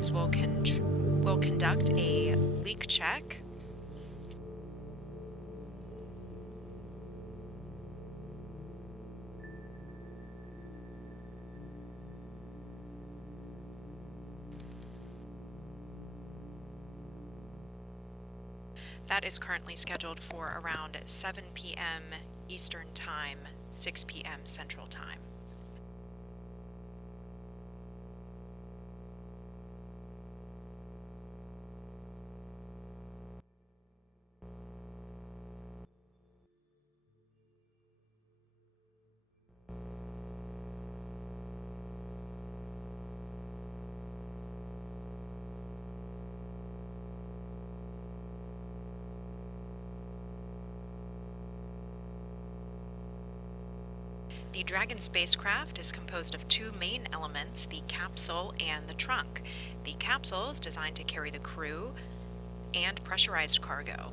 teams will conduct a leak check. That is currently scheduled for around 7 p.m. Eastern Time, 6 p.m. Central Time. The Dragon spacecraft is composed of two main elements, the capsule and the trunk. The capsule is designed to carry the crew and pressurized cargo.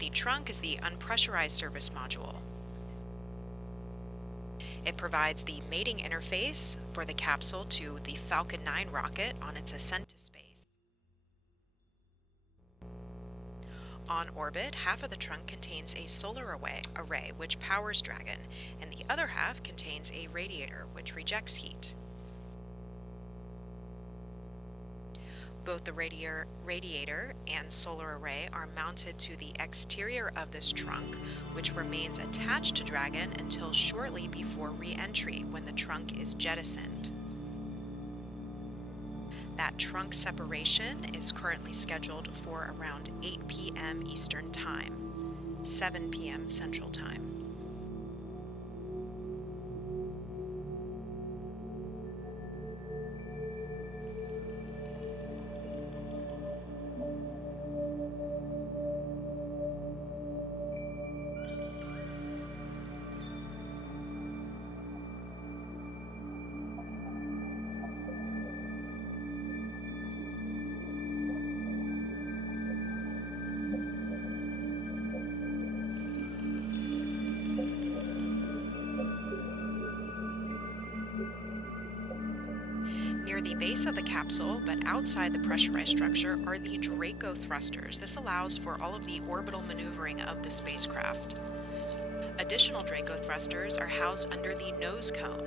The trunk is the unpressurized service module. It provides the mating interface for the capsule to the Falcon 9 rocket on its ascent to space. On orbit, half of the trunk contains a solar array which powers Dragon, and the other half contains a radiator which rejects heat. Both the radiator and solar array are mounted to the exterior of this trunk, which remains attached to Dragon until shortly before re-entry, when the trunk is jettisoned. That trunk separation is currently scheduled for around 8 p.m. Eastern Time, 7 p.m. Central Time. Near the base of the capsule, but outside the pressurized structure, are the Draco thrusters. This allows for all of the orbital maneuvering of the spacecraft. Additional Draco thrusters are housed under the nose cone.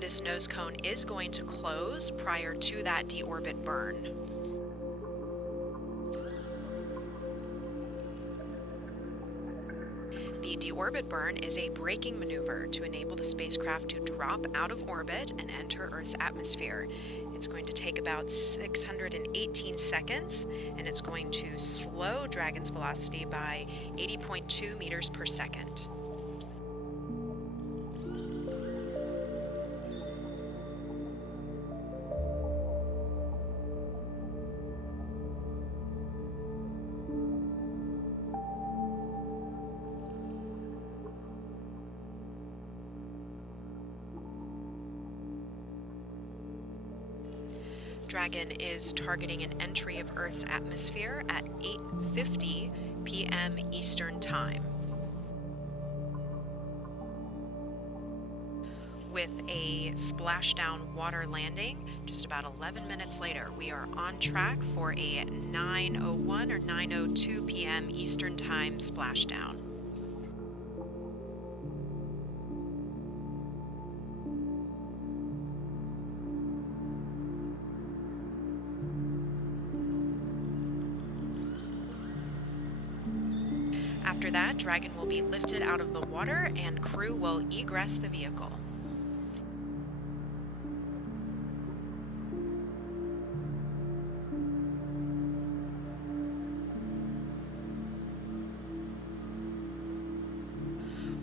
This nose cone is going to close prior to that deorbit burn. The deorbit burn is a braking maneuver to enable the spacecraft to drop out of orbit and enter Earth's atmosphere. It's going to take about 618 seconds, and it's going to slow Dragon's velocity by 80.2 meters per second. Dragon is targeting an entry of Earth's atmosphere at 8:50 p.m. Eastern Time. With a splashdown water landing, just about 11 minutes later, we are on track for a 9:01 or 9:02 p.m. Eastern Time splashdown. After that, Dragon will be lifted out of the water and crew will egress the vehicle.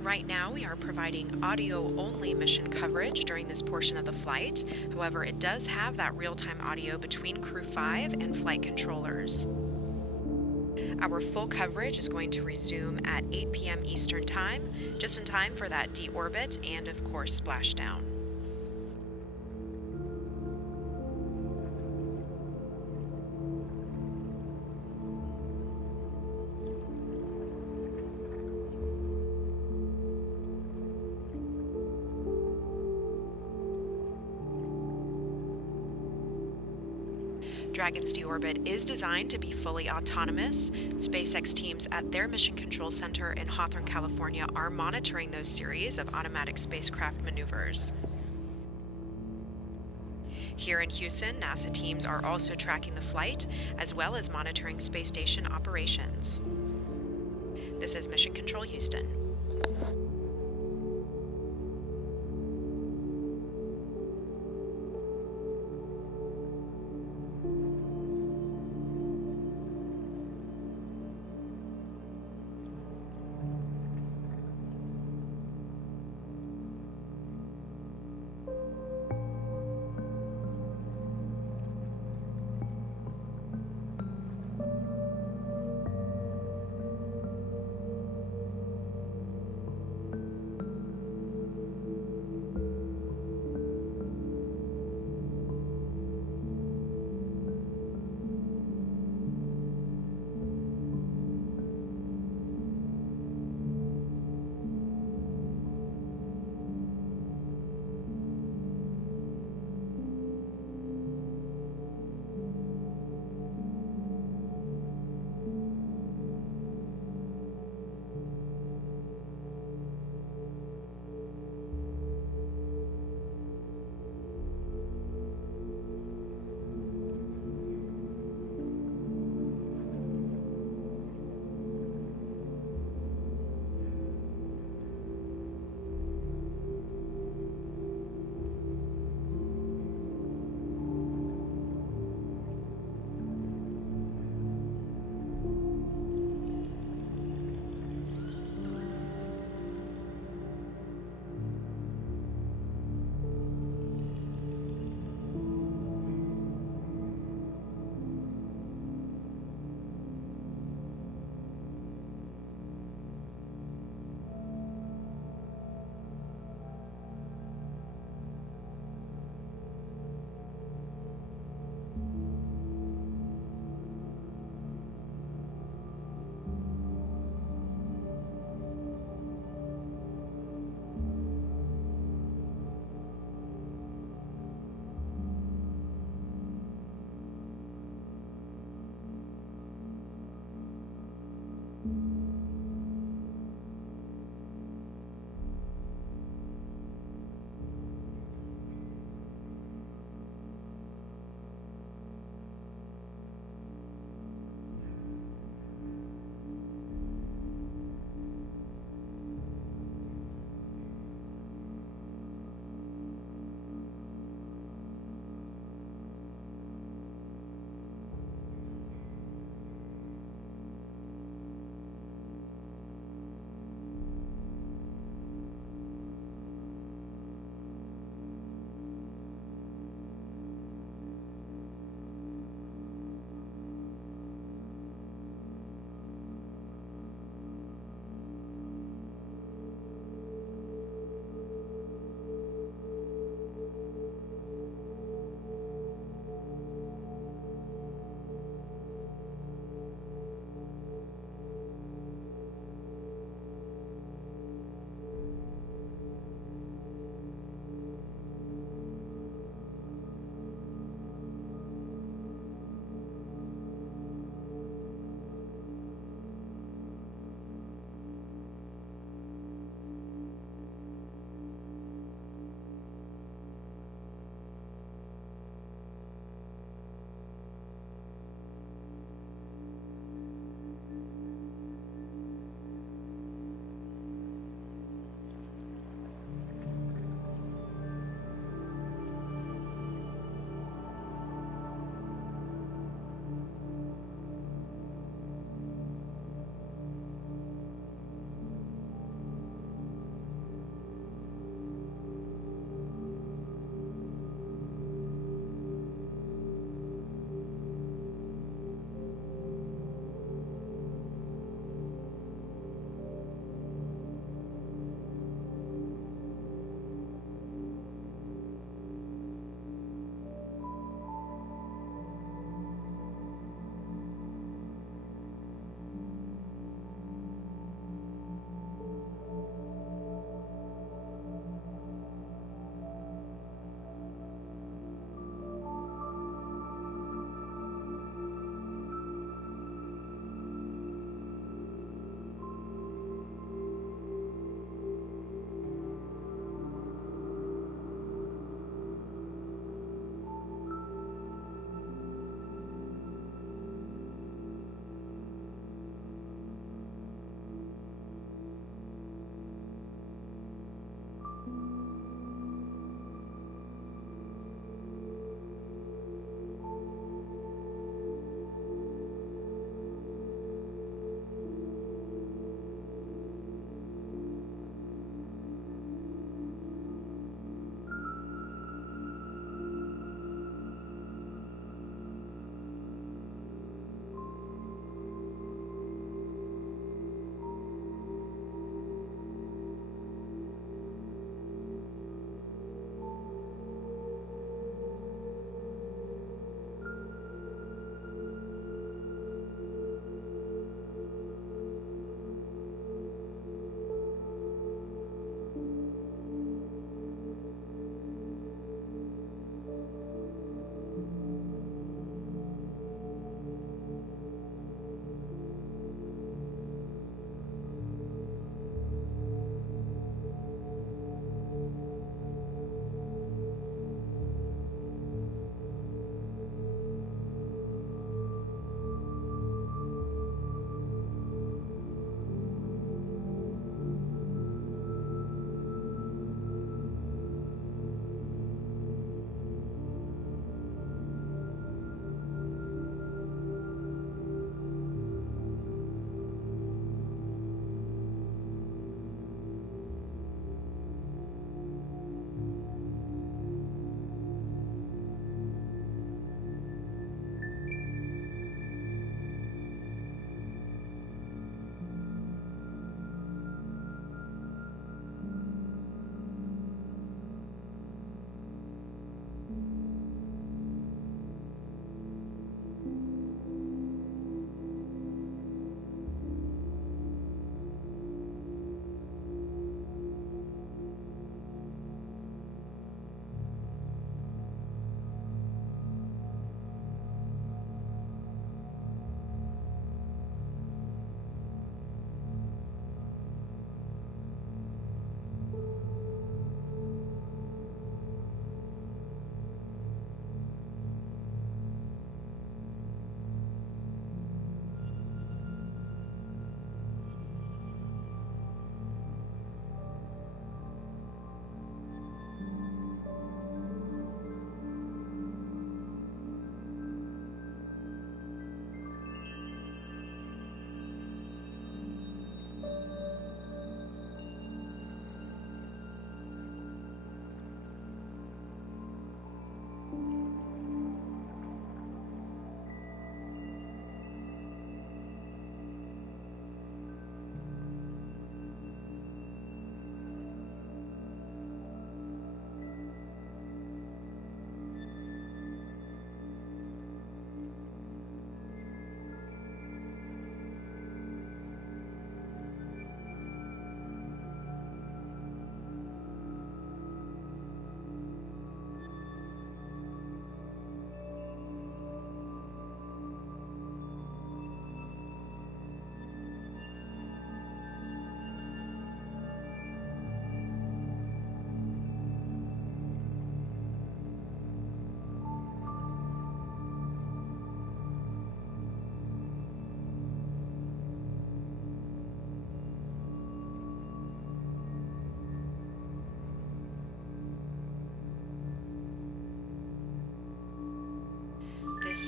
Right now, we are providing audio-only mission coverage during this portion of the flight. However, it does have that real-time audio between Crew 5 and flight controllers. Our full coverage is going to resume at 8 p.m. Eastern Time, just in time for that deorbit and, of course, splashdown. Dragon's deorbit is designed to be fully autonomous. SpaceX teams at their Mission Control Center in Hawthorne, California are monitoring those series of automatic spacecraft maneuvers. Here in Houston, NASA teams are also tracking the flight, as well as monitoring space station operations. This is Mission Control Houston.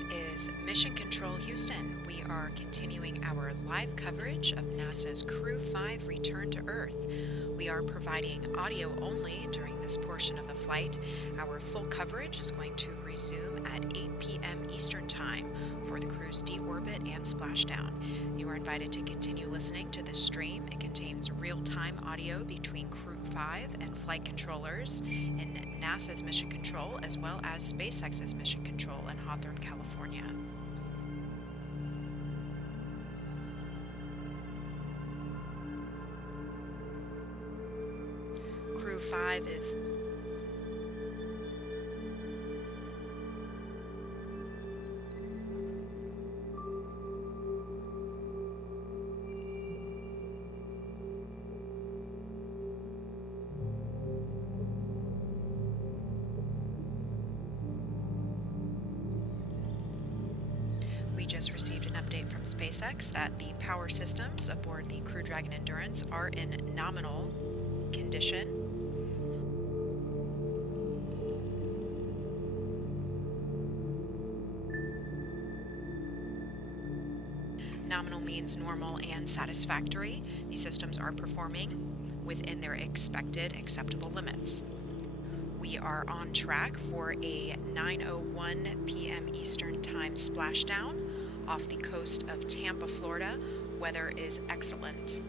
This is Mission Control Houston. We are continuing our live coverage of NASA's Crew 5 return to Earth. We are providing audio only during this portion of the flight. Our full coverage is going to resume at 8 p.m. Eastern Time for the crew's deorbit and splashdown. You are invited to continue listening to this stream. It contains real-time audio between Crew 5 and flight controllers in NASA's Mission Control, as well as SpaceX's Mission Control in Hawthorne, California. Crew 5 is We just received an update from SpaceX that the power systems aboard the Crew Dragon Endurance are in nominal condition. Nominal means normal and satisfactory. These systems are performing within their expected acceptable limits. We are on track for a 9:01 p.m. Eastern Time splashdown off the coast of Tampa, Florida. Weather is excellent.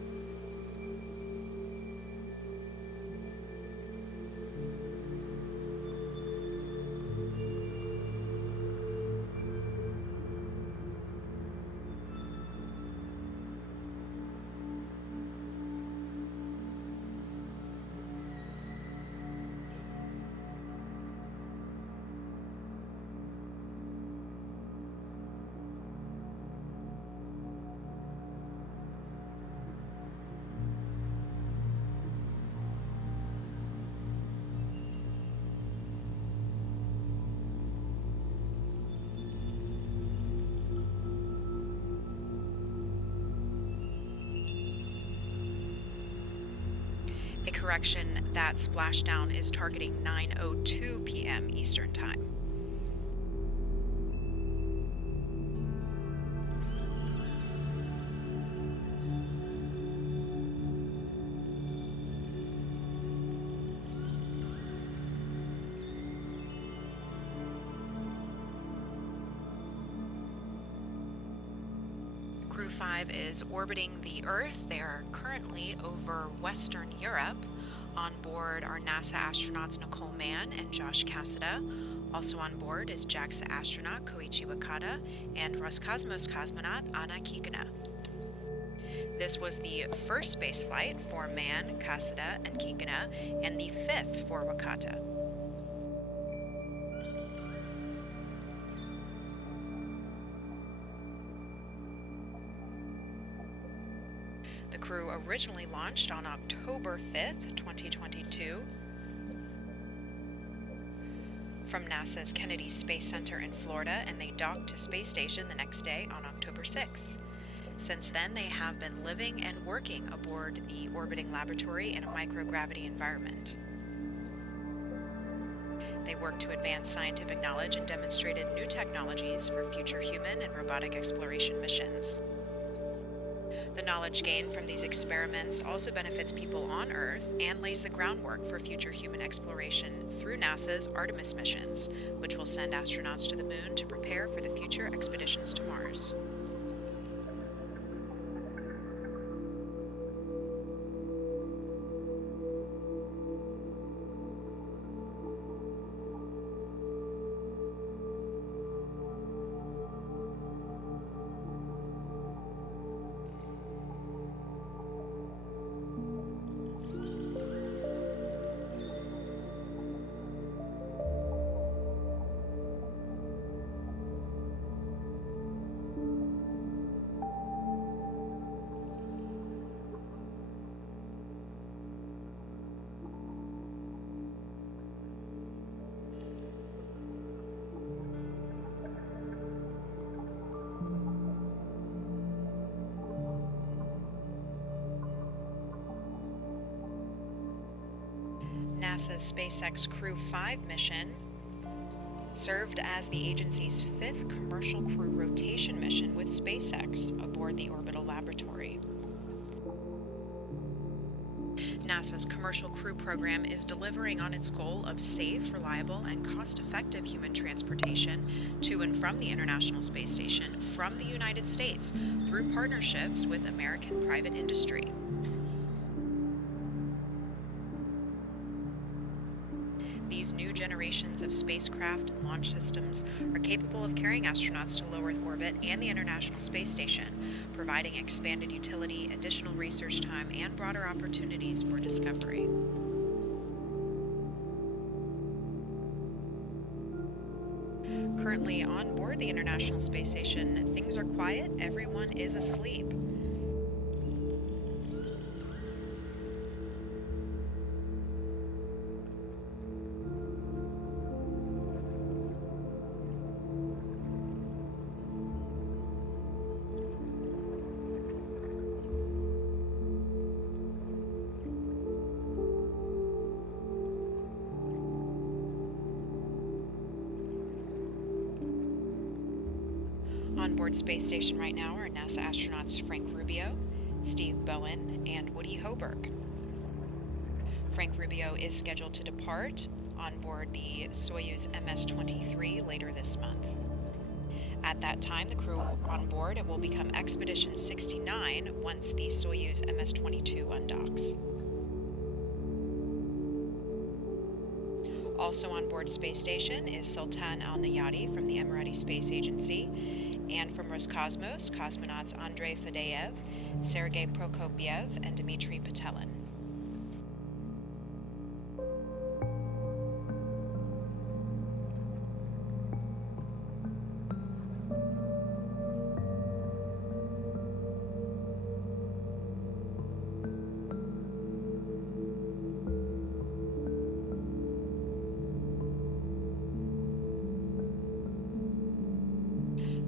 A correction, that splashdown is targeting 9:02 p.m. Eastern Time. Crew 5 is orbiting the Earth. They are currently over Western Europe. On board are NASA astronauts Nicole Mann and Josh Cassada. Also on board is JAXA astronaut Koichi Wakata and Roscosmos cosmonaut Anna Kikina. This was the first space flight for Mann, Cassada, and Kikina, and the fifth for Wakata. The crew originally launched on October 5th, 2022 from NASA's Kennedy Space Center in Florida, and they docked to space station the next day on October 6th. Since then, they have been living and working aboard the orbiting laboratory in a microgravity environment. They worked to advance scientific knowledge and demonstrated new technologies for future human and robotic exploration missions. The knowledge gained from these experiments also benefits people on Earth and lays the groundwork for future human exploration through NASA's Artemis missions, which will send astronauts to the moon to prepare for the future expeditions to Mars. NASA's SpaceX Crew 5 mission served as the agency's 5th commercial crew rotation mission with SpaceX aboard the orbital laboratory. NASA's Commercial Crew Program is delivering on its goal of safe, reliable, and cost-effective human transportation to and from the International Space Station from the United States through partnerships with American private industry. These new generations of spacecraft and launch systems are capable of carrying astronauts to low Earth orbit and the International Space Station, providing expanded utility, additional research time, and broader opportunities for discovery. Currently on board the International Space Station, things are quiet, everyone is asleep. On board Space Station right now are NASA astronauts Frank Rubio, Steve Bowen, and Woody Hoburg. Frank Rubio is scheduled to depart on board the Soyuz MS-23 later this month. At that time, the crew on board will become Expedition 69 once the Soyuz MS-22 undocks. Also on board Space Station is Sultan Al-Nayati from the Emirati Space Agency, and from Roscosmos, cosmonauts Andrei Fadeev, Sergei Prokopyev, and Dmitry Petelin.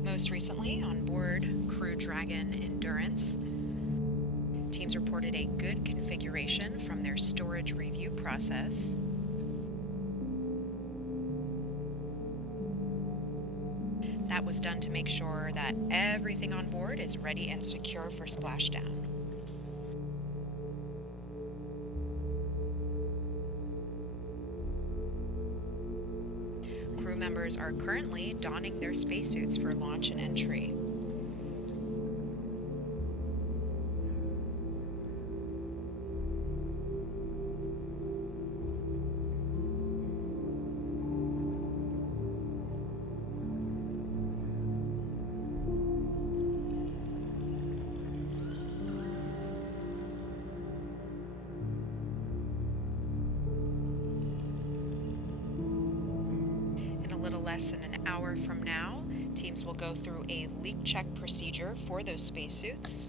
Most recently, on board Crew Dragon Endurance, teams reported a good configuration from their storage review process. That was done to make sure that everything on board is ready and secure for splashdown. Crew members are currently donning their spacesuits for launch and entry. Less than an hour from now, teams will go through a leak check procedure for those spacesuits.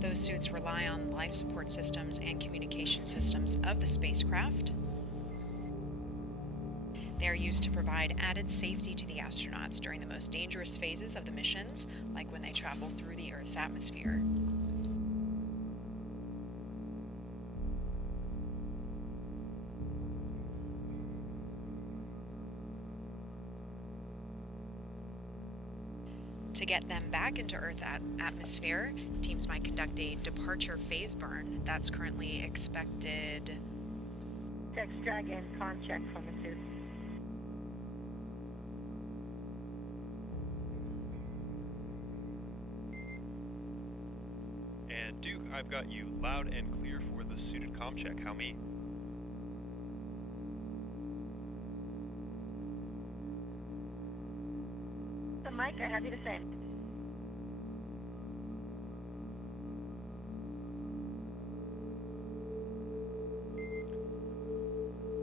Those suits rely on life support systems and communication systems of the spacecraft. They are used to provide added safety to the astronauts during the most dangerous phases of the missions, like when they travel through the Earth's atmosphere. To get them back into Earth's atmosphere, teams might conduct a departure phase burn that's currently expected. Text Dragon, con check from the suit. And Duke, I've got you loud and clear for the suited comm check. How me? So Mike, I have you to say.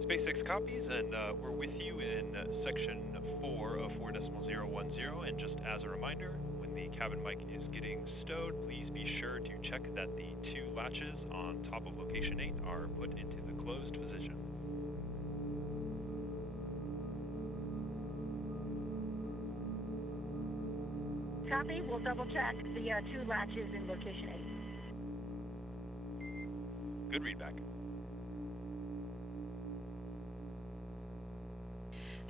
SpaceX copies, and we're with you in section 4 of 4.010. And just as a reminder, when the cabin mic is getting stowed, please be sure to check that the two latches on top of location 8 are put into the closed position. Copy. We'll double check the 2 latches in location 8. Good readback.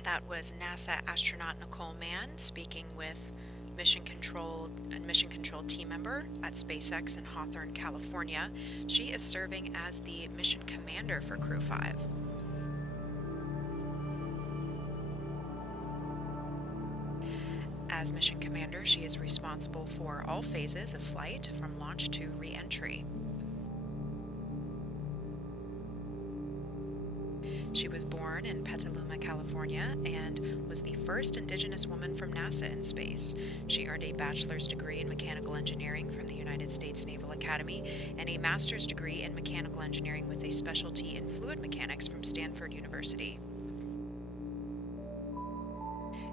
That was NASA astronaut Nicole Mann speaking with a mission control team member at SpaceX in Hawthorne, California. She is serving as the mission commander for Crew 5. As mission commander, she is responsible for all phases of flight from launch to re-entry. She was born in Petaluma, California, and was the first Indigenous woman from NASA in space. She earned a bachelor's degree in mechanical engineering from the United States Naval Academy and a master's degree in mechanical engineering with a specialty in fluid mechanics from Stanford University.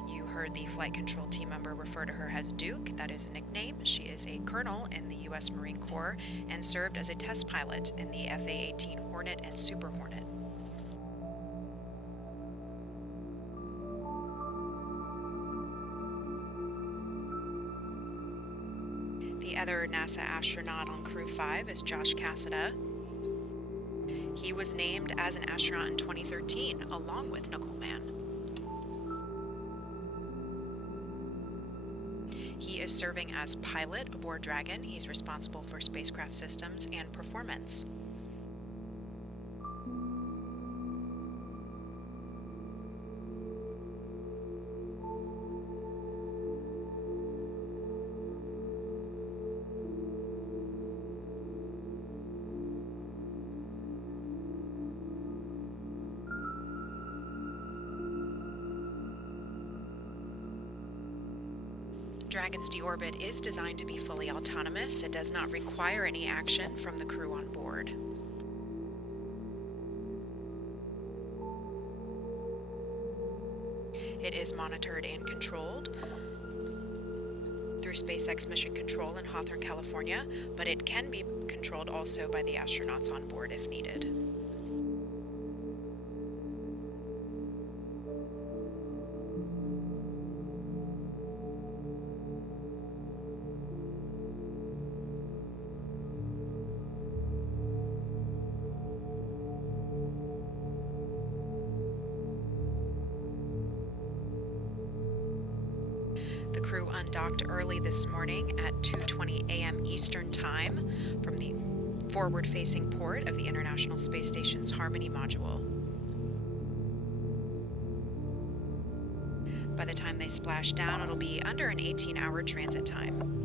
You heard the flight control team member refer to her as Duke. That is a nickname. She is a colonel in the U.S. Marine Corps and served as a test pilot in the FA-18 Hornet and Super Hornet. The other NASA astronaut on Crew 5 is Josh Cassada. He was named as an astronaut in 2013, along with Nicole Mann. He is serving as pilot aboard Dragon. He's responsible for spacecraft systems and performance. Dragon's deorbit is designed to be fully autonomous. It does not require any action from the crew on board. It is monitored and controlled through SpaceX Mission Control in Hawthorne, California, but it can be controlled also by the astronauts on board if needed. The crew undocked early this morning at 2:20 a.m. Eastern Time from the forward-facing port of the International Space Station's Harmony module. By the time they splash down, it'll be under an 18-hour transit time.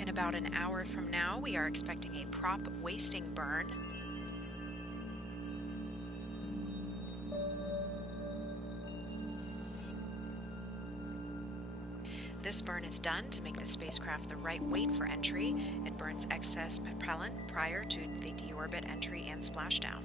In about an hour from now, we are expecting a prop wasting burn. This burn is done to make the spacecraft the right weight for entry. It burns excess propellant prior to the deorbit entry and splashdown.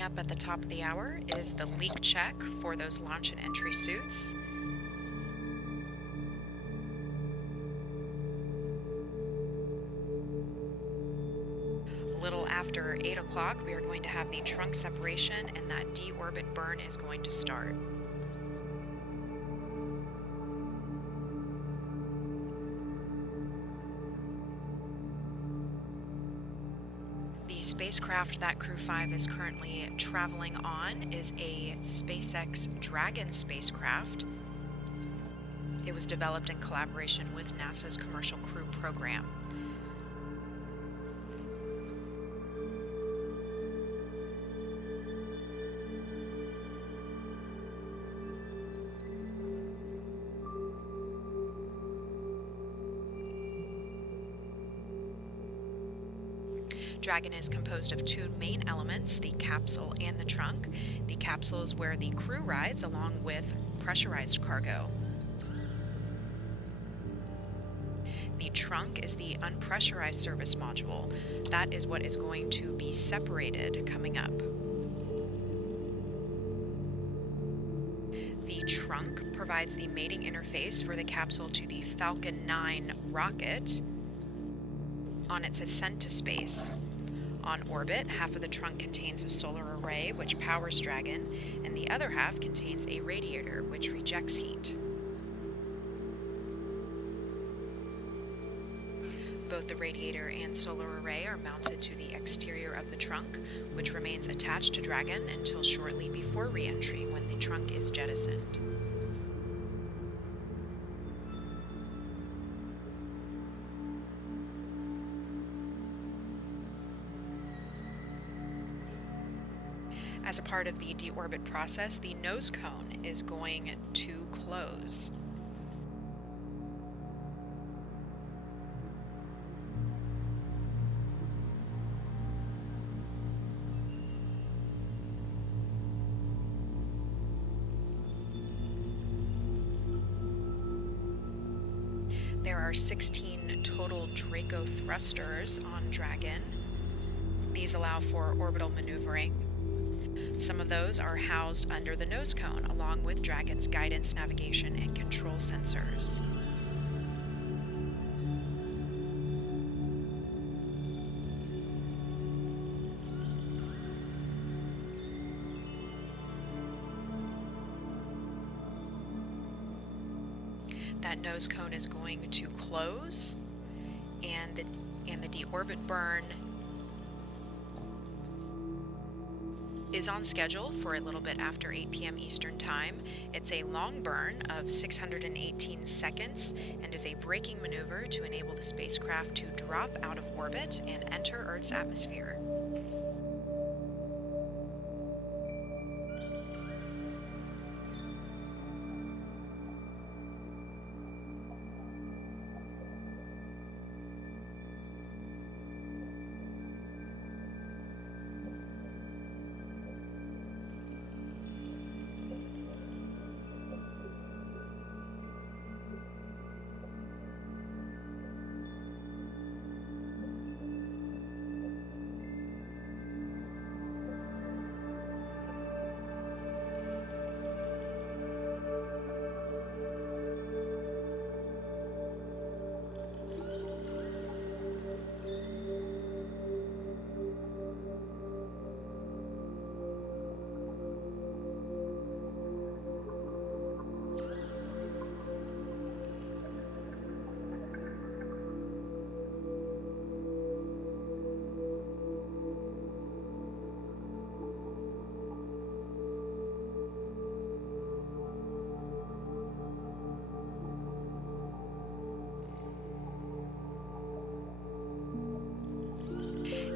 Coming up at the top of the hour is the leak check for those launch and entry suits. A little after 8 o'clock, we are going to have the trunk separation, and that deorbit burn is going to start. The spacecraft that Crew 5 is currently traveling on is a SpaceX Dragon spacecraft. It was developed in collaboration with NASA's Commercial Crew program. Dragon is composed of two main elements, the capsule and the trunk. The capsule is where the crew rides along with pressurized cargo. The trunk is the unpressurized service module. That is what is going to be separated coming up. The trunk provides the mating interface for the capsule to the Falcon 9 rocket on its ascent to space. On orbit, half of the trunk contains a solar array, which powers Dragon, and the other half contains a radiator, which rejects heat. Both the radiator and solar array are mounted to the exterior of the trunk, which remains attached to Dragon until shortly before re-entry, when the trunk is jettisoned. As a part of the deorbit process, the nose cone is going to close. There are 16 total Draco thrusters on Dragon. These allow for orbital maneuvering. Some of those are housed under the nose cone, along with Dragon's guidance, navigation, and control sensors. That nose cone is going to close, and the deorbit burn is on schedule for a little bit after 8 p.m. Eastern Time. It's a long burn of 618 seconds and is a braking maneuver to enable the spacecraft to drop out of orbit and enter Earth's atmosphere.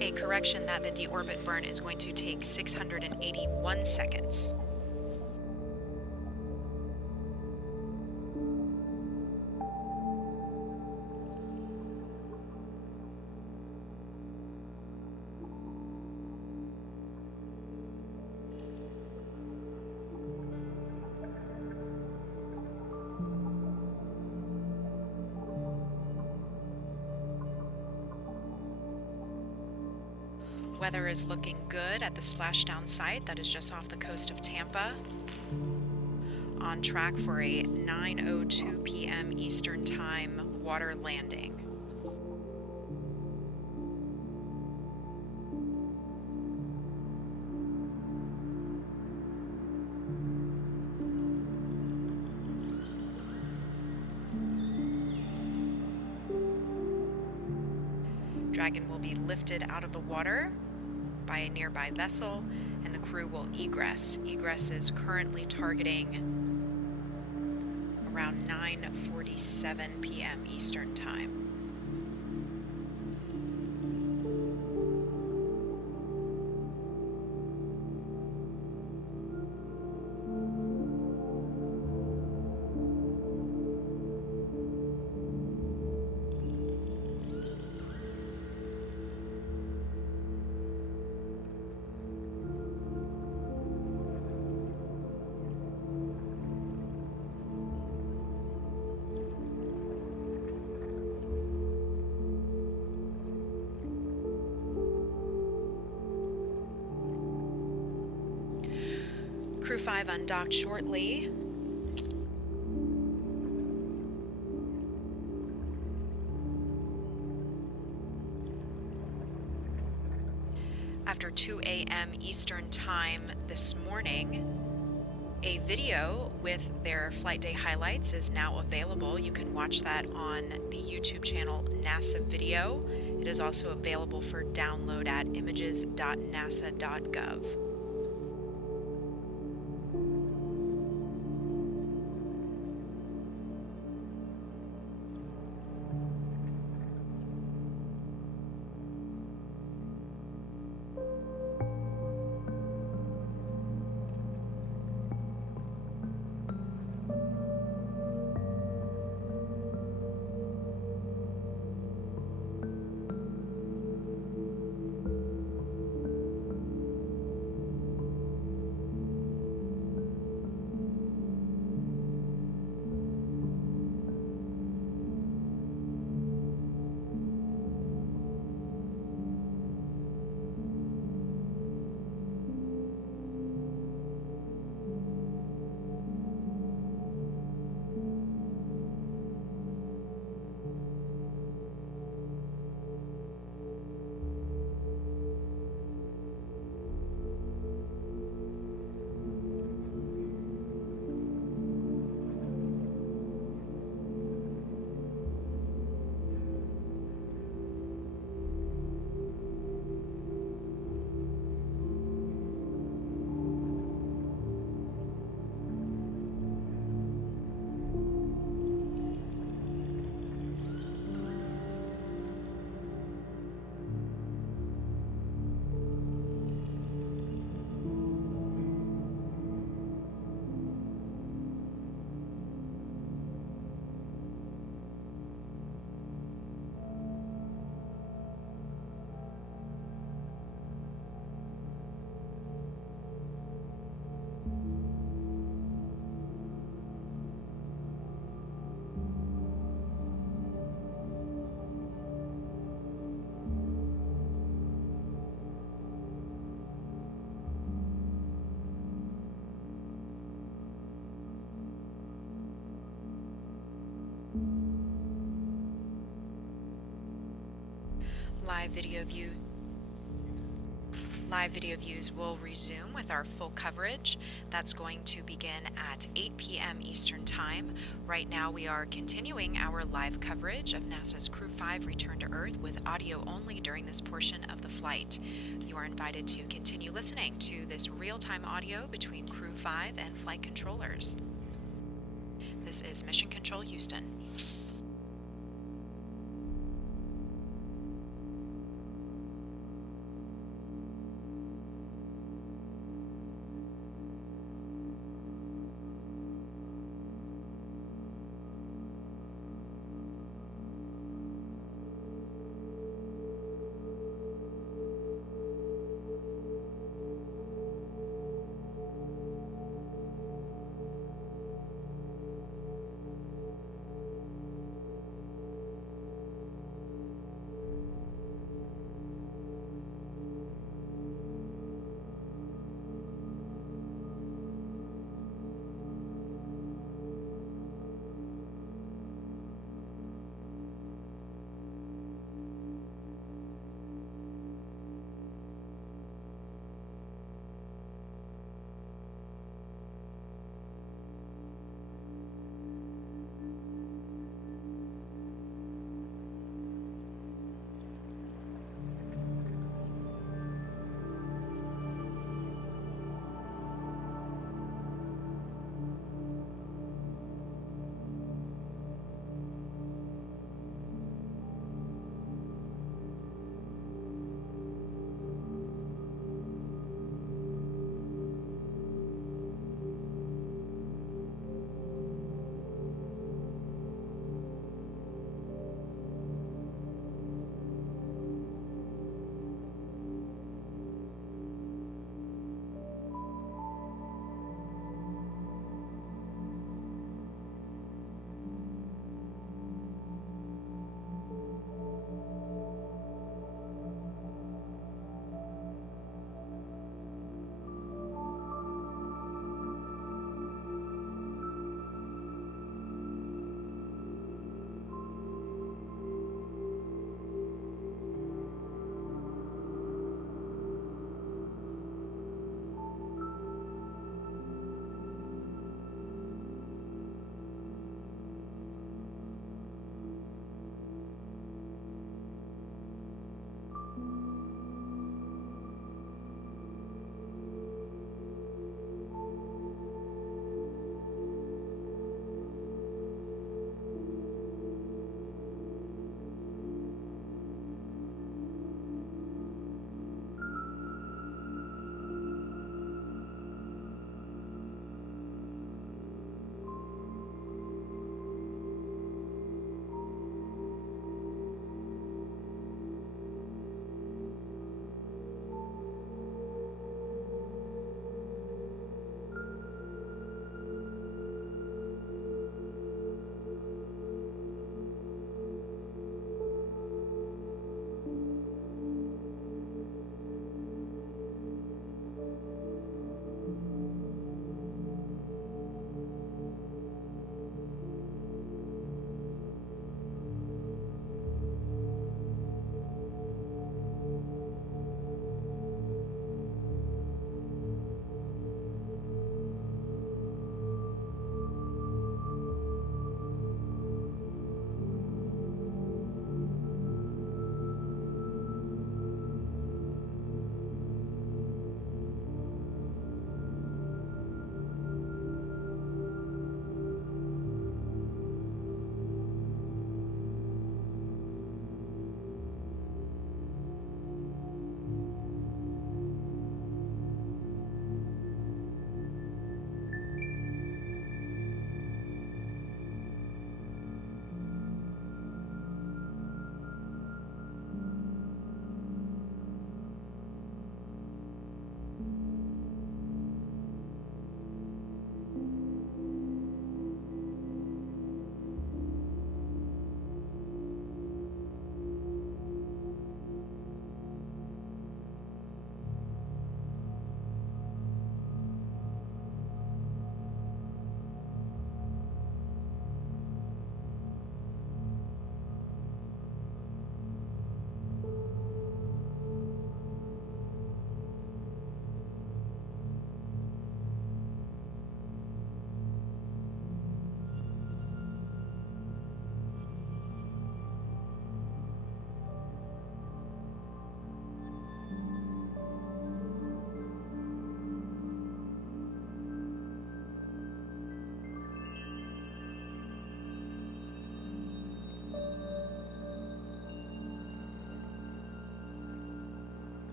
A correction that the deorbit burn is going to take 681 seconds. Weather is looking good at the splashdown site that is just off the coast of Tampa. On track for a 9:02 p.m. Eastern Time water landing. Dragon will be lifted out of the water by a nearby vessel, and the crew will egress. Egress is currently targeting around 9:47 p.m. Eastern Time. Crew 5 undocked shortly. After 2 a.m. Eastern Time this morning, a video with their flight day highlights is now available. You can watch that on the YouTube channel NASA Video. It is also available for download at images.nasa.gov. Live video views will resume with our full coverage. That's going to begin at 8 p.m. Eastern Time. Right now we are continuing our live coverage of NASA's Crew 5 return to Earth with audio only during this portion of the flight. You are invited to continue listening to this real-time audio between Crew 5 and flight controllers. This is Mission Control Houston.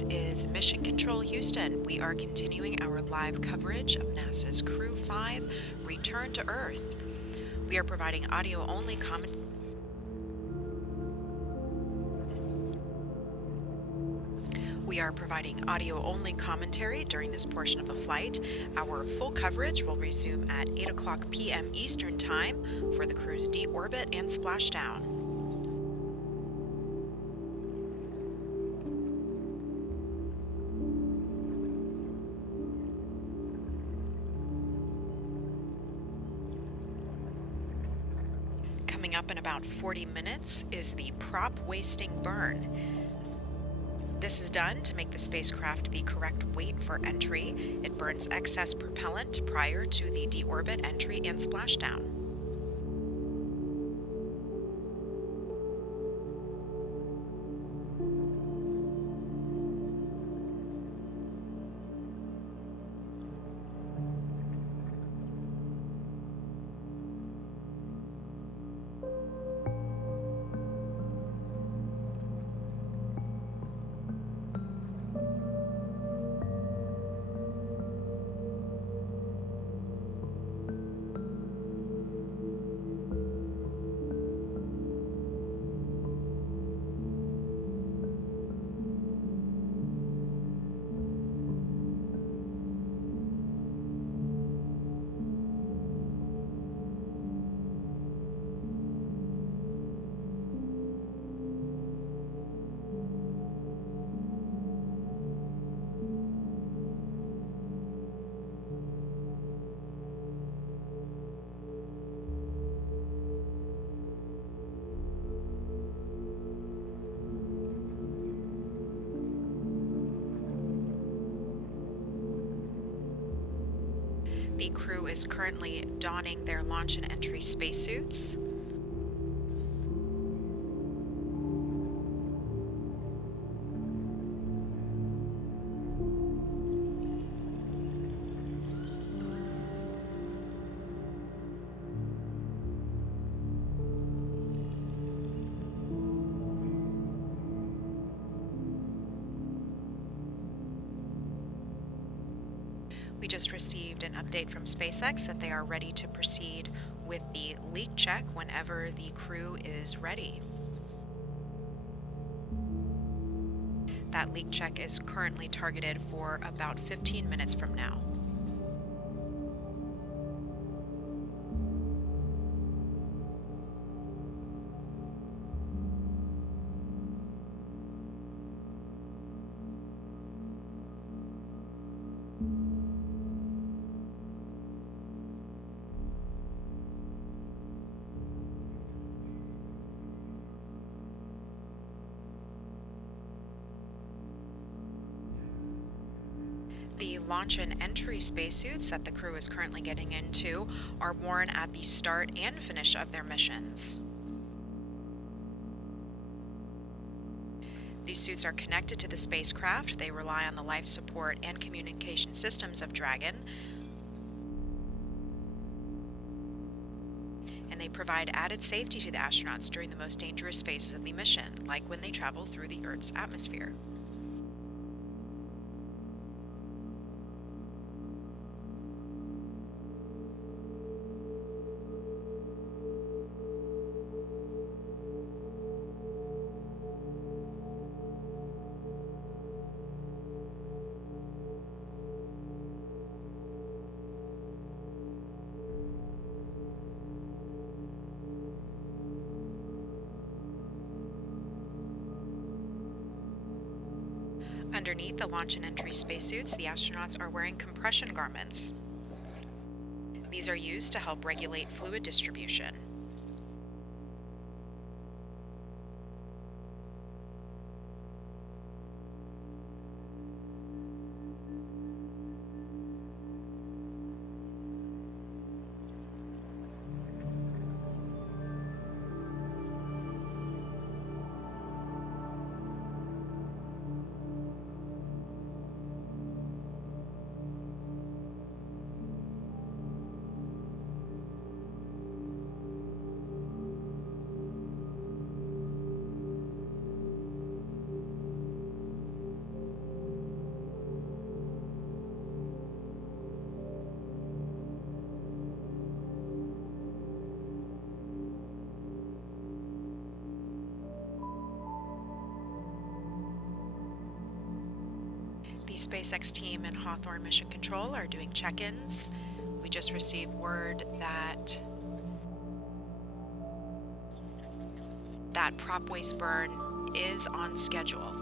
This is Mission Control Houston. We are continuing our live coverage of NASA's Crew 5 return to Earth. We are providing audio-only commentary during this portion of the flight. Our full coverage will resume at 8 o'clock p.m. Eastern Time for the crew's deorbit and splashdown. Coming up in about 40 minutes is the prop wasting burn. This is done to make the spacecraft the correct weight for entry. It burns excess propellant prior to the deorbit entry and splashdown. The crew is currently donning their launch and entry spacesuits. We just received an update from SpaceX that they are ready to proceed with the leak check whenever the crew is ready. That leak check is currently targeted for about 15 minutes from now. The launch and entry spacesuits that the crew is currently getting into are worn at the start and finish of their missions. These suits are connected to the spacecraft. They rely on the life support and communication systems of Dragon, and they provide added safety to the astronauts during the most dangerous phases of the mission, like when they travel through the Earth's atmosphere. Underneath the launch and entry spacesuits, the astronauts are wearing compression garments. These are used to help regulate fluid distribution. SpaceX team and Hawthorne Mission Control are doing check-ins. We just received word that prop waste burn is on schedule.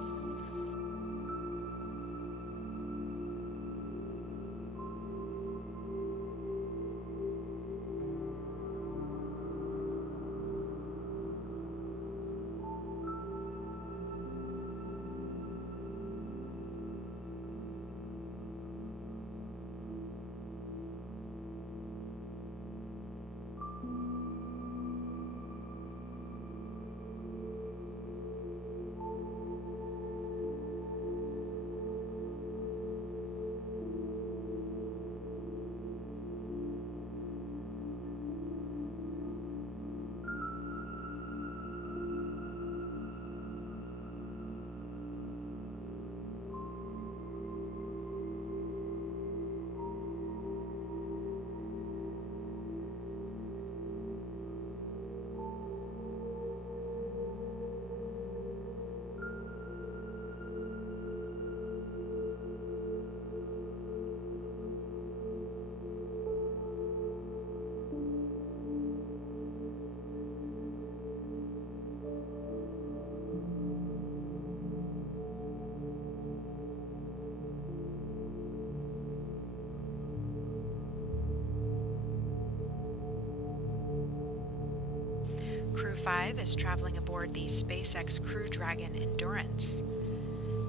Crew 5 is traveling aboard the SpaceX Crew Dragon Endurance.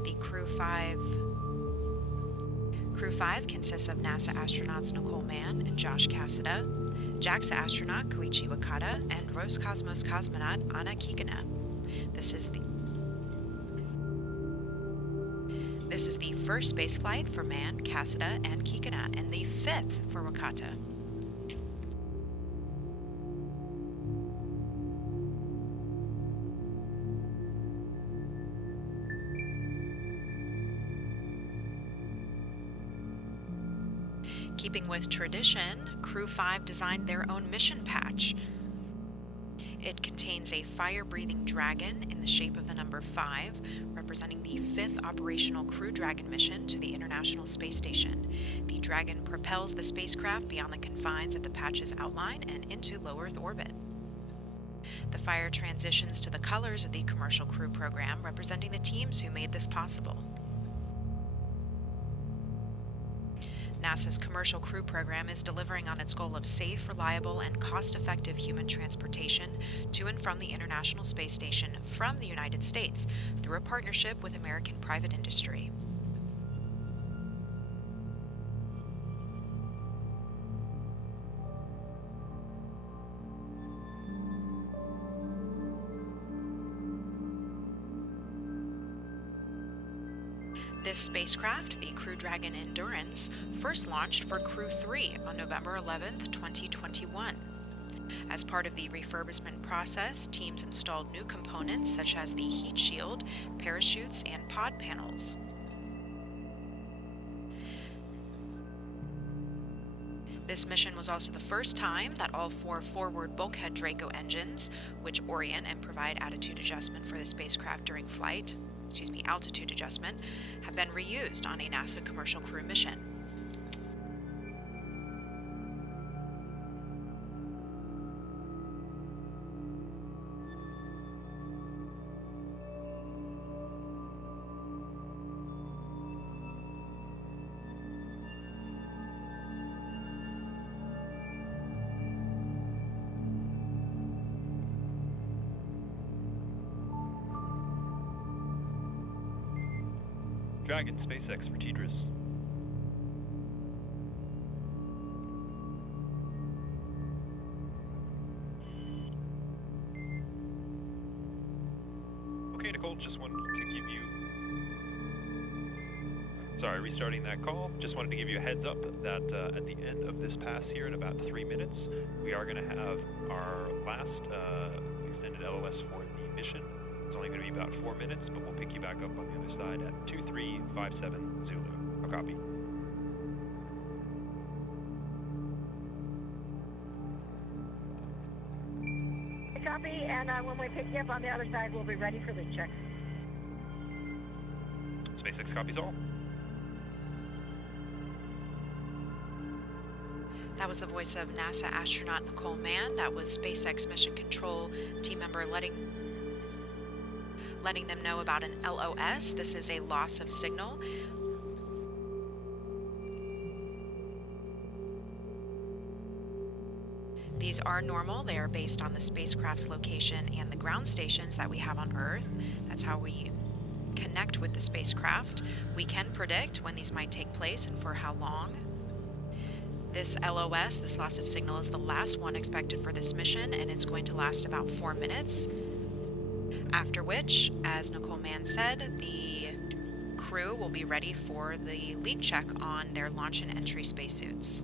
The Crew 5 consists of NASA astronauts Nicole Mann and Josh Cassada, JAXA astronaut Koichi Wakata, and Roscosmos cosmonaut Anna Kikina. This is the first spaceflight for Mann, Cassada, and Kikina, and the fifth for Wakata. Keeping with tradition, Crew 5 designed their own mission patch. It contains a fire-breathing dragon in the shape of the number 5, representing the 5th operational Crew Dragon mission to the International Space Station. The Dragon propels the spacecraft beyond the confines of the patch's outline and into low Earth orbit. The fire transitions to the colors of the Commercial Crew program, representing the teams who made this possible. NASA's Commercial Crew program is delivering on its goal of safe, reliable, and cost-effective human transportation to and from the International Space Station from the United States through a partnership with American private industry. This spacecraft, the Crew Dragon Endurance, first launched for Crew 3 on November 11, 2021. As part of the refurbishment process, teams installed new components such as the heat shield, parachutes, and pod panels. This mission was also the first time that all 4 forward bulkhead Draco engines, which orient and provide attitude adjustment for the spacecraft during flight, altitude adjustment, have been reused on a NASA Commercial Crew mission. Dragon, SpaceX for Tidris. Okay, Nicole, just wanted to give you... Sorry, restarting that call. Just wanted to give you a heads up that at the end of this pass here in about 3 minutes, we are going to have our last extended LOS for the mission. It's only going to be about 4 minutes, but we'll pick you back up on the other side at 2357 Zulu. A copy. A copy, and when we pick you up on the other side, we'll be ready for the check. SpaceX copies all. That was the voice of NASA astronaut Nicole Mann. That was SpaceX mission control team member letting them know about an LOS. This is a loss of signal. These are normal. They are based on the spacecraft's location and the ground stations that we have on Earth. That's how we connect with the spacecraft. We can predict when these might take place and for how long. This LOS, this loss of signal, is the last one expected for this mission, and it's going to last about 4 minutes. After which, as Nicole Mann said, the crew will be ready for the leak check on their launch and entry spacesuits.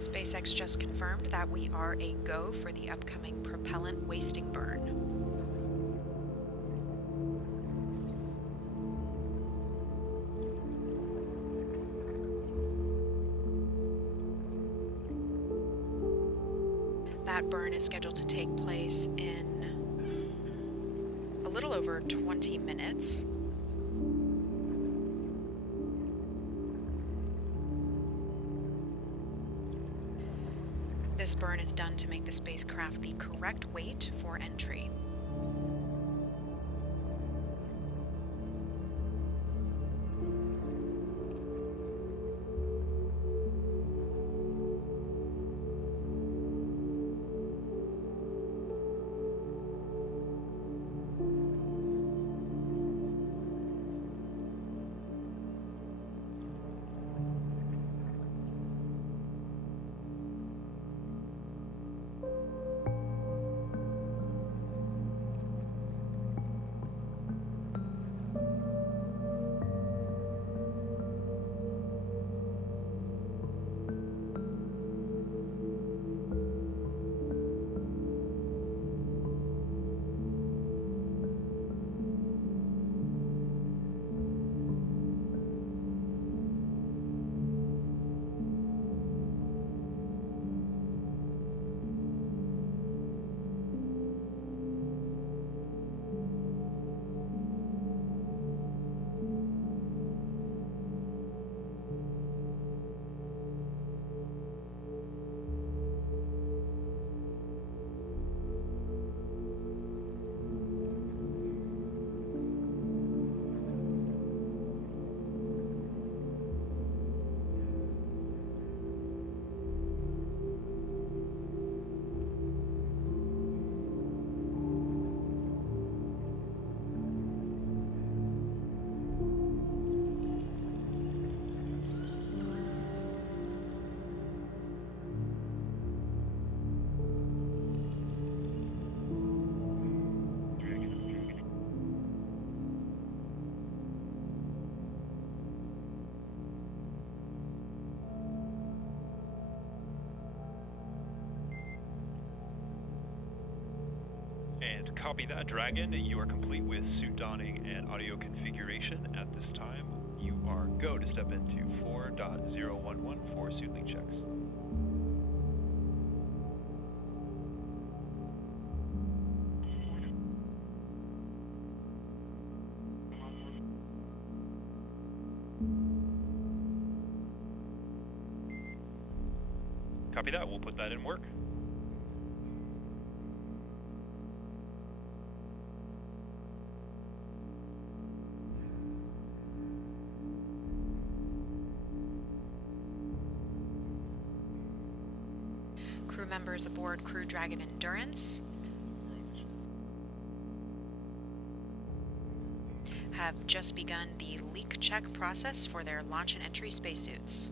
SpaceX just confirmed that we are a go for the upcoming propellant wasting burn. That burn is scheduled to take place in a little over 20 minutes. This burn is done to make the spacecraft the correct weight for entry. And copy that, Dragon. You are complete with suit donning and audio configuration. At this time, you are go to step into 4.011 for suit link checks. Copy that, we'll put that in work. Crew members aboard Crew Dragon Endurance have just begun the leak check process for their launch and entry spacesuits.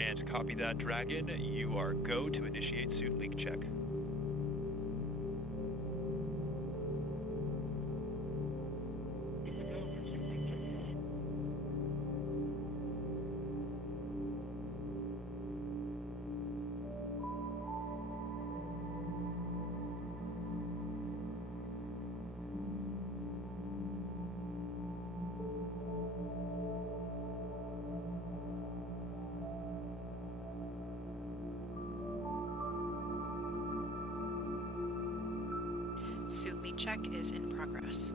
And copy that, Dragon. You are go to initiate suit leak check. Suit leak check is in progress.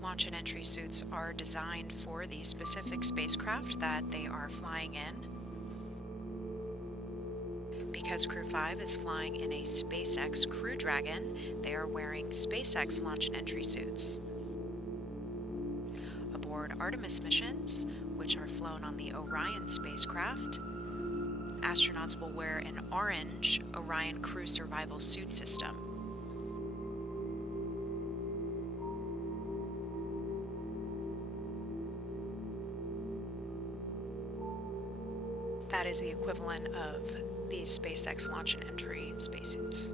Launch and entry suits are designed for the specific spacecraft that they are flying in. Because Crew 5 is flying in a SpaceX Crew Dragon, they are wearing SpaceX launch and entry suits. Aboard Artemis missions, which are flown on the Orion spacecraft, astronauts will wear an orange Orion Crew Survival Suit system. That is the equivalent of these SpaceX launch and entry spacesuits.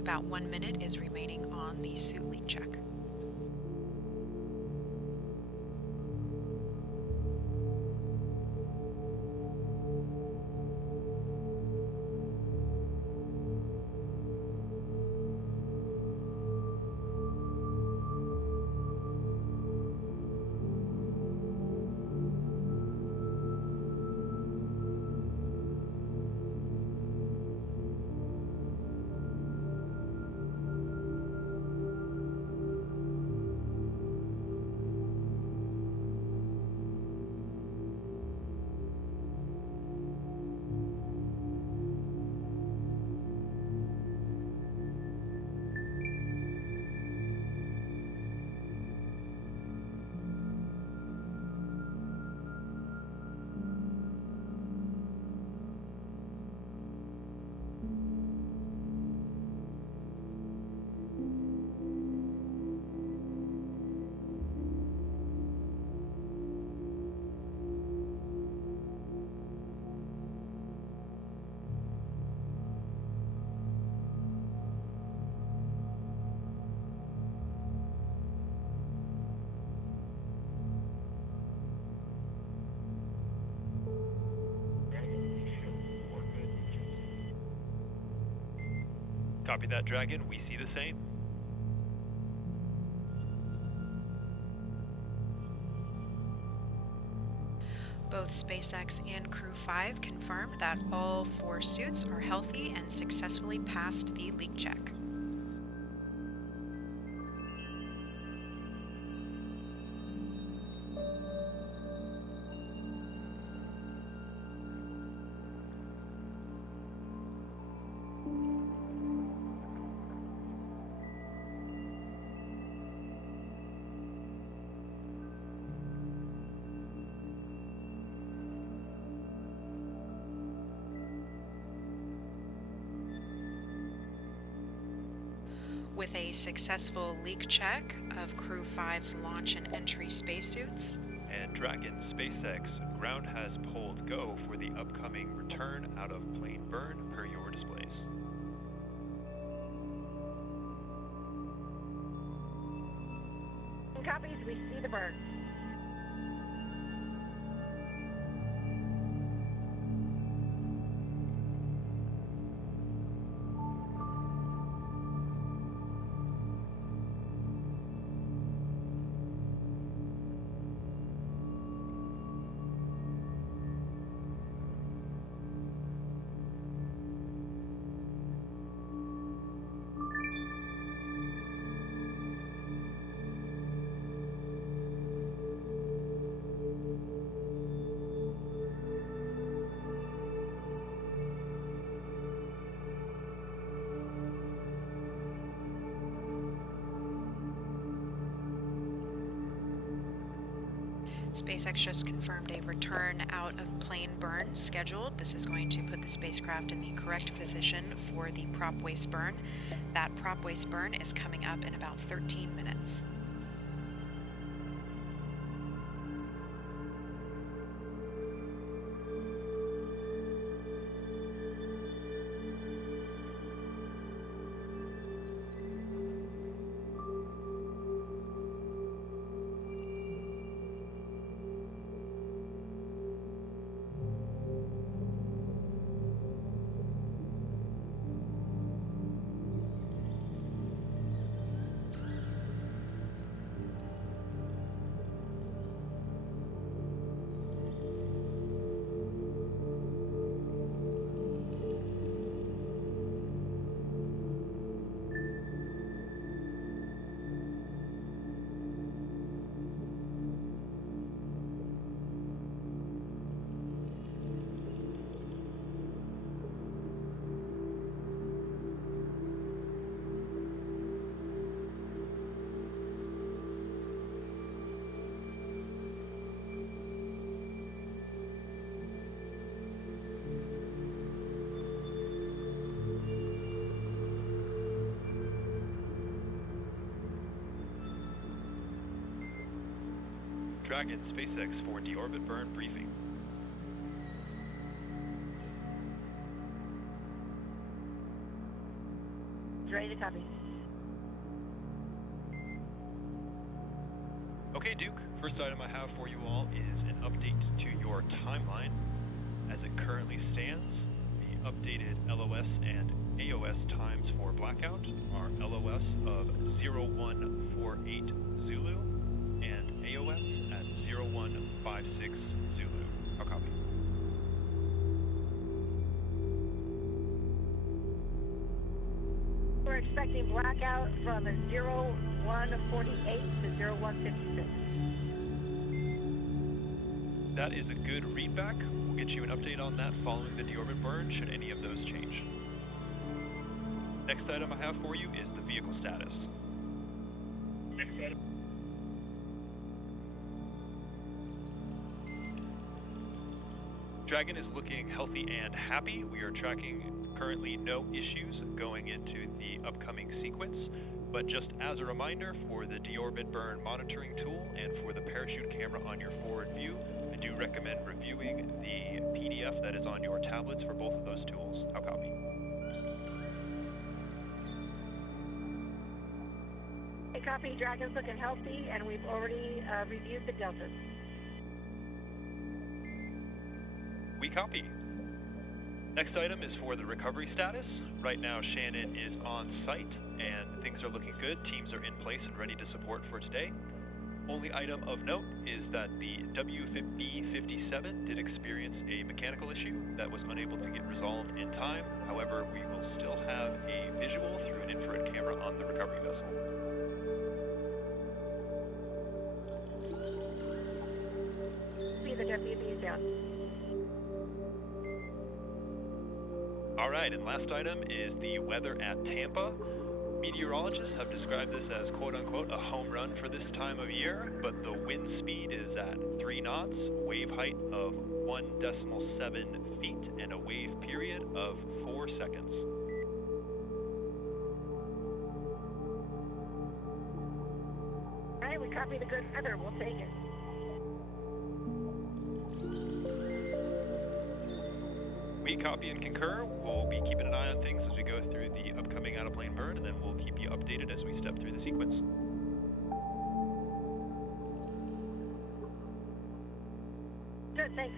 About 1 minute is remaining on the suit leak check. Copy that, Dragon. We see the same. Both SpaceX and Crew 5 confirmed that all 4 suits are healthy and successfully passed the leak check. With a successful leak check of Crew 5's launch and entry spacesuits, And Dragon, SpaceX, ground has pulled go for the upcoming return out of plane burn per your displays. Copies, we see the bird. SpaceX just confirmed a return out of plane burn scheduled. This is going to put the spacecraft in the correct position for the prop waste burn. That prop waste burn is coming up in about 13 minutes. Dragon, SpaceX for deorbit burn briefing. Ready to copy. Okay, Duke, first item I have for you all is an update to your timeline. As it currently stands, the updated LOS and AOS times for blackout are LOS of 0148 Zulu and AOS at 0156 Zulu. I'll copy. We're expecting blackout from 0148 to 0156. That is a good readback. We'll get you an update on that following the deorbit burn, should any of those change. Next item I have for you is the vehicle status. Next item. Dragon is looking healthy and happy. We are tracking currently no issues going into the upcoming sequence, but just as a reminder, for the deorbit burn monitoring tool and for the parachute camera on your forward view, I do recommend reviewing the PDF that is on your tablets for both of those tools. I'll copy. Hey, copy. Dragon's looking healthy, and we've already reviewed the deltas. We copy. Next item is for the recovery status. Right now, Shannon is on site, and things are looking good. Teams are in place and ready to support for today. Only item of note is that the WB-57 did experience a mechanical issue that was unable to get resolved in time. However, we will still have a visual through an infrared camera on the recovery vessel. See the WB's down. All right, and last item is the weather at Tampa. Meteorologists have described this as quote-unquote a home run for this time of year, but the wind speed is at 3 knots, wave height of 1.7 feet, and a wave period of 4 seconds. All right, we copy the good weather. We'll take it. We copy and concur. We'll be keeping an eye on things as we go through the upcoming out-of-plane burn, and then we'll keep you updated as we step through the sequence. Good, thanks.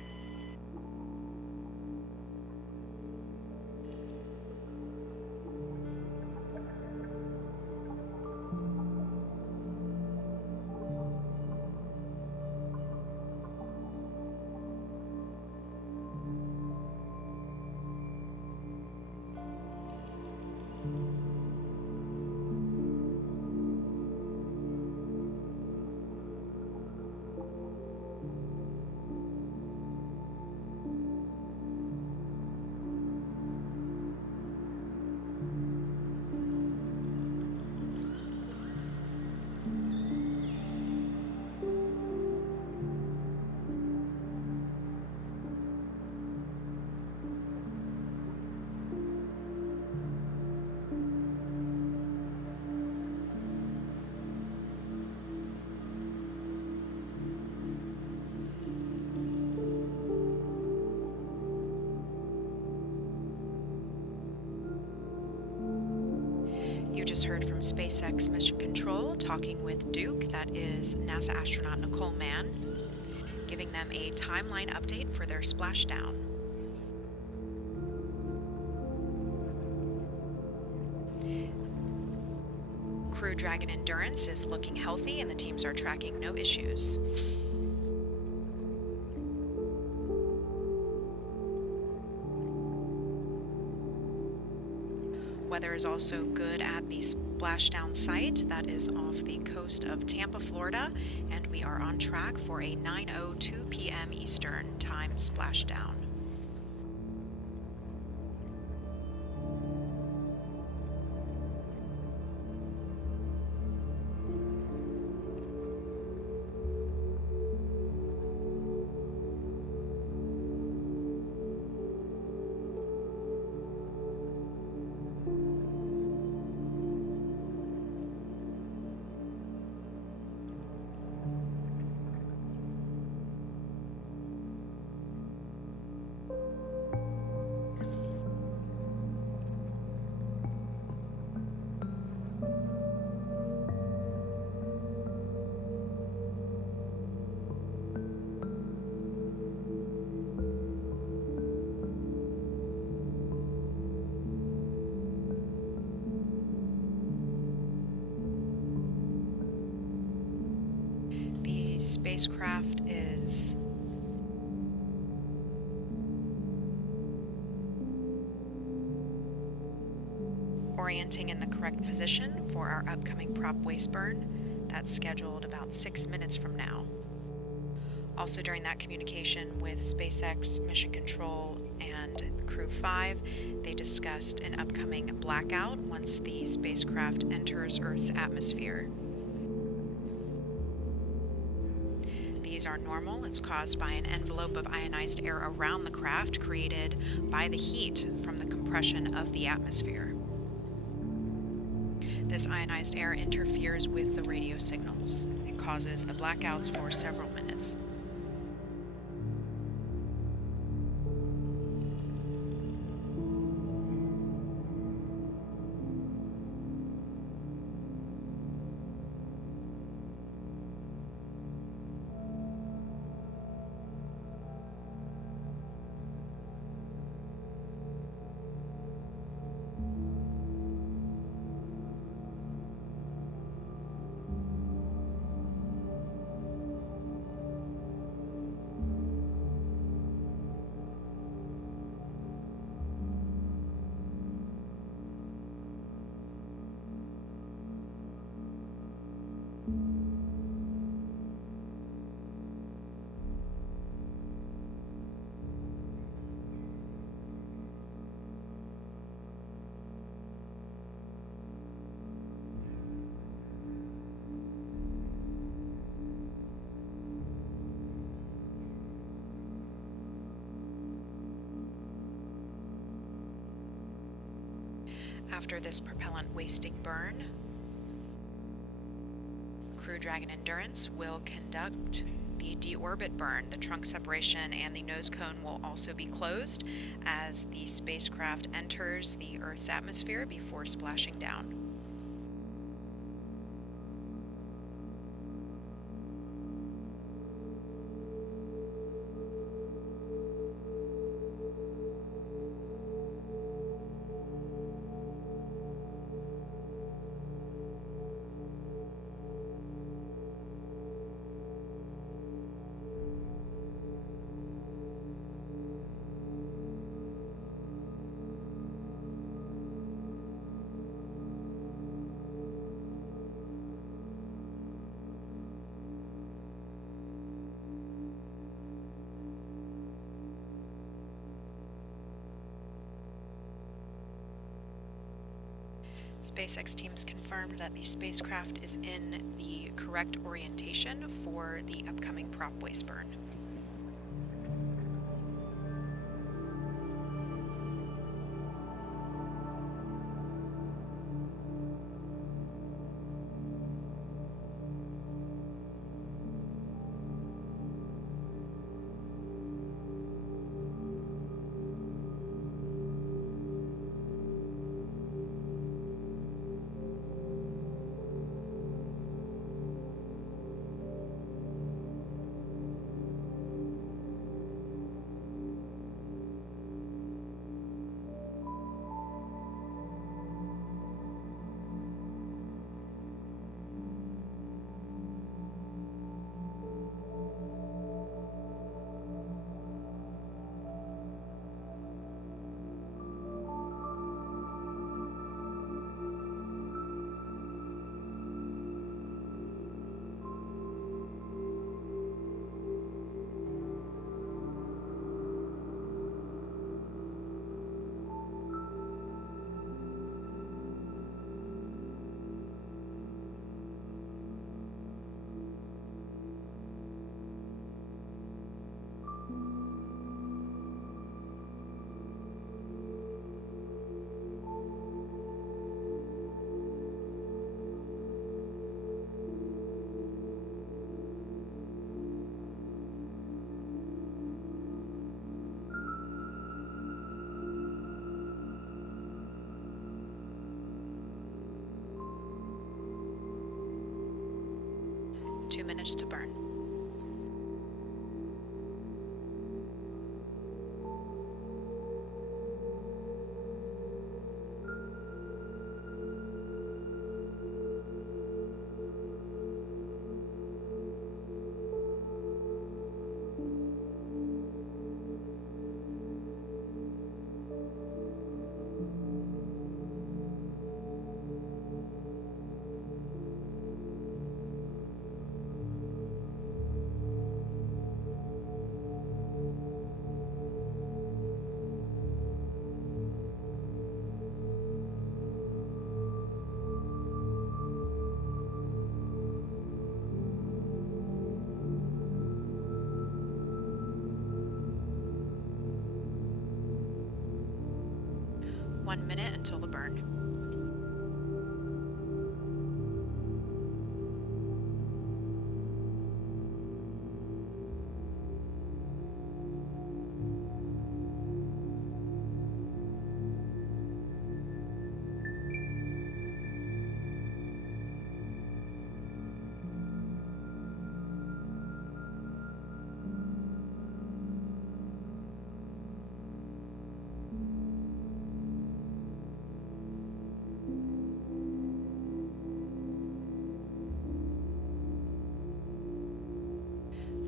You just heard from SpaceX Mission Control talking with Duke, that is NASA astronaut Nicole Mann, giving them a timeline update for their splashdown. Crew Dragon Endurance is looking healthy and the teams are tracking no issues. Weather is also good at the splashdown site that is off the coast of Tampa, Florida, and we are on track for a 9:02 p.m. Eastern time splashdown. spacecraft is orienting in the correct position for our upcoming prop waste burn. That's scheduled about 6 minutes from now. Also during that communication with SpaceX Mission Control and Crew 5, they discussed an upcoming blackout once the spacecraft enters Earth's atmosphere. These are normal. It's caused by an envelope of ionized air around the craft created by the heat from the compression of the atmosphere. This ionized air interferes with the radio signals. It causes the blackouts for several minutes. After this propellant wasting burn, Crew Dragon Endurance will conduct the deorbit burn. The trunk separation and the nose cone will also be closed as the spacecraft enters the Earth's atmosphere before splashing down. SpaceX teams confirmed that the spacecraft is in the correct orientation for the upcoming prop waste burn. Two minutes to burn. 1 minute until the burn.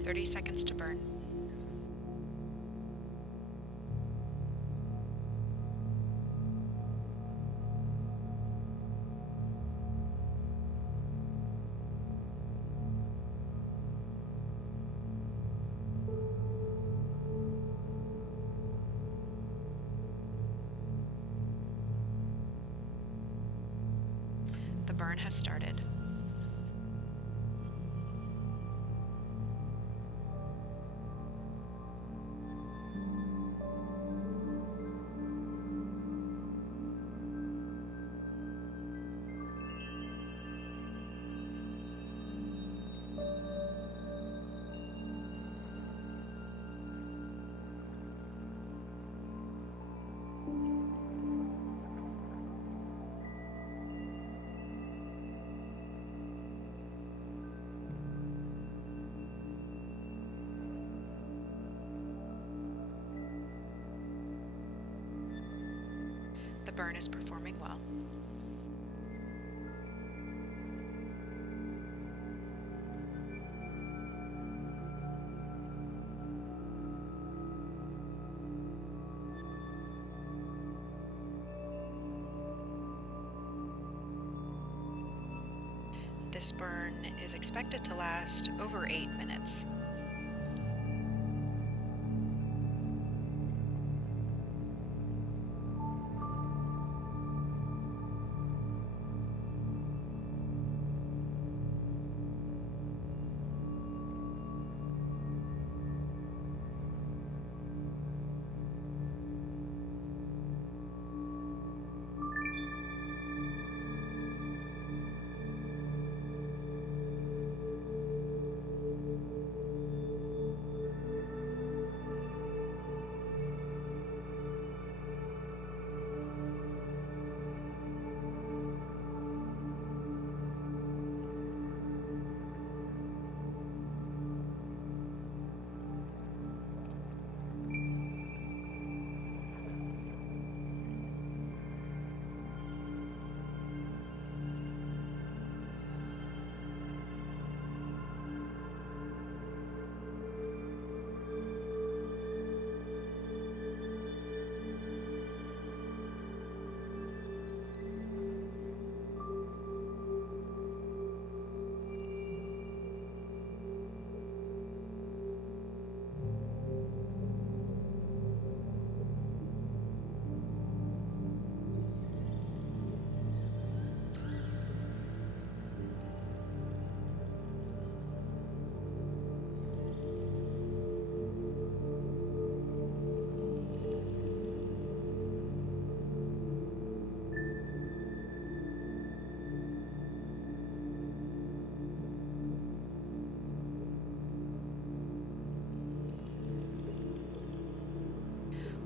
"30 seconds to burn." The burn has started. The burn is performing well. This burn is expected to last over 8 minutes.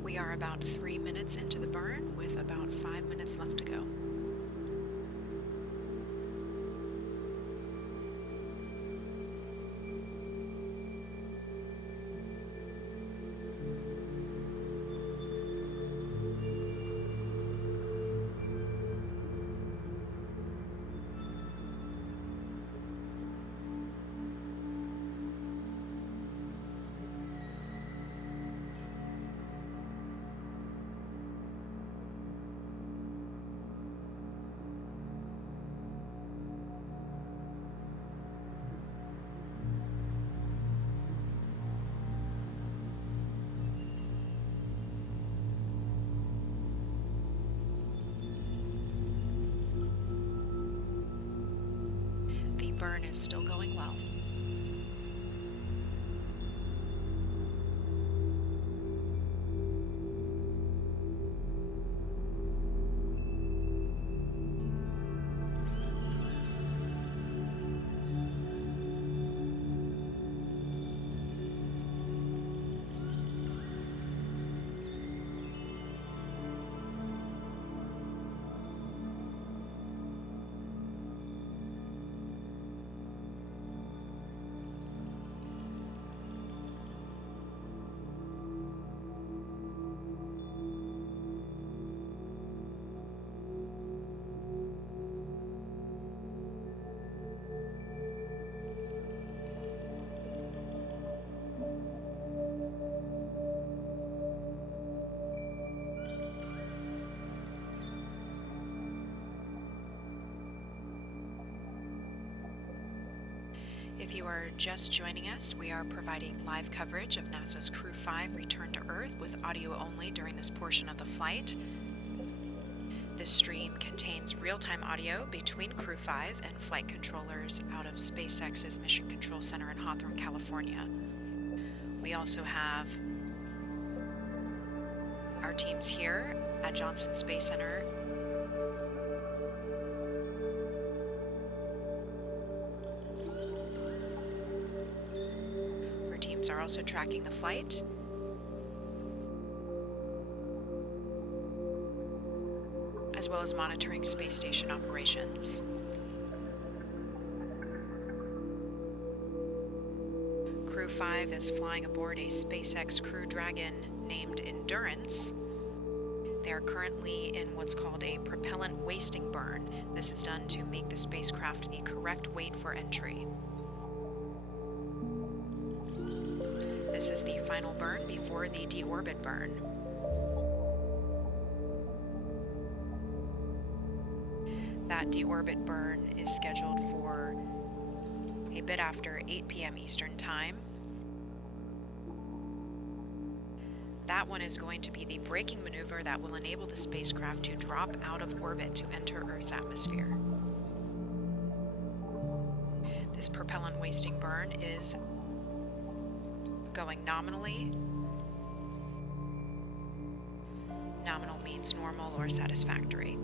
We are about 3 minutes into the burn with about 5 minutes left to go. The burn is still going well. If you are just joining us, we are providing live coverage of NASA's Crew 5 return to Earth with audio only during this portion of the flight. This stream contains real-time audio between Crew 5 and flight controllers out of SpaceX's Mission Control Center in Hawthorne, California. We also have our teams here at Johnson Space Center. Our teams are also tracking the flight. As well as monitoring space station operations. Crew 5 is flying aboard a SpaceX Crew Dragon named Endurance. They are currently in what's called a propellant wasting burn. This is done to make the spacecraft the correct weight for entry. This is the final burn before the deorbit burn. That deorbit burn is scheduled for a bit after 8 p.m. Eastern Time. That one is going to be the braking maneuver that will enable the spacecraft to drop out of orbit to enter Earth's atmosphere. This propellant wasting burn is going nominally. Nominal means normal or satisfactory.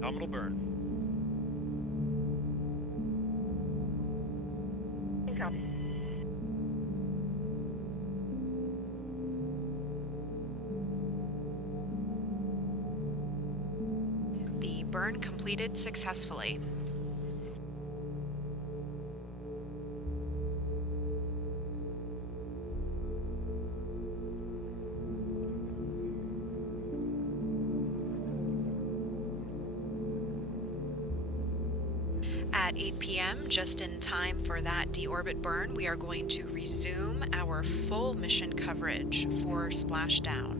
Nominal burn. Copy. The burn completed successfully. At 8 p.m., just in time for that deorbit burn, we are going to resume our full mission coverage for splashdown.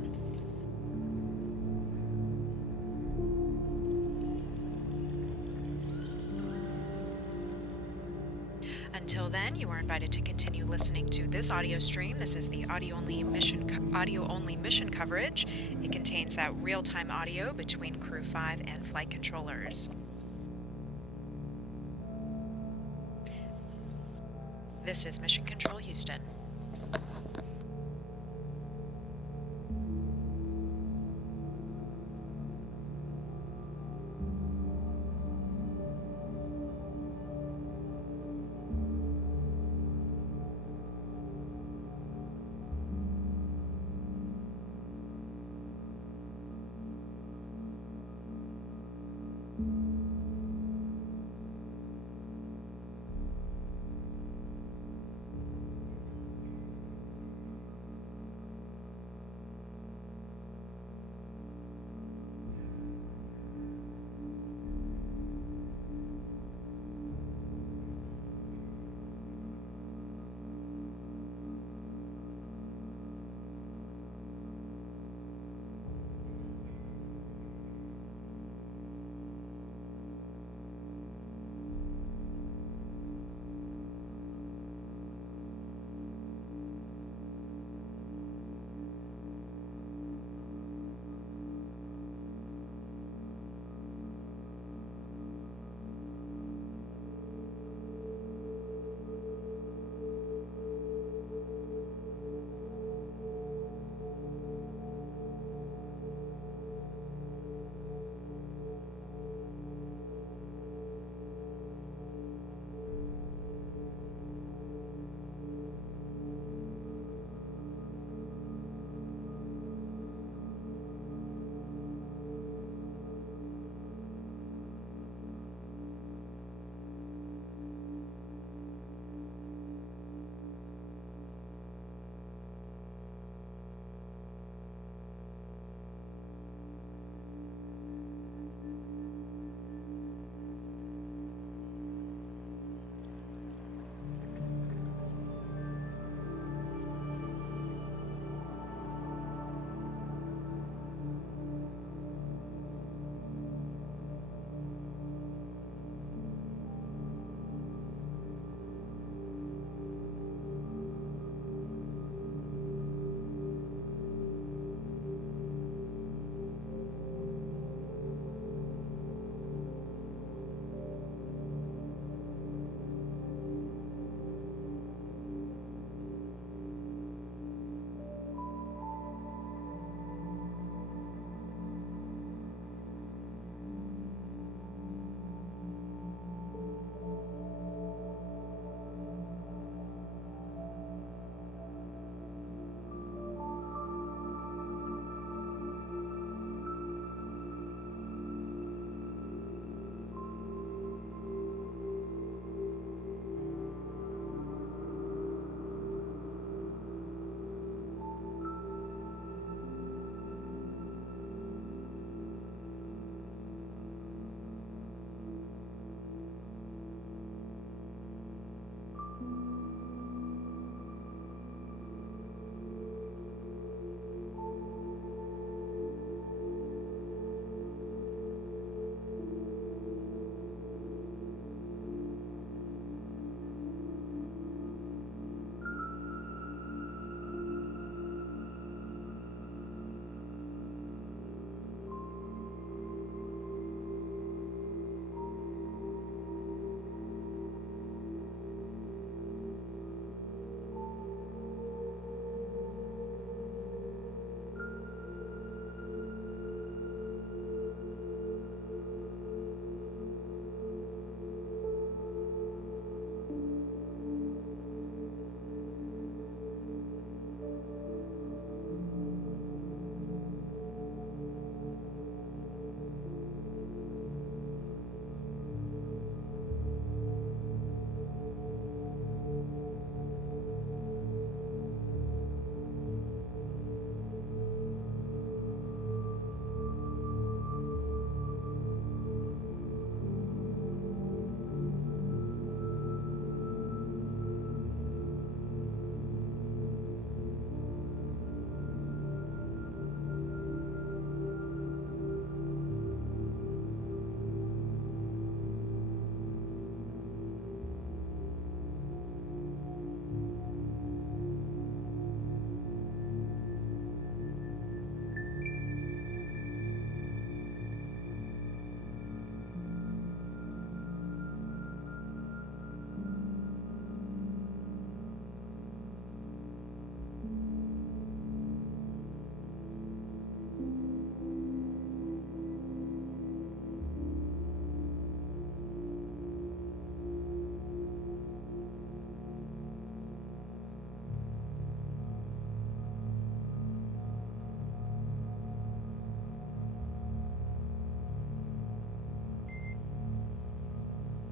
Until then, you are invited to continue listening to this audio stream. This is the audio-only mission coverage. It contains that real-time audio between Crew 5 and flight controllers. This is Mission Control Houston.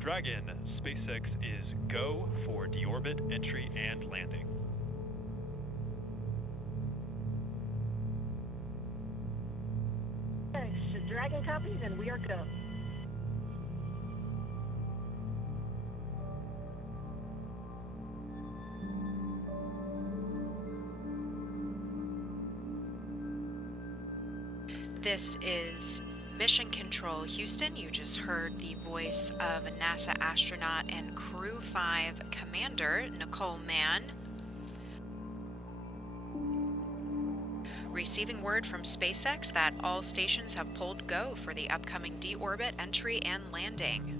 Dragon, SpaceX is go for deorbit, entry, and landing. Okay, Dragon copies, and we are go. This is Mission Control Houston. You just heard the voice of NASA astronaut and Crew 5 Commander Nicole Mann. Receiving word from SpaceX that all stations have pulled go for the upcoming deorbit, entry, and landing.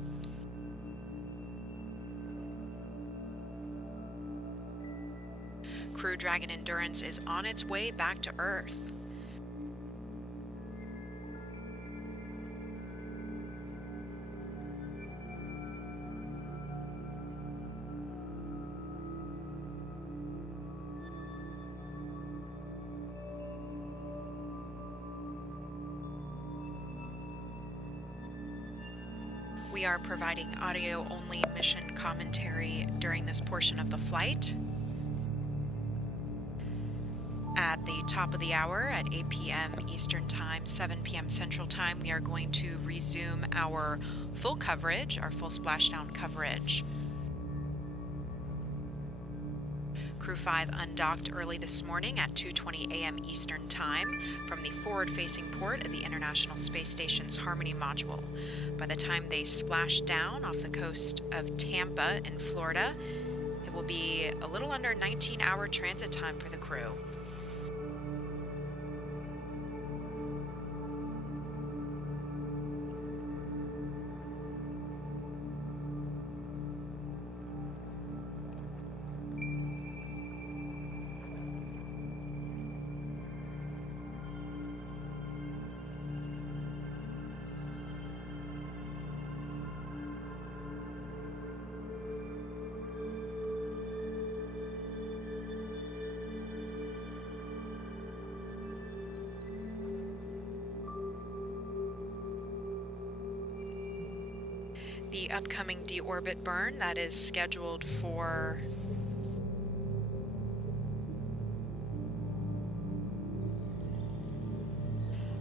Crew Dragon Endurance is on its way back to Earth. We are providing audio-only mission commentary during this portion of the flight. At the top of the hour, at 8 p.m. Eastern Time, 7 p.m. Central Time, we are going to resume our full coverage, our full splashdown coverage. Crew 5 undocked early this morning at 2:20 a.m. Eastern Time from the forward-facing port of the International Space Station's Harmony module. By the time they splash down off the coast of Tampa in Florida, it will be a little under 19-hour transit time for the crew. The upcoming deorbit burn that is scheduled for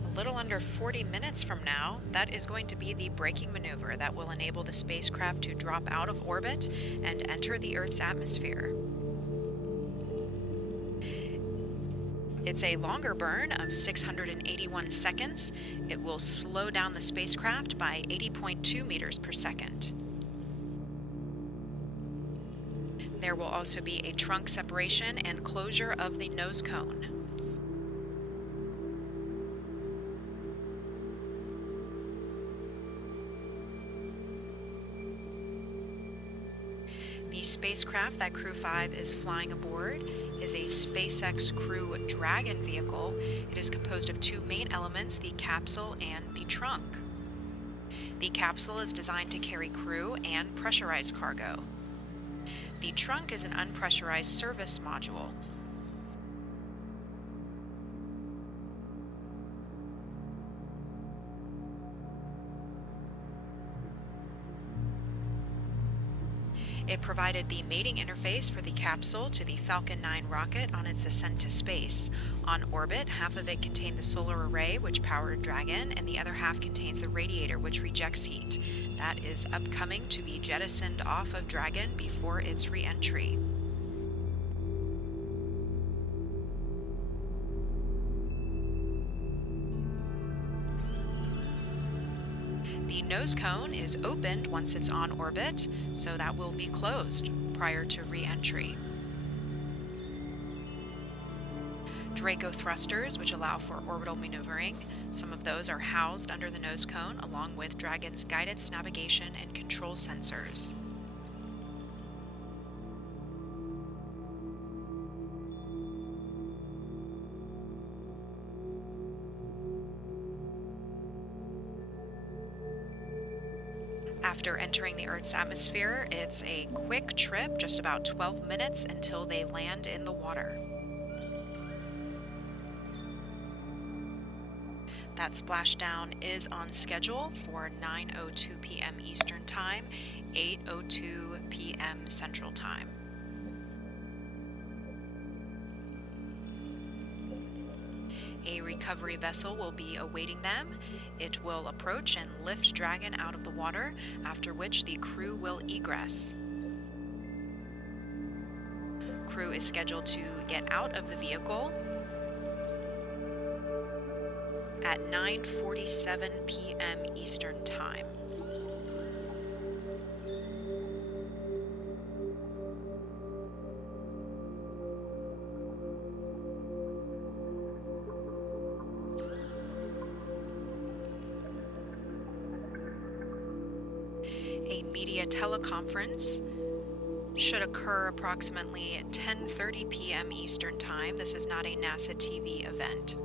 a little under 40 minutes from now, that is going to be the braking maneuver that will enable the spacecraft to drop out of orbit and enter the Earth's atmosphere. It's a longer burn of 681 seconds. It will slow down the spacecraft by 80.2 meters per second. There will also be a trunk separation and closure of the nose cone. The spacecraft that Crew 5 is flying aboard is a SpaceX Crew Dragon vehicle. It is composed of two main elements, the capsule and the trunk. The capsule is designed to carry crew and pressurized cargo. The trunk is an unpressurized service module. It provided the mating interface for the capsule to the Falcon 9 rocket on its ascent to space. On orbit, half of it contained the solar array, which powered Dragon, and the other half contains the radiator, which rejects heat. That is upcoming to be jettisoned off of Dragon before its re-entry. The nose cone is opened once it's on orbit, so that will be closed prior to re-entry. Draco thrusters, which allow for orbital maneuvering, some of those are housed under the nose cone, along with Dragon's guidance, navigation, and control sensors. After entering the Earth's atmosphere, it's a quick trip, just about 12 minutes until they land in the water. That splashdown is on schedule for 9:02 p.m. Eastern Time, 8:02 p.m. Central Time. A recovery vessel will be awaiting them. It will approach and lift Dragon out of the water, after which the crew will egress. Crew is scheduled to get out of the vehicle at 9:47 p.m. Eastern Time. A media teleconference should occur approximately at 10:30 p.m. Eastern Time. This is not a NASA TV event.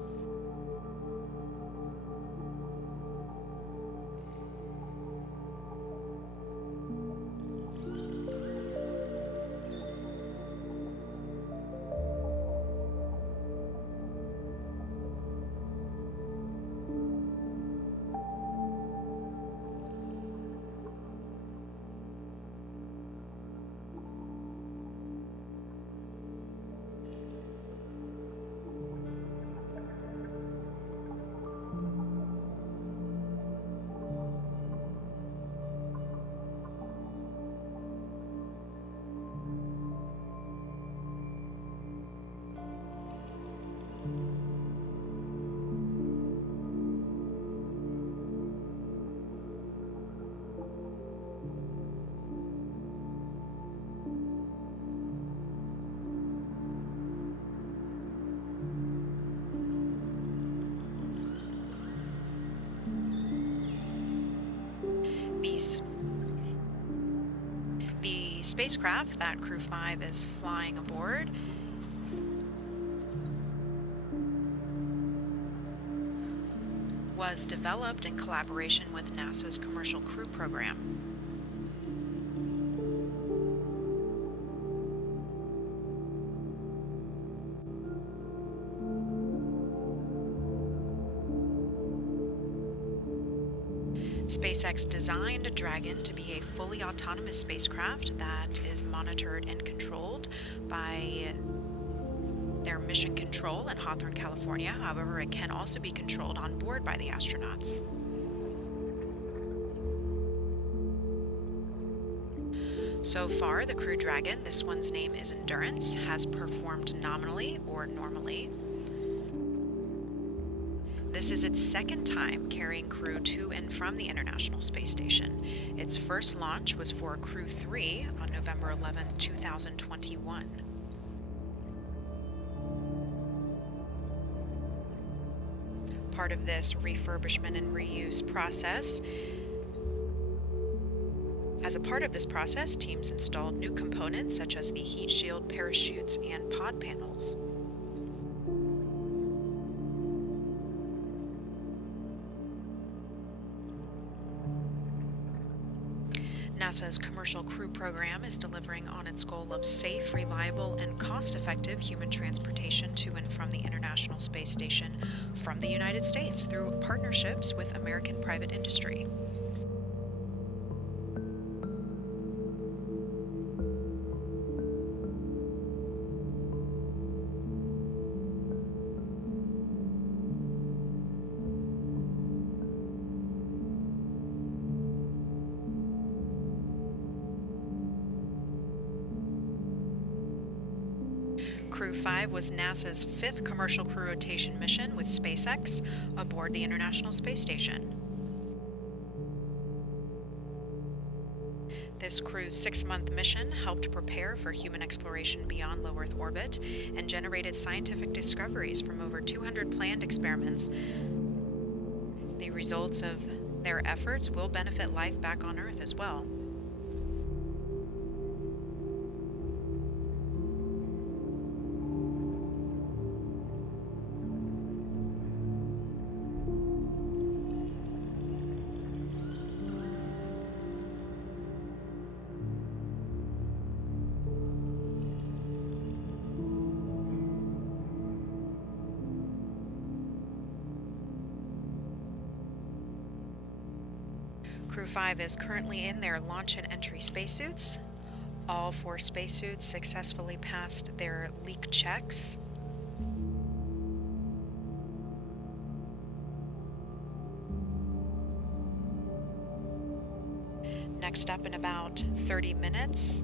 The spacecraft that Crew 5 is flying aboard was developed in collaboration with NASA's Commercial Crew Program. SpaceX designed Dragon to be a fully autonomous spacecraft that is monitored and controlled by their mission control in Hawthorne, California. However, it can also be controlled on board by the astronauts. So far, the Crew Dragon, this one's name is Endurance, has performed nominally or normally. This is its second time carrying crew to and from the International Space Station. Its first launch was for Crew 3 on November 11, 2021. Part of this refurbishment and reuse process. As a part of this process, teams installed new components such as the heat shield, parachutes, and pod panels. NASA's Commercial Crew Program is delivering on its goal of safe, reliable, and cost-effective human transportation to and from the International Space Station from the United States through partnerships with American private industry. Crew 5 was NASA's 5th commercial crew rotation mission with SpaceX aboard the International Space Station. This crew's 6-month mission helped prepare for human exploration beyond low Earth orbit and generated scientific discoveries from over 200 planned experiments. The results of their efforts will benefit life back on Earth as well. Crew 5 is currently in their launch and entry spacesuits. All 4 spacesuits successfully passed their leak checks. Next up in about 30 minutes,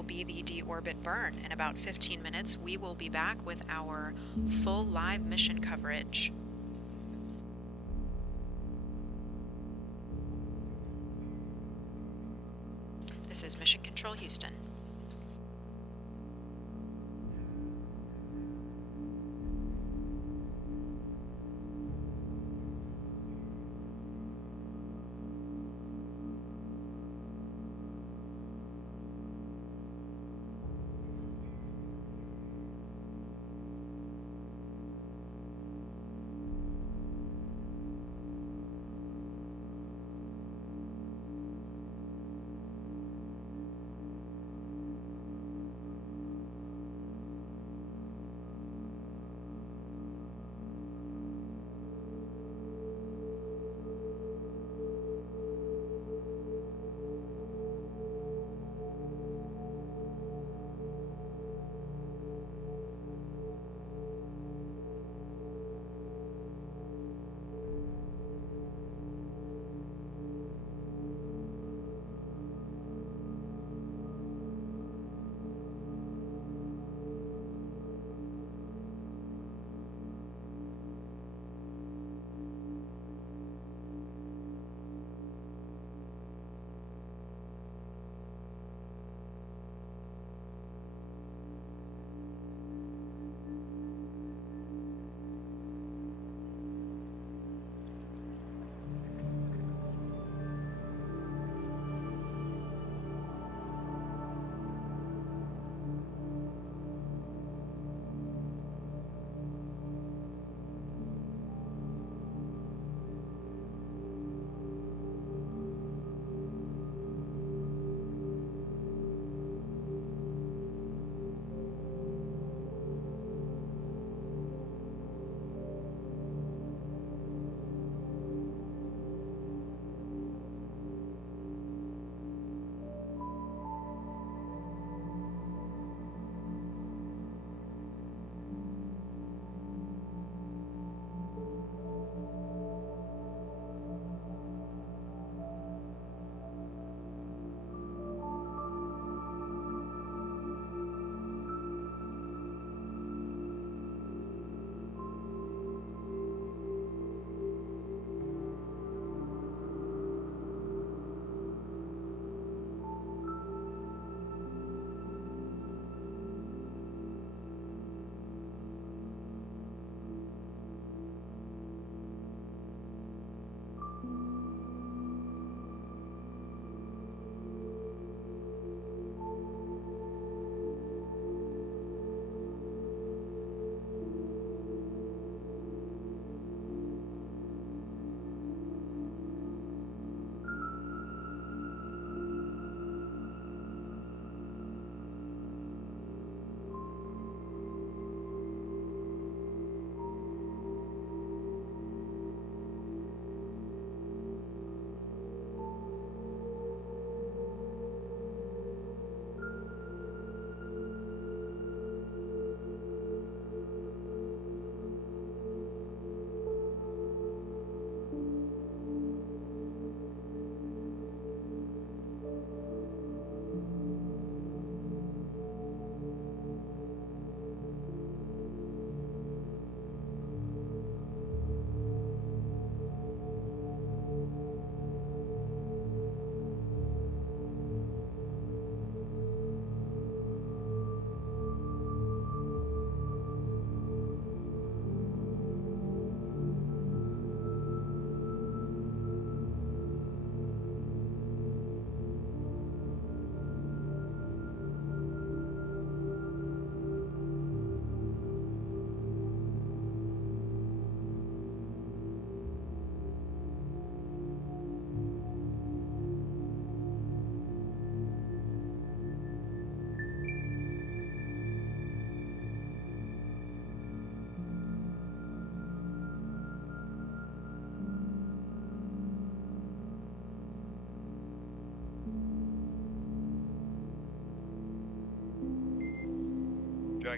will be the deorbit burn. In about 15 minutes, we will be back with our full live mission coverage. This is Mission Control Houston.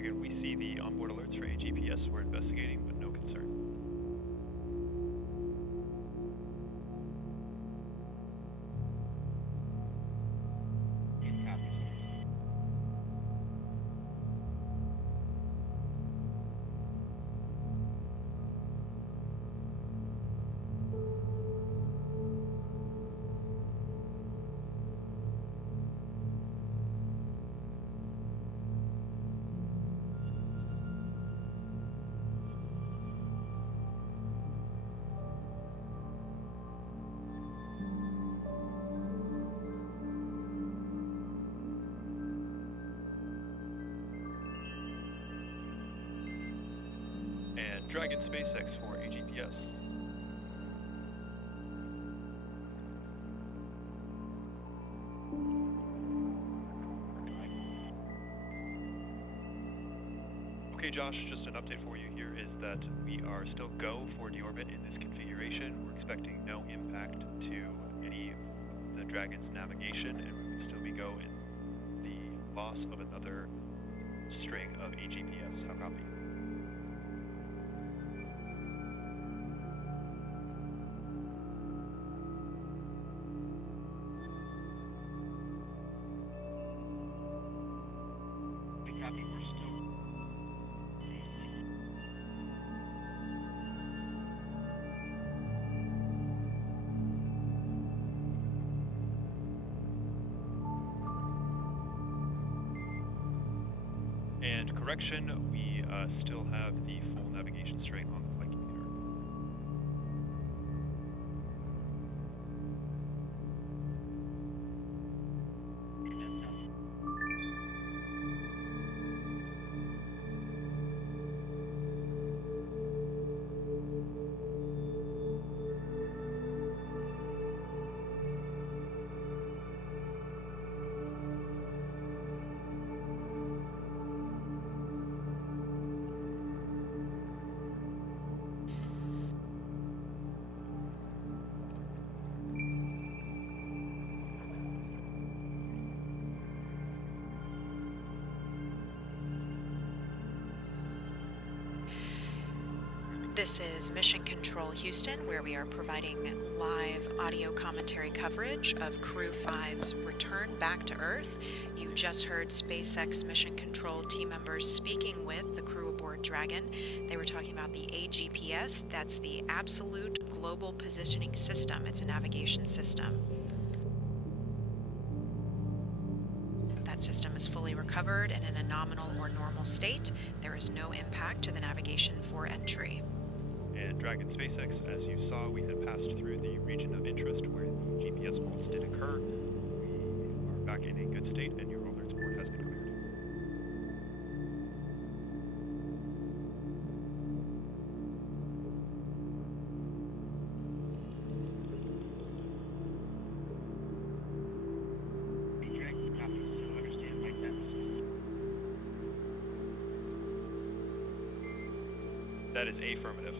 Dragon, we see the onboard alerts for AGPS. We're investigating, but no concern. And Dragon SpaceX for AGPS. Okay, Josh, just an update for you here is that we are still go for deorbit in this configuration. We're expecting no impact to any of the Dragon's navigation, and we will still be go in the loss of another string of AGPS. How copy? And correction, we still have the full navigation string on the flight computer. This is Mission Control Houston, where we are providing live audio commentary coverage of Crew 5's return back to Earth. You just heard SpaceX Mission Control team members speaking with the crew aboard Dragon. They were talking about the AGPS. That's the Absolute Global Positioning System. It's a navigation system. That system is fully recovered and in a nominal or normal state. There is no impact to the navigation for entry. And Dragon SpaceX, as you saw, we had passed through the region of interest where the GPS faults did occur. We are back in a good state, and your alerts board has been cleared. That is affirmative.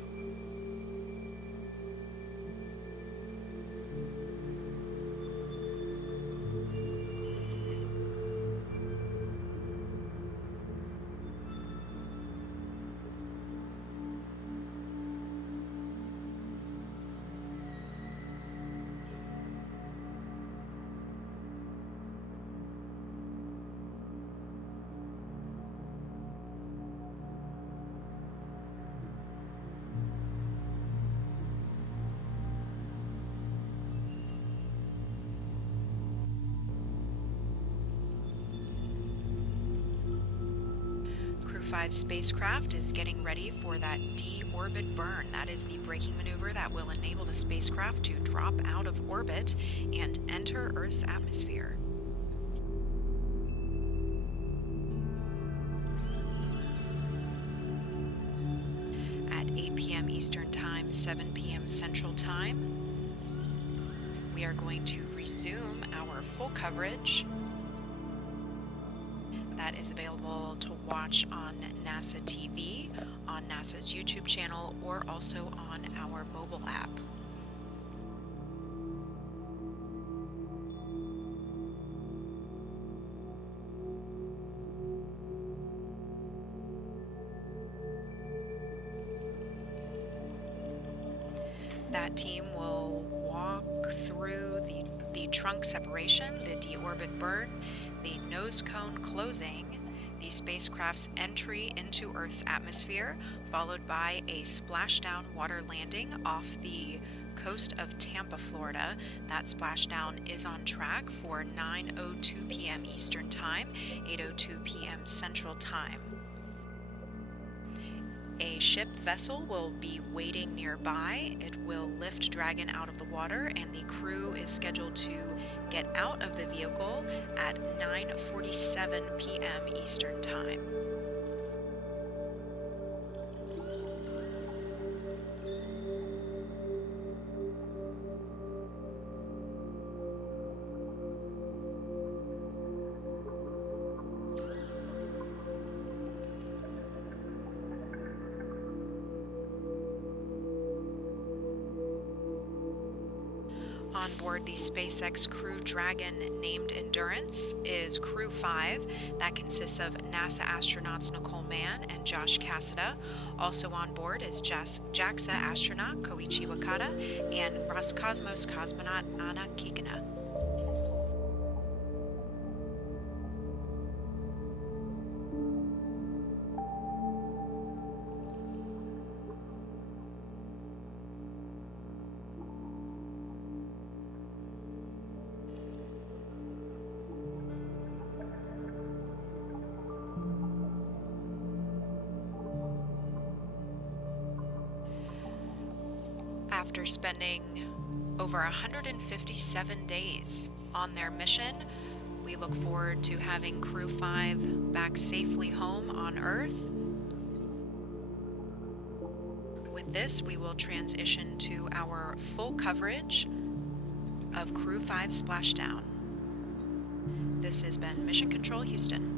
Crew 5 spacecraft is getting ready for that deorbit burn. That is the braking maneuver that will enable the spacecraft to drop out of orbit and enter Earth's atmosphere. At 8 p.m. Eastern Time, 7 p.m. Central Time, we are going to resume our full coverage that is available to watch on NASA TV, on NASA's YouTube channel, or also on our mobile app. That team will walk through the trunk separation, the deorbit burn, the nose cone closing, the spacecraft's entry into Earth's atmosphere, followed by a splashdown water landing off the coast of Tampa, Florida. That splashdown is on track for 9:02 p.m. Eastern Time, 8:02 p.m. Central Time. A ship vessel will be waiting nearby. It will lift Dragon out of the water, and the crew is scheduled to get out of the vehicle at 9:47 p.m. Eastern Time. On board the SpaceX Crew Dragon named Endurance is Crew 5. That consists of NASA astronauts Nicole Mann and Josh Cassada. Also on board is JAXA astronaut Koichi Wakata and Roscosmos cosmonaut Anna Kikina. After spending over 157 days on their mission, we look forward to having Crew 5 back safely home on Earth. With this, we will transition to our full coverage of Crew 5 splashdown. This has been Mission Control Houston.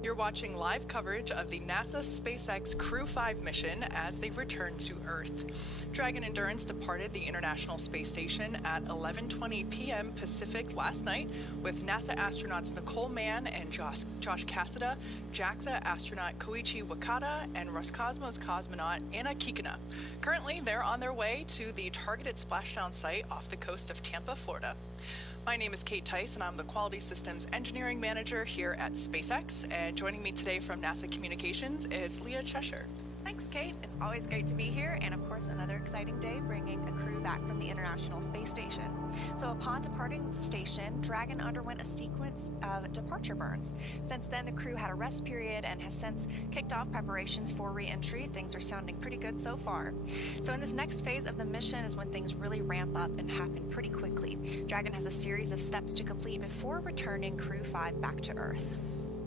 You're watching live coverage of the NASA SpaceX Crew 5 mission as they return to Earth. Dragon Endurance departed the International Space Station at 11:20 p.m. Pacific last night with NASA astronauts Nicole Mann and Josh Cassada, JAXA astronaut Koichi Wakata, and Roscosmos cosmonaut Anna Kikina. Currently, they're on their way to the targeted splashdown site off the coast of Tampa, Florida. My name is Kate Tice, and I'm the Quality Systems Engineering Manager here at SpaceX. And joining me today from NASA Communications is Leah Cheshire. Thanks, Kate. It's always great to be here, and of course, another exciting day bringing a crew back from the International Space Station. So, upon departing the station, Dragon underwent a sequence of departure burns. Since then, the crew had a rest period and has since kicked off preparations for re-entry. Things are sounding pretty good so far. So, in this next phase of the mission is when things really ramp up and happen pretty quickly. Dragon has a series of steps to complete before returning Crew 5 back to Earth.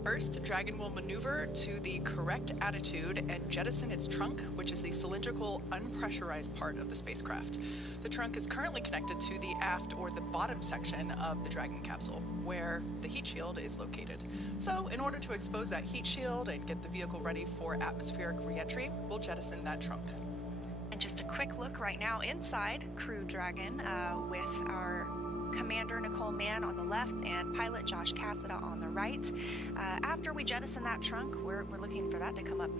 First, Dragon will maneuver to the correct attitude and jettison its trunk, which is the cylindrical, unpressurized part of the spacecraft. The trunk is currently connected to the aft or the bottom section of the Dragon capsule, where the heat shield is located. So, in order to expose that heat shield and get the vehicle ready for atmospheric re-entry, we'll jettison that trunk. And just a quick look right now inside Crew Dragon with our Commander Nicole Mann on the left and pilot Josh Cassada on the right. After we jettison that trunk, we're looking for that to come up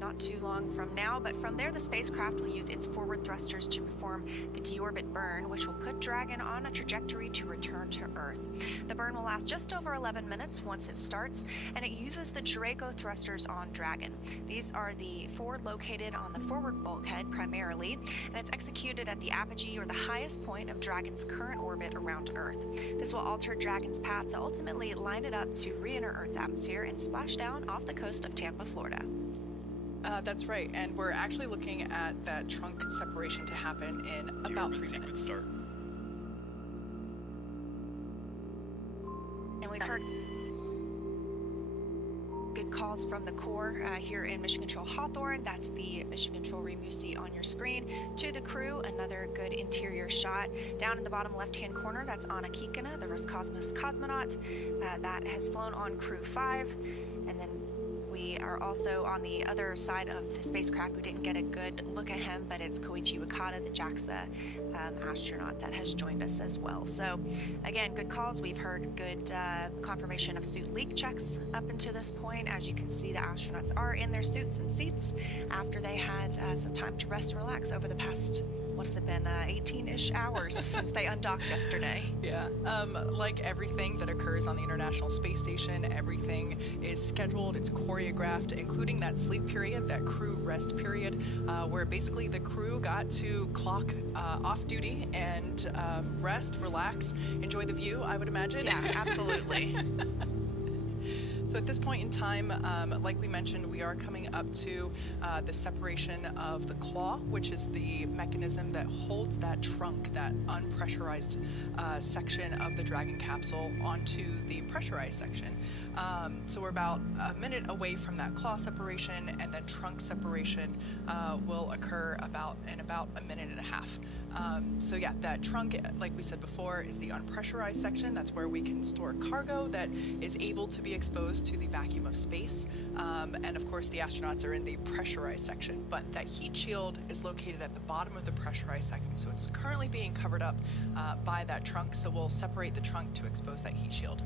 not too long from now, but from there the spacecraft will use its forward thrusters to perform the deorbit burn, which will put Dragon on a trajectory to return to Earth. The burn will last just over 11 minutes once it starts, and it uses the Draco thrusters on Dragon. These are the four located on the forward bulkhead primarily, and it's executed at the apogee or the highest point of Dragon's current orbit around Earth. This will alter Dragon's path to ultimately line it up to re-enter Earth's atmosphere and splash down off the coast of Tampa, Florida. That's right, and we're actually looking at that trunk separation to happen in about 3 minutes. Start. And we've heard good calls from the core here in Mission Control Hawthorne. That's the Mission Control room you see on your screen. To the crew, another good interior shot. Down in the bottom left-hand corner, that's Anna Kikina, the Roscosmos cosmonaut. That has flown on Crew 5. And then we are also on the other side of the spacecraft. We didn't get a good look at him, but it's Koichi Wakata, the JAXA astronaut that has joined us as well. So again, good calls. We've heard good confirmation of suit leak checks up until this point. As you can see, the astronauts are in their suits and seats after they had some time to rest and relax over the past, what has it been, 18-ish hours since they undocked yesterday. Yeah, like everything that occurs on the International Space Station, everything is scheduled, it's choreographed, including that sleep period, that crew rest period, where basically the crew got to clock off duty and rest, relax, enjoy the view, I would imagine. Yeah, absolutely. So at this point in time, like we mentioned, we are coming up to the separation of the claw, which is the mechanism that holds that trunk, that unpressurized section of the Dragon capsule onto the pressurized section. So we're about a minute away from that claw separation, and then trunk separation will occur in about a minute and a half. So yeah, that trunk, like we said before, is the unpressurized section. That's where we can store cargo that is able to be exposed to the vacuum of space. And of course, the astronauts are in the pressurized section, but that heat shield is located at the bottom of the pressurized section. So it's currently being covered up by that trunk. So we'll separate the trunk to expose that heat shield.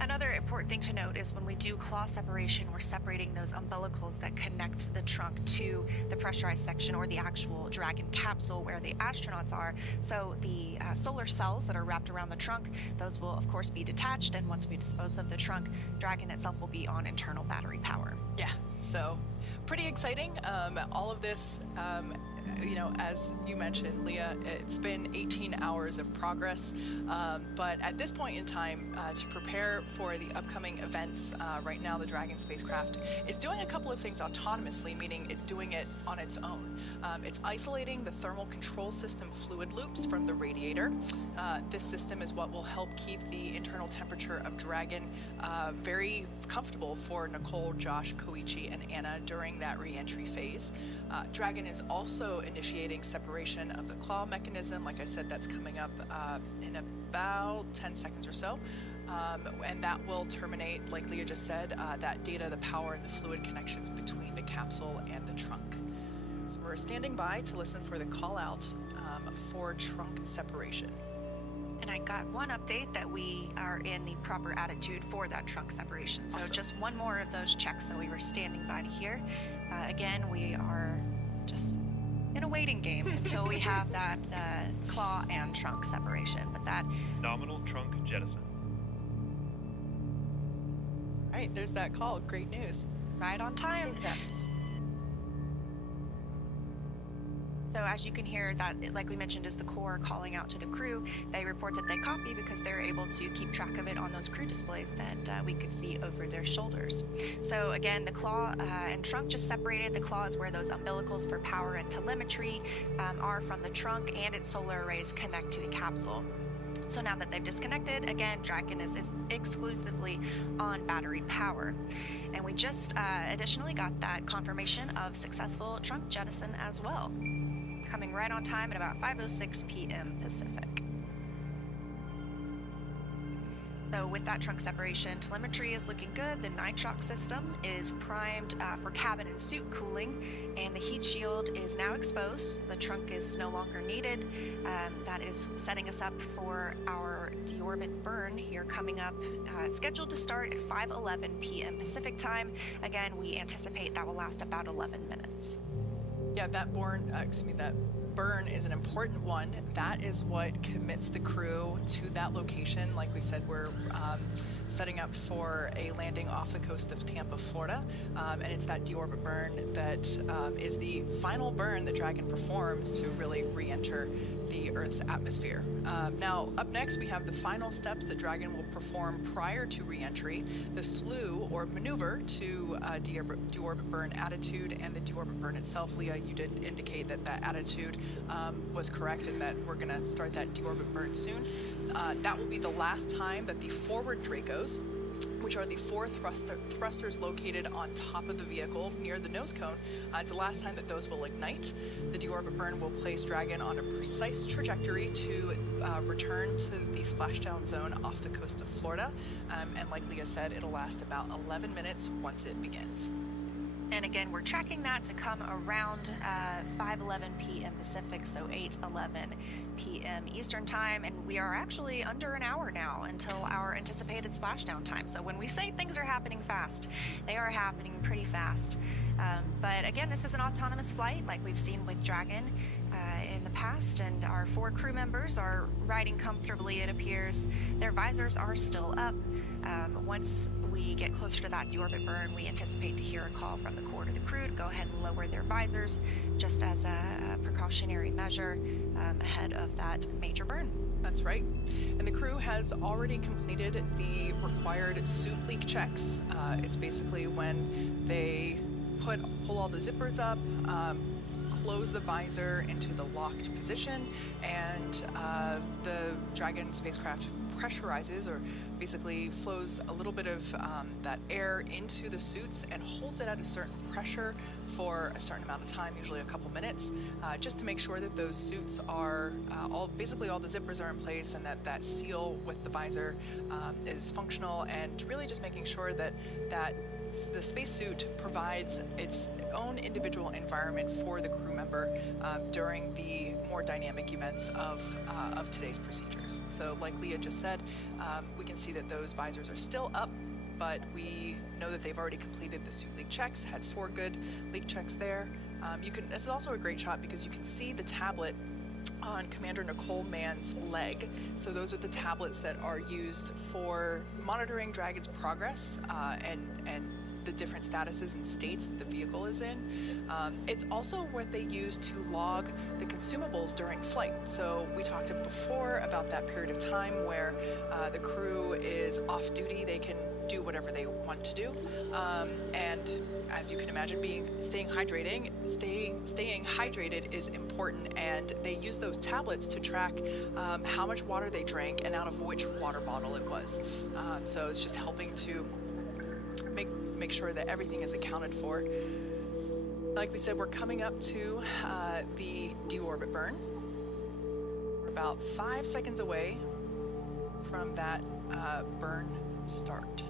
Another important thing to note is when we do claw separation, we're separating those umbilicals that connect the trunk to the pressurized section or the actual Dragon capsule where the astronauts are. So the solar cells that are wrapped around the trunk, those will of course be detached, and once we dispose of the trunk, Dragon itself will be on internal battery power. Yeah, so pretty exciting. All of this, you know, as you mentioned, Leah, it's been 18 hours of progress, but at this point in time, to prepare for the upcoming events, right now the Dragon spacecraft is doing a couple of things autonomously, meaning it's doing it on its own. It's isolating the thermal control system fluid loops from the radiator. This system is what will help keep the internal temperature of Dragon very comfortable for Nicole, Josh, Koichi, and Anna during that re-entry phase. Dragon is also initiating separation of the claw mechanism. Like I said, that's coming up in about 10 seconds or so. and that will terminate, like Leah just said, that data, the power, and the fluid connections between the capsule and the trunk. So we're standing by to listen for the call out for trunk separation. And I got one update that we are in the proper attitude for that trunk separation. So Awesome. just one more of those checks that we were standing by to hear. Again, we are just in a waiting game until we have that claw and trunk separation. But that Nominal trunk jettison. Right, there's that call. Great news. right on time. So as you can hear, that, like we mentioned, is the core calling out to the crew. They report that they copy because they're able to keep track of it on those crew displays that we could see over their shoulders. So again, the claw and trunk just separated. The claw is where those umbilicals for power and telemetry are from the trunk, and its solar arrays connect to the capsule. So now that they've disconnected, again, Dragon is exclusively on battery power. And we just additionally got that confirmation of successful trunk jettison as well, coming right on time at about 5:06 p.m. Pacific. So with that trunk separation, telemetry is looking good. The nitrox system is primed for cabin and suit cooling, and the heat shield is now exposed. The trunk is no longer needed. That is setting us up for our deorbit burn here coming up, scheduled to start at 5:11 p.m. Pacific time. Again, we anticipate that will last about 11 minutes. Yeah, that burn is an important one. That is what commits the crew to that location. Like we said, we're setting up for a landing off the coast of Tampa, Florida, and it's that deorbit burn that is the final burn that Dragon performs to really re-enter the Earth's atmosphere. Now, up next, we have the final steps that Dragon will perform prior to re-entry, the slew or maneuver to deorbit burn attitude and the deorbit burn itself. Leah, you did indicate that that attitude was correct and that we're going to start that deorbit burn soon. That will be the last time that the forward Dracos, which are the four thrusters located on top of the vehicle near the nose cone, it's the last time that those will ignite. The deorbit burn will place Dragon on a precise trajectory to return to the splashdown zone off the coast of Florida. And like Leah said, it'll last about 11 minutes once it begins. And again, we're tracking that to come around 5:11 p.m. Pacific, so 8:11 p.m. Eastern time, and we are actually under an hour now until our anticipated splashdown time. So when we say things are happening fast, they are happening pretty fast. But again, this is an autonomous flight like we've seen with Dragon in the past, and our 4 crew members are riding comfortably, it appears. Their visors are still up. Once we get closer to that deorbit burn, we anticipate to hear a call from the core to the crew to go ahead and lower their visors just as a precautionary measure ahead of that major burn. That's right. And the crew has already completed the required suit leak checks. It's basically when they pull all the zippers up, close the visor into the locked position, and the Dragon spacecraft pressurizes, or basically flows a little bit of that air into the suits and holds it at a certain pressure for a certain amount of time, usually a couple minutes, just to make sure that those suits are basically all the zippers are in place, and that seal with the visor is functional, and really just making sure that the spacesuit provides its own individual environment for the crew member during the more dynamic events of today's procedures. So like Leah just said, we can see that those visors are still up, but we know that they've already completed the suit leak checks, had 4 good leak checks there. This is also a great shot because you can see the tablet on Commander Nicole Mann's leg. So those are the tablets that are used for monitoring Dragon's progress and the different statuses and states that the vehicle is in. It's also what they use to log the consumables during flight. So we talked before about that period of time where the crew is off duty. They can do whatever they want to do. And as you can imagine, staying hydrated is important, and they use those tablets to track how much water they drank and out of which water bottle it was. So it's just helping to make sure that everything is accounted for. Like we said, we're coming up to the deorbit burn. We're about 5 seconds away from that burn start.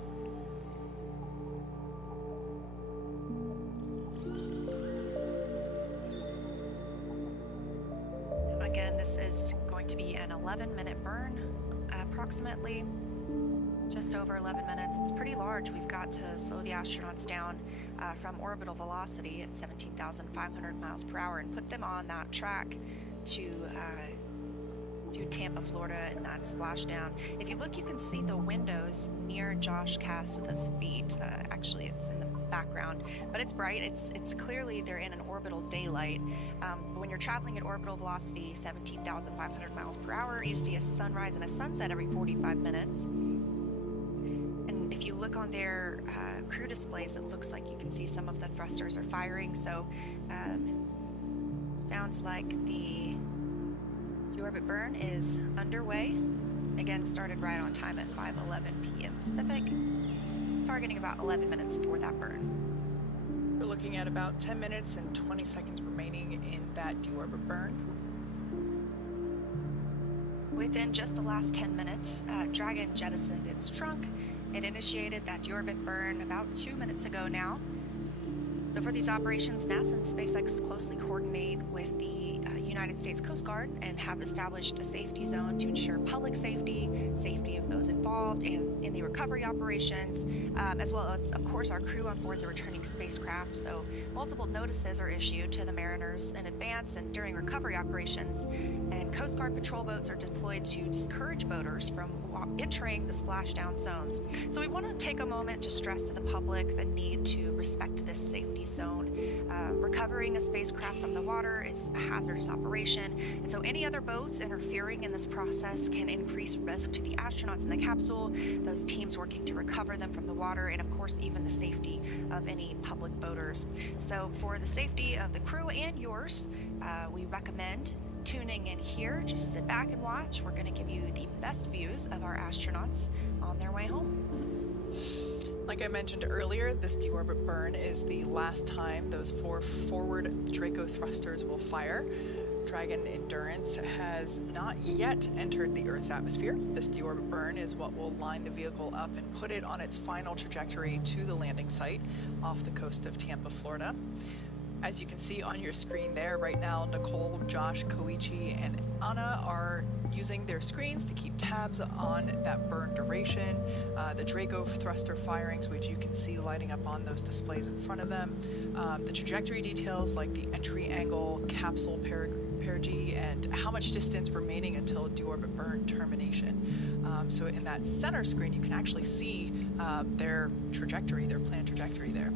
Again, this is going to be an 11-minute burn, approximately. Just over 11 minutes. It's pretty large. We've got to slow the astronauts down from orbital velocity at 17,500 miles per hour and put them on that track to Tampa, Florida, in that splashdown. If you look, you can see the windows near Josh Cassida's feet. Actually, it's in the background, but it's bright. It's clearly they're in an orbital daylight. When you're traveling at orbital velocity, 17,500 miles per hour, you see a sunrise and a sunset every 45 minutes. And if you look on their crew displays, it looks like you can see some of the thrusters are firing. So sounds like the deorbit burn is underway. Again, started right on time at 5:11 p.m. Pacific, targeting about 11 minutes for that burn. We're looking at about 10 minutes and 20 seconds remaining in that deorbit burn. Within just the last 10 minutes, Dragon jettisoned its trunk. It initiated that deorbit burn about 2 minutes ago now. So for these operations, NASA and SpaceX closely coordinate with the United States Coast Guard and have established a safety zone to ensure public safety, safety of those involved and in the recovery operations, as well as, of course, our crew on board the returning spacecraft. So multiple notices are issued to the mariners in advance and during recovery operations, and Coast Guard patrol boats are deployed to discourage boaters from entering the splashdown zones. So we want to take a moment to stress to the public the need to respect this safety zone. Recovering a spacecraft from the water is a hazardous operation, and so any other boats interfering in this process can increase risk to the astronauts in the capsule, those teams working to recover them from the water, and of course even the safety of any public boaters. So for the safety of the crew and yours, we recommend tuning in here. Just sit back and watch. We're going to give you the best views of our astronauts on their way home. Like I mentioned earlier, this deorbit burn is the last time those 4 forward Draco thrusters will fire. Dragon Endurance has not yet entered the Earth's atmosphere. This deorbit burn is what will line the vehicle up and put it on its final trajectory to the landing site off the coast of Tampa, Florida. As you can see on your screen there right now, Nicole, Josh, Koichi, and Anna are using their screens to keep tabs on that burn duration, the Draco thruster firings, which you can see lighting up on those displays in front of them, the trajectory details like the entry angle, capsule perigee, and how much distance remaining until deorbit burn termination. So in that center screen, you can actually see their trajectory, their planned trajectory there.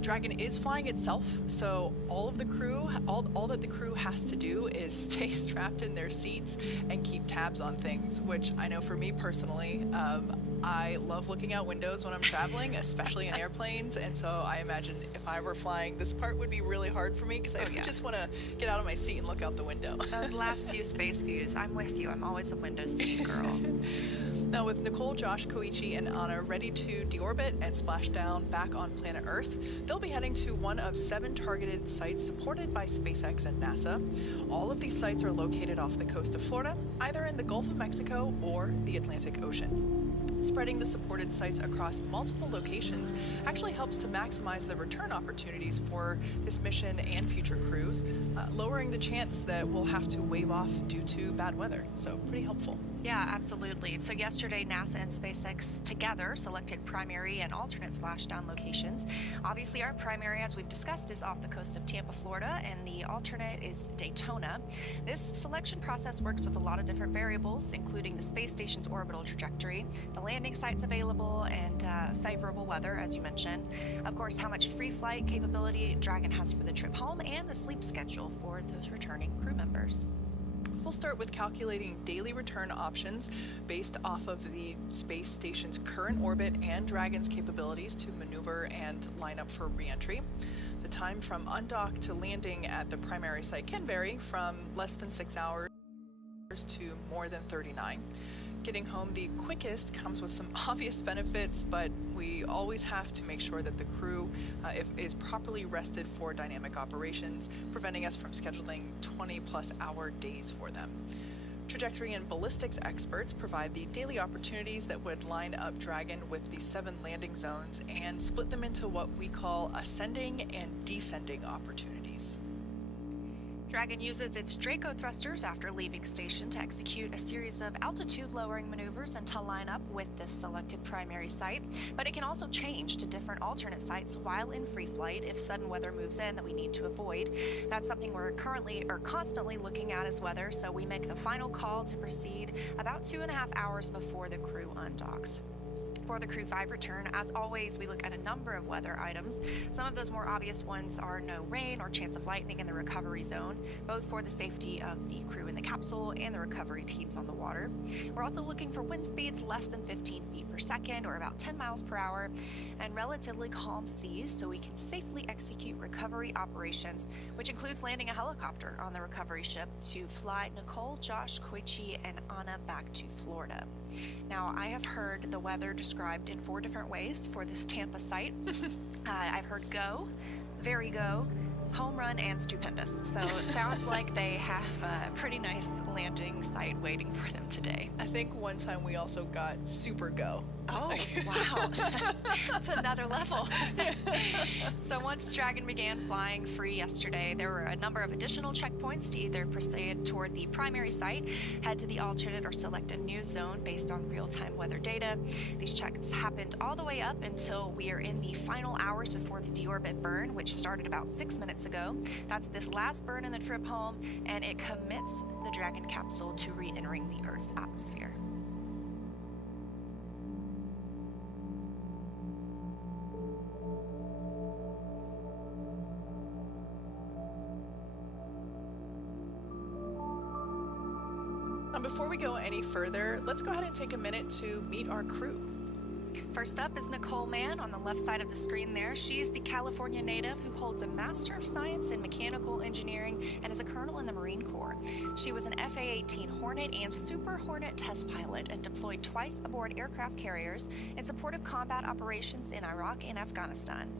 Dragon is flying itself, so all of the crew, all that the crew has to do is stay strapped in their seats and keep tabs on things, which I know for me personally, I love looking out windows when I'm traveling, especially in airplanes, and so I imagine if I were flying, this part would be really hard for me because I just want to get out of my seat and look out the window. Those last few space views, I'm with you. I'm always a window seat girl. Now with Nicole, Josh, Koichi, and Anna ready to deorbit and splash down back on planet Earth, they'll be heading to one of 7 targeted sites supported by SpaceX and NASA. All of these sites are located off the coast of Florida, either in the Gulf of Mexico or the Atlantic Ocean. Spreading the supported sites across multiple locations actually helps to maximize the return opportunities for this mission and future crews, lowering the chance that we'll have to wave off due to bad weather. So pretty helpful. Yeah, absolutely. So yesterday, NASA and SpaceX together selected primary and alternate splashdown locations. Obviously, our primary, as we've discussed, is off the coast of Tampa, Florida, and the alternate is Daytona. This selection process works with a lot of different variables, including the space station's orbital trajectory, the landing sites available, and favorable weather, as you mentioned. Of course, how much free flight capability Dragon has for the trip home, and the sleep schedule for those returning crew members. We'll start with calculating daily return options based off of the space station's current orbit and Dragon's capabilities to maneuver and line up for re-entry. The time from undock to landing at the primary site can vary from less than 6 hours to more than 39. Getting home the quickest comes with some obvious benefits, but we always have to make sure that the crew is properly rested for dynamic operations, preventing us from scheduling 20-plus hour days for them. Trajectory and ballistics experts provide the daily opportunities that would line up Dragon with the 7 landing zones and split them into what we call ascending and descending opportunities. Dragon uses its Draco thrusters after leaving station to execute a series of altitude-lowering maneuvers and to line up with this selected primary site, but it can also change to different alternate sites while in free flight if sudden weather moves in that we need to avoid. That's something we're currently or constantly looking at as weather, so we make the final call to proceed about 2.5 hours before the crew undocks. For the Crew 5 return, as always, we look at a number of weather items. Some of those more obvious ones are no rain or chance of lightning in the recovery zone, both for the safety of the crew in the capsule and the recovery teams on the water. We're also looking for wind speeds less than 15 feet per second, or about 10 miles per hour, and relatively calm seas so we can safely execute recovery operations, which includes landing a helicopter on the recovery ship to fly Nicole, Josh, Koichi, and Anna back to Florida. Now, I have heard the weather described in 4 different ways for this Tampa site. I've heard go, very go, home run, and stupendous. So it sounds like they have a pretty nice landing site waiting for them today. I think one time we also got super go. Oh, wow. That's another level. So once Dragon began flying free yesterday, there were a number of additional checkpoints to either proceed toward the primary site, head to the alternate, or select a new zone based on real-time weather data. These checks happened all the way up until we are in the final hours before the deorbit burn, which started about 6 minutes ago. That's this last burn in the trip home, and it commits the Dragon capsule to re-entering the Earth's atmosphere. Before we go any further, let's go ahead and take a minute to meet our crew. First up is Nicole Mann on the left side of the screen there. She's the California native who holds a Master of Science in Mechanical Engineering and is a colonel in the Marine Corps. She was an FA-18 Hornet and Super Hornet test pilot and deployed twice aboard aircraft carriers in support of combat operations in Iraq and Afghanistan.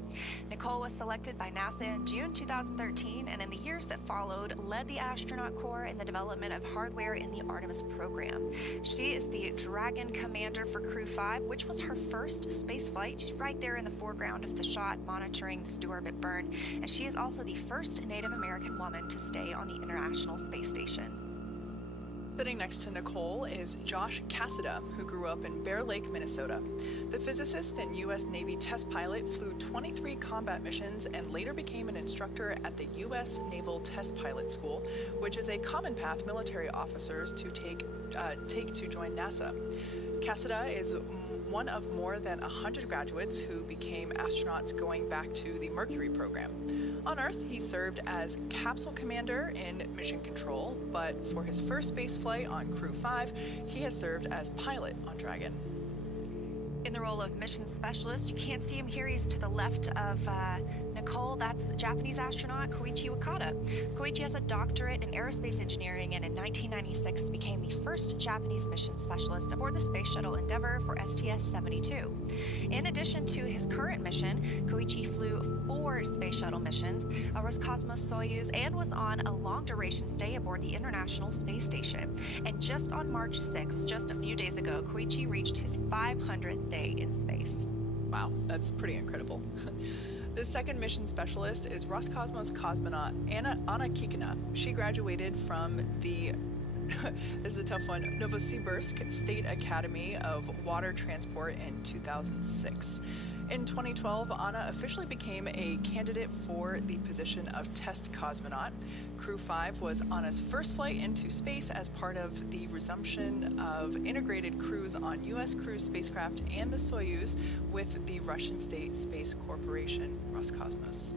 Nicole was selected by NASA in June 2013 and in the years that followed led the astronaut corps in the development of hardware in the Artemis program. She is the Dragon commander for Crew 5, which was her first space flight. She's right there in the foreground of the shot monitoring this deorbit burn, and she is also the first Native American woman to stay on the International Space Station. Sitting next to Nicole is Josh Cassida, who grew up in Bear Lake, Minnesota. The physicist and U.S. Navy test pilot flew 23 combat missions and later became an instructor at the U.S. Naval Test Pilot School, which is a common path military officers to take to join NASA. Cassida is one of more than 100 graduates who became astronauts going back to the Mercury program. On Earth, he served as capsule commander in mission control, but for his first space flight on Crew 5, he has served as pilot on Dragon. In the role of mission specialist, you can't see him here, he's to the left of Nicole. That's Japanese astronaut Koichi Wakata. Koichi has a doctorate in aerospace engineering and in 1996 became the first Japanese mission specialist aboard the Space Shuttle Endeavour for STS-72. In addition to his current mission, Koichi flew 4 Space Shuttle missions, a Roscosmos Soyuz, and was on a long-duration stay aboard the International Space Station. And just on March 6th, just a few days ago, Koichi reached his 500th day in space. Wow, that's pretty incredible. The second mission specialist is Roscosmos cosmonaut Anna Kikina. She graduated from the this is a tough one, Novosibirsk State Academy of Water Transport in 2006. In 2012, Anna officially became a candidate for the position of test cosmonaut. Crew 5 was Anna's first flight into space as part of the resumption of integrated crews on U.S. Crew spacecraft and the Soyuz with the Russian State Space Corporation, Roscosmos.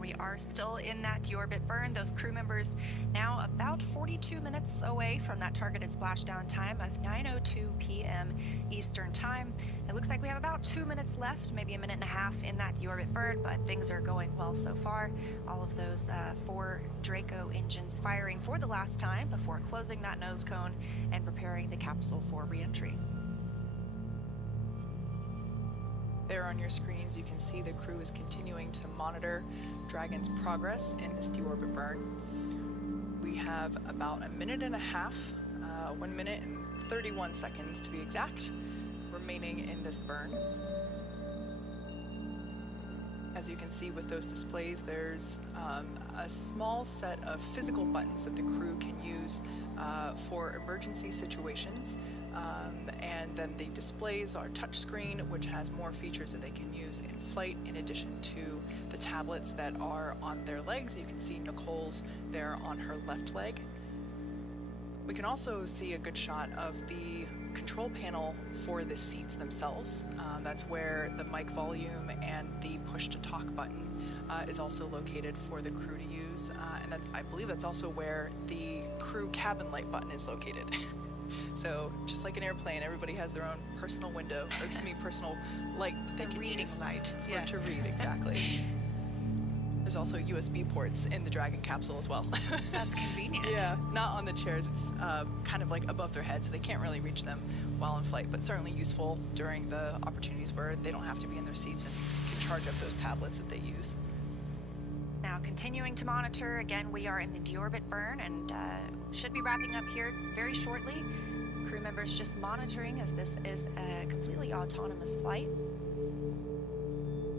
We are still in that deorbit burn. Those crew members now about 42 minutes away from that targeted splashdown time of 9:02 p.m. Eastern Time. It looks like we have about 2 minutes left, maybe a minute and a half in that deorbit burn, but things are going well so far. All of those 4 Draco engines firing for the last time before closing that nose cone and preparing the capsule for re-entry. There on your screens, you can see the crew is continuing to monitor Dragon's progress in this deorbit burn. we have about a minute and a half, 1 minute and 31 seconds to be exact, remaining in this burn. As you can see with those displays, there's a small set of physical buttons that the crew can use for emergency situations. And then the displays are touchscreen, which has more features that they can use in flight, in addition to the tablets that are on their legs. You can see Nicole's there on her left leg. We can also see a good shot of the control panel for the seats themselves. That's where the mic volume and the push to talk button is also located for the crew to use. And I believe that's also where the crew cabin light button is located. So just like an airplane, everybody has their own personal window, or excuse me, personal light that they can reading use light. to read, exactly. There's also USB ports in the Dragon capsule as well. That's convenient. Yeah, not on the chairs. It's kind of like above their head, so they can't really reach them while in flight, but certainly useful during the opportunities where they don't have to be in their seats and can charge up those tablets that they use. Now, continuing to monitor, again, we are in the deorbit burn and should be wrapping up here very shortly. Crew members just monitoring as this is a completely autonomous flight.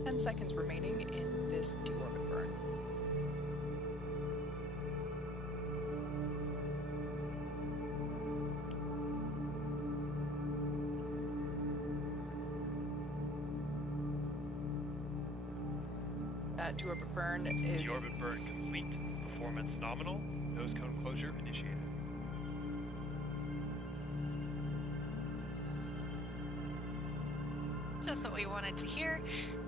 10 seconds remaining in this deorbit burn. That deorbit burn is... Deorbit burn complete. Performance nominal. Nose cone closure initiated. Just what we wanted to hear.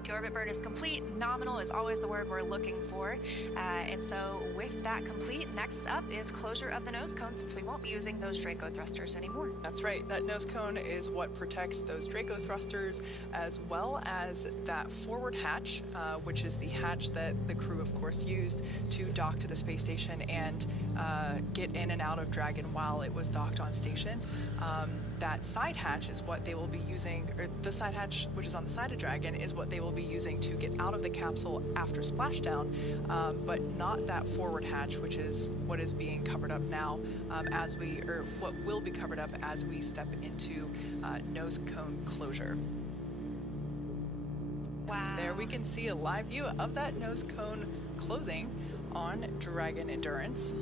Deorbit burn is complete. Nominal is always the word we're looking for. And so with that complete, next up is closure of the nose cone, since we won't be using those Draco thrusters anymore. That's right. That nose cone is what protects those Draco thrusters, as well as that forward hatch, which is the hatch that the crew, of course, used to dock to the space station and get in and out of Dragon while it was docked on station. That side hatch is what they will be using, or the side hatch, which is on the side of Dragon, is what they will be using to get out of the capsule after splashdown, but not that forward hatch, which is what is being covered up now or what will be covered up as we step into nose cone closure. Wow. There we can see a live view of that nose cone closing on Dragon Endurance.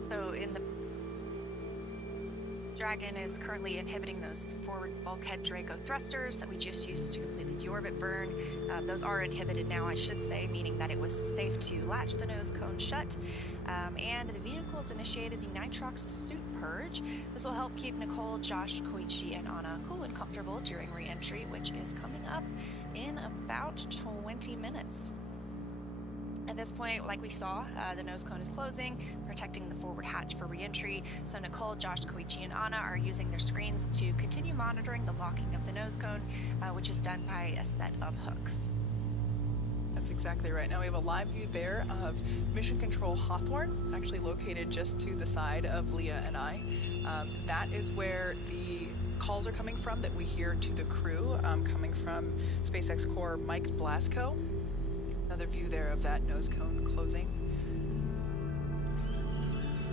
So in the Dragon is currently inhibiting those forward bulkhead Draco thrusters that we just used to complete the deorbit burn. Those are inhibited now, I should say, meaning that it was safe to latch the nose cone shut. And the vehicle has initiated the nitrox suit purge. This will help keep Nicole, Josh, Koichi, and Anna cool and comfortable during re-entry, which is coming up in about 20 minutes. At this point, like we saw, the nose cone is closing, protecting the forward hatch for re-entry. So Nicole, Josh, Koichi, and Anna are using their screens to continue monitoring the locking of the nose cone, which is done by a set of hooks. That's exactly right. Now we have a live view there of Mission Control Hawthorne, actually located just to the side of Leah and I. That is where the calls are coming from that we hear to the crew, coming from SpaceX Core Mike Blasco. Another view there of that nose cone closing.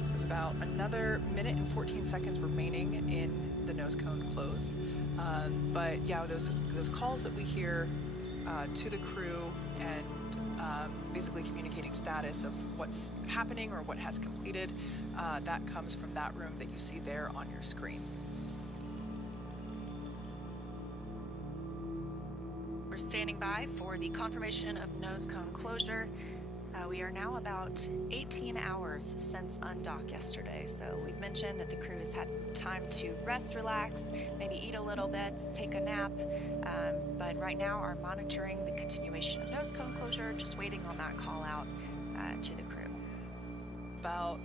There's about another minute and 14 seconds remaining in the nose cone close. But yeah, those calls that we hear to the crew and basically communicating status of what's happening or what has completed, that comes from that room that you see there on your screen. We're standing by for the confirmation of nose cone closure. We are now about 18 hours since undock yesterday, so we've mentioned that the crew has had time to rest, relax, maybe eat a little bit, take a nap, but right now are monitoring the continuation of nose cone closure, just waiting on that call out to the crew. About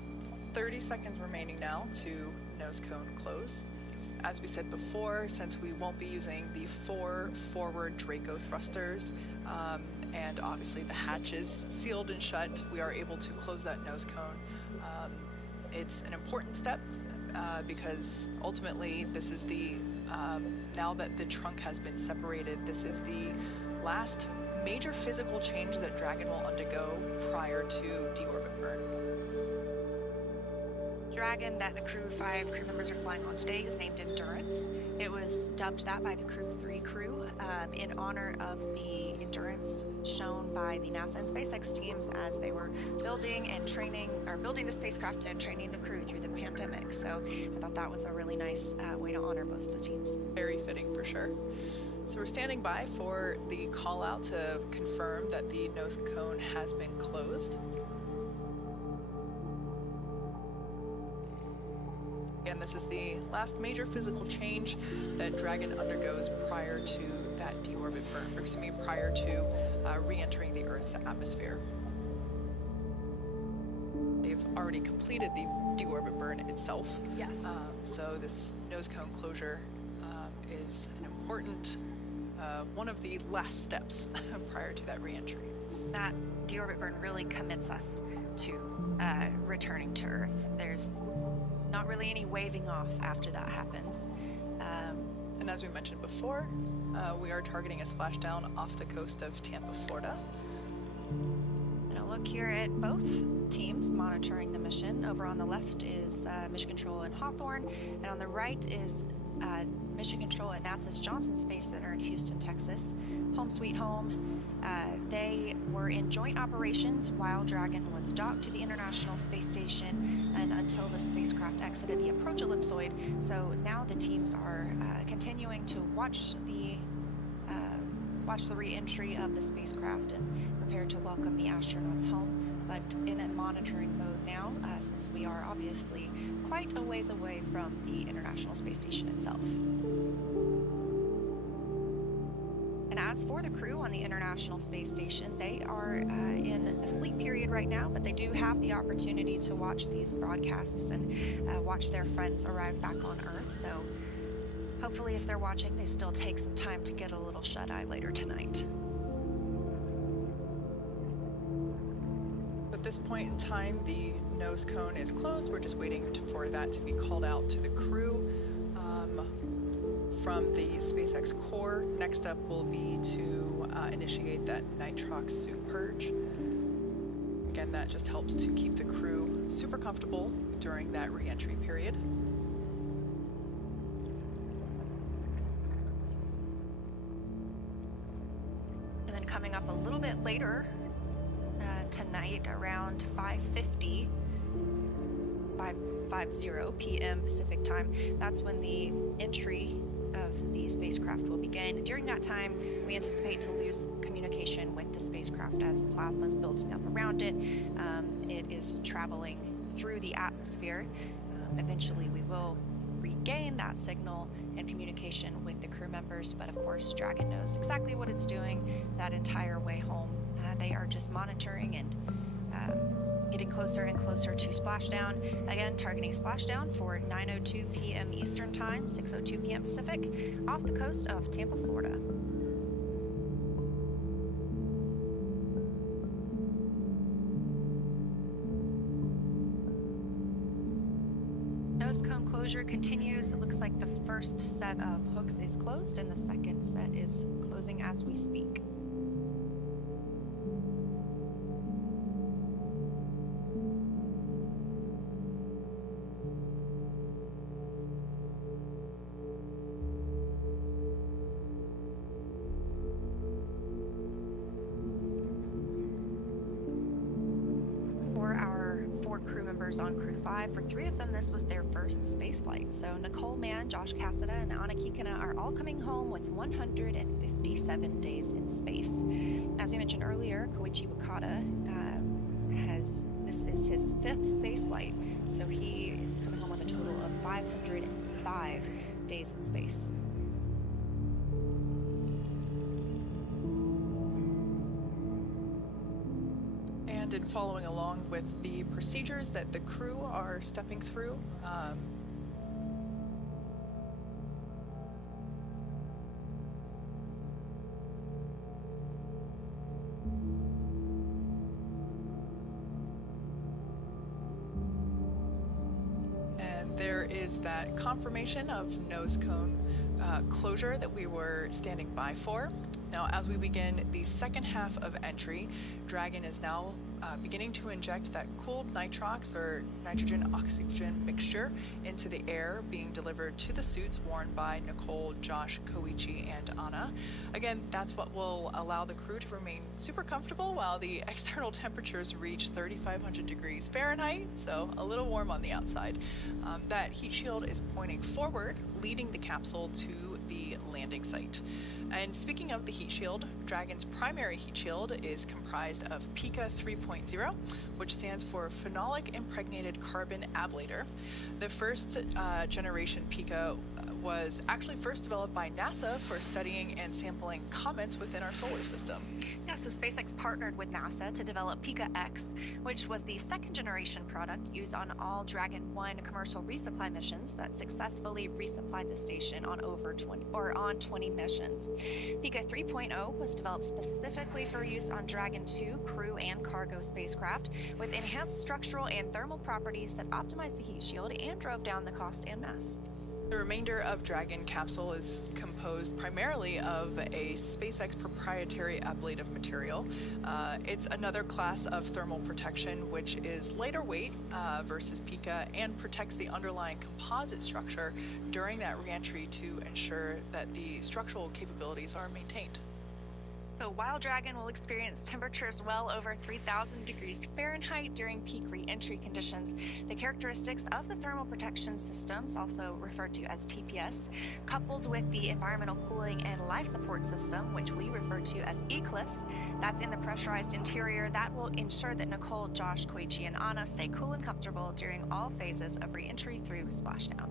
30 seconds remaining now to nose cone close. As we said before, since we won't be using the 4 forward Draco thrusters, and obviously the hatch is sealed and shut, we are able to close that nose cone. It's an important step because ultimately this is the, now that the trunk has been separated, this is the last major physical change that Dragon will undergo prior to deorbit burn. Dragon that the Crew 5 crew members are flying on today is named Endurance. It was dubbed that by the Crew 3 crew in honor of the endurance shown by the NASA and SpaceX teams as they were building the spacecraft and training the crew through the pandemic. So I thought that was a really nice way to honor both the teams. Very fitting for sure. So we're standing by for the call out to confirm that the nose cone has been closed. Again, this is the last major physical change that Dragon undergoes prior to that deorbit burn, or excuse me, prior to re-entering the Earth's atmosphere. They've already completed the deorbit burn itself. Yes. So this nose cone closure is an important one of the last steps prior to that re-entry. That deorbit burn really commits us to returning to Earth. There's not really any waving off after that happens. And as we mentioned before, we are targeting a splashdown off the coast of Tampa, Florida. And a look here at both teams monitoring the mission. Over on the left is Mission Control in Hawthorne, and on the right is Mission Control at NASA's Johnson Space Center in Houston, Texas. Home sweet home. They were in joint operations while Dragon was docked to the International Space Station and until the spacecraft exited the approach ellipsoid. So now the teams are continuing to watch the re-entry of the spacecraft and prepare to welcome the astronauts home, but in a monitoring mode now, since we are obviously quite a ways away from the International Space Station itself. And as for the crew on the International Space Station, they are in a sleep period right now, but they do have the opportunity to watch these broadcasts and watch their friends arrive back on Earth. So hopefully if they're watching, they still take some time to get a little shut-eye later tonight. So at this point in time, the nose cone is closed. We're just waiting for that to be called out to the crew. From the SpaceX core, next up will be to initiate that nitrox suit purge. Again, that just helps to keep the crew super comfortable during that re-entry period. And then coming up a little bit later tonight around 5:50 p.m. Pacific time, that's when the entry of the spacecraft will begin. During that time, we anticipate to lose communication with the spacecraft as plasma is building up around it. It is traveling through the atmosphere. Eventually, we will regain that signal and communication with the crew members, but of course, Dragon knows exactly what it's doing that entire way home. They are just monitoring and getting closer and closer to splashdown. Again, targeting splashdown for 9:02 p.m. Eastern Time, 6:02 p.m. Pacific, off the coast of Tampa, Florida. Nose cone closure continues. It looks like the first set of hooks is closed and the second set is closing as we speak. Crew members on Crew 5. For 3 of them, this was their first space flight. So Nicole Mann, Josh Cassada, and Anna Kikina are all coming home with 157 days in space. As we mentioned earlier, Koichi Wakata this is his 5th space flight, so he is coming home with a total of 505 days in space. And following along with the procedures that the crew are stepping through, and there is that confirmation of nose cone closure that we were standing by for. Now, as we begin the second half of entry, Dragon is now beginning to inject that cooled nitrox or nitrogen-oxygen mixture into the air being delivered to the suits worn by Nicole, Josh, Koichi, and Anna. Again, that's what will allow the crew to remain super comfortable while the external temperatures reach 3,500 degrees Fahrenheit, so a little warm on the outside. That heat shield is pointing forward, leading the capsule to the landing site. And speaking of the heat shield, Dragon's primary heat shield is comprised of PICA 3.0, which stands for Phenolic Impregnated Carbon Ablator. The first generation PICA was actually first developed by NASA for studying and sampling comets within our solar system. Yeah, so SpaceX partnered with NASA to develop PICA X, which was the second generation product used on all Dragon 1 commercial resupply missions that successfully resupplied the station on over 20 missions. PICA 3.0 was developed specifically for use on Dragon 2 crew and cargo spacecraft with enhanced structural and thermal properties that optimized the heat shield and drove down the cost and mass. The remainder of Dragon capsule is composed primarily of a SpaceX proprietary ablative material. It's another class of thermal protection, which is lighter weight versus PICA and protects the underlying composite structure during that reentry to ensure that the structural capabilities are maintained. So while Dragon will experience temperatures well over 3,000 degrees Fahrenheit during peak re-entry conditions, the characteristics of the thermal protection systems, also referred to as TPS, coupled with the environmental cooling and life support system, which we refer to as ECLIS, that's in the pressurized interior, that will ensure that Nicole, Josh, Koichi, and Anna stay cool and comfortable during all phases of re-entry through splashdown.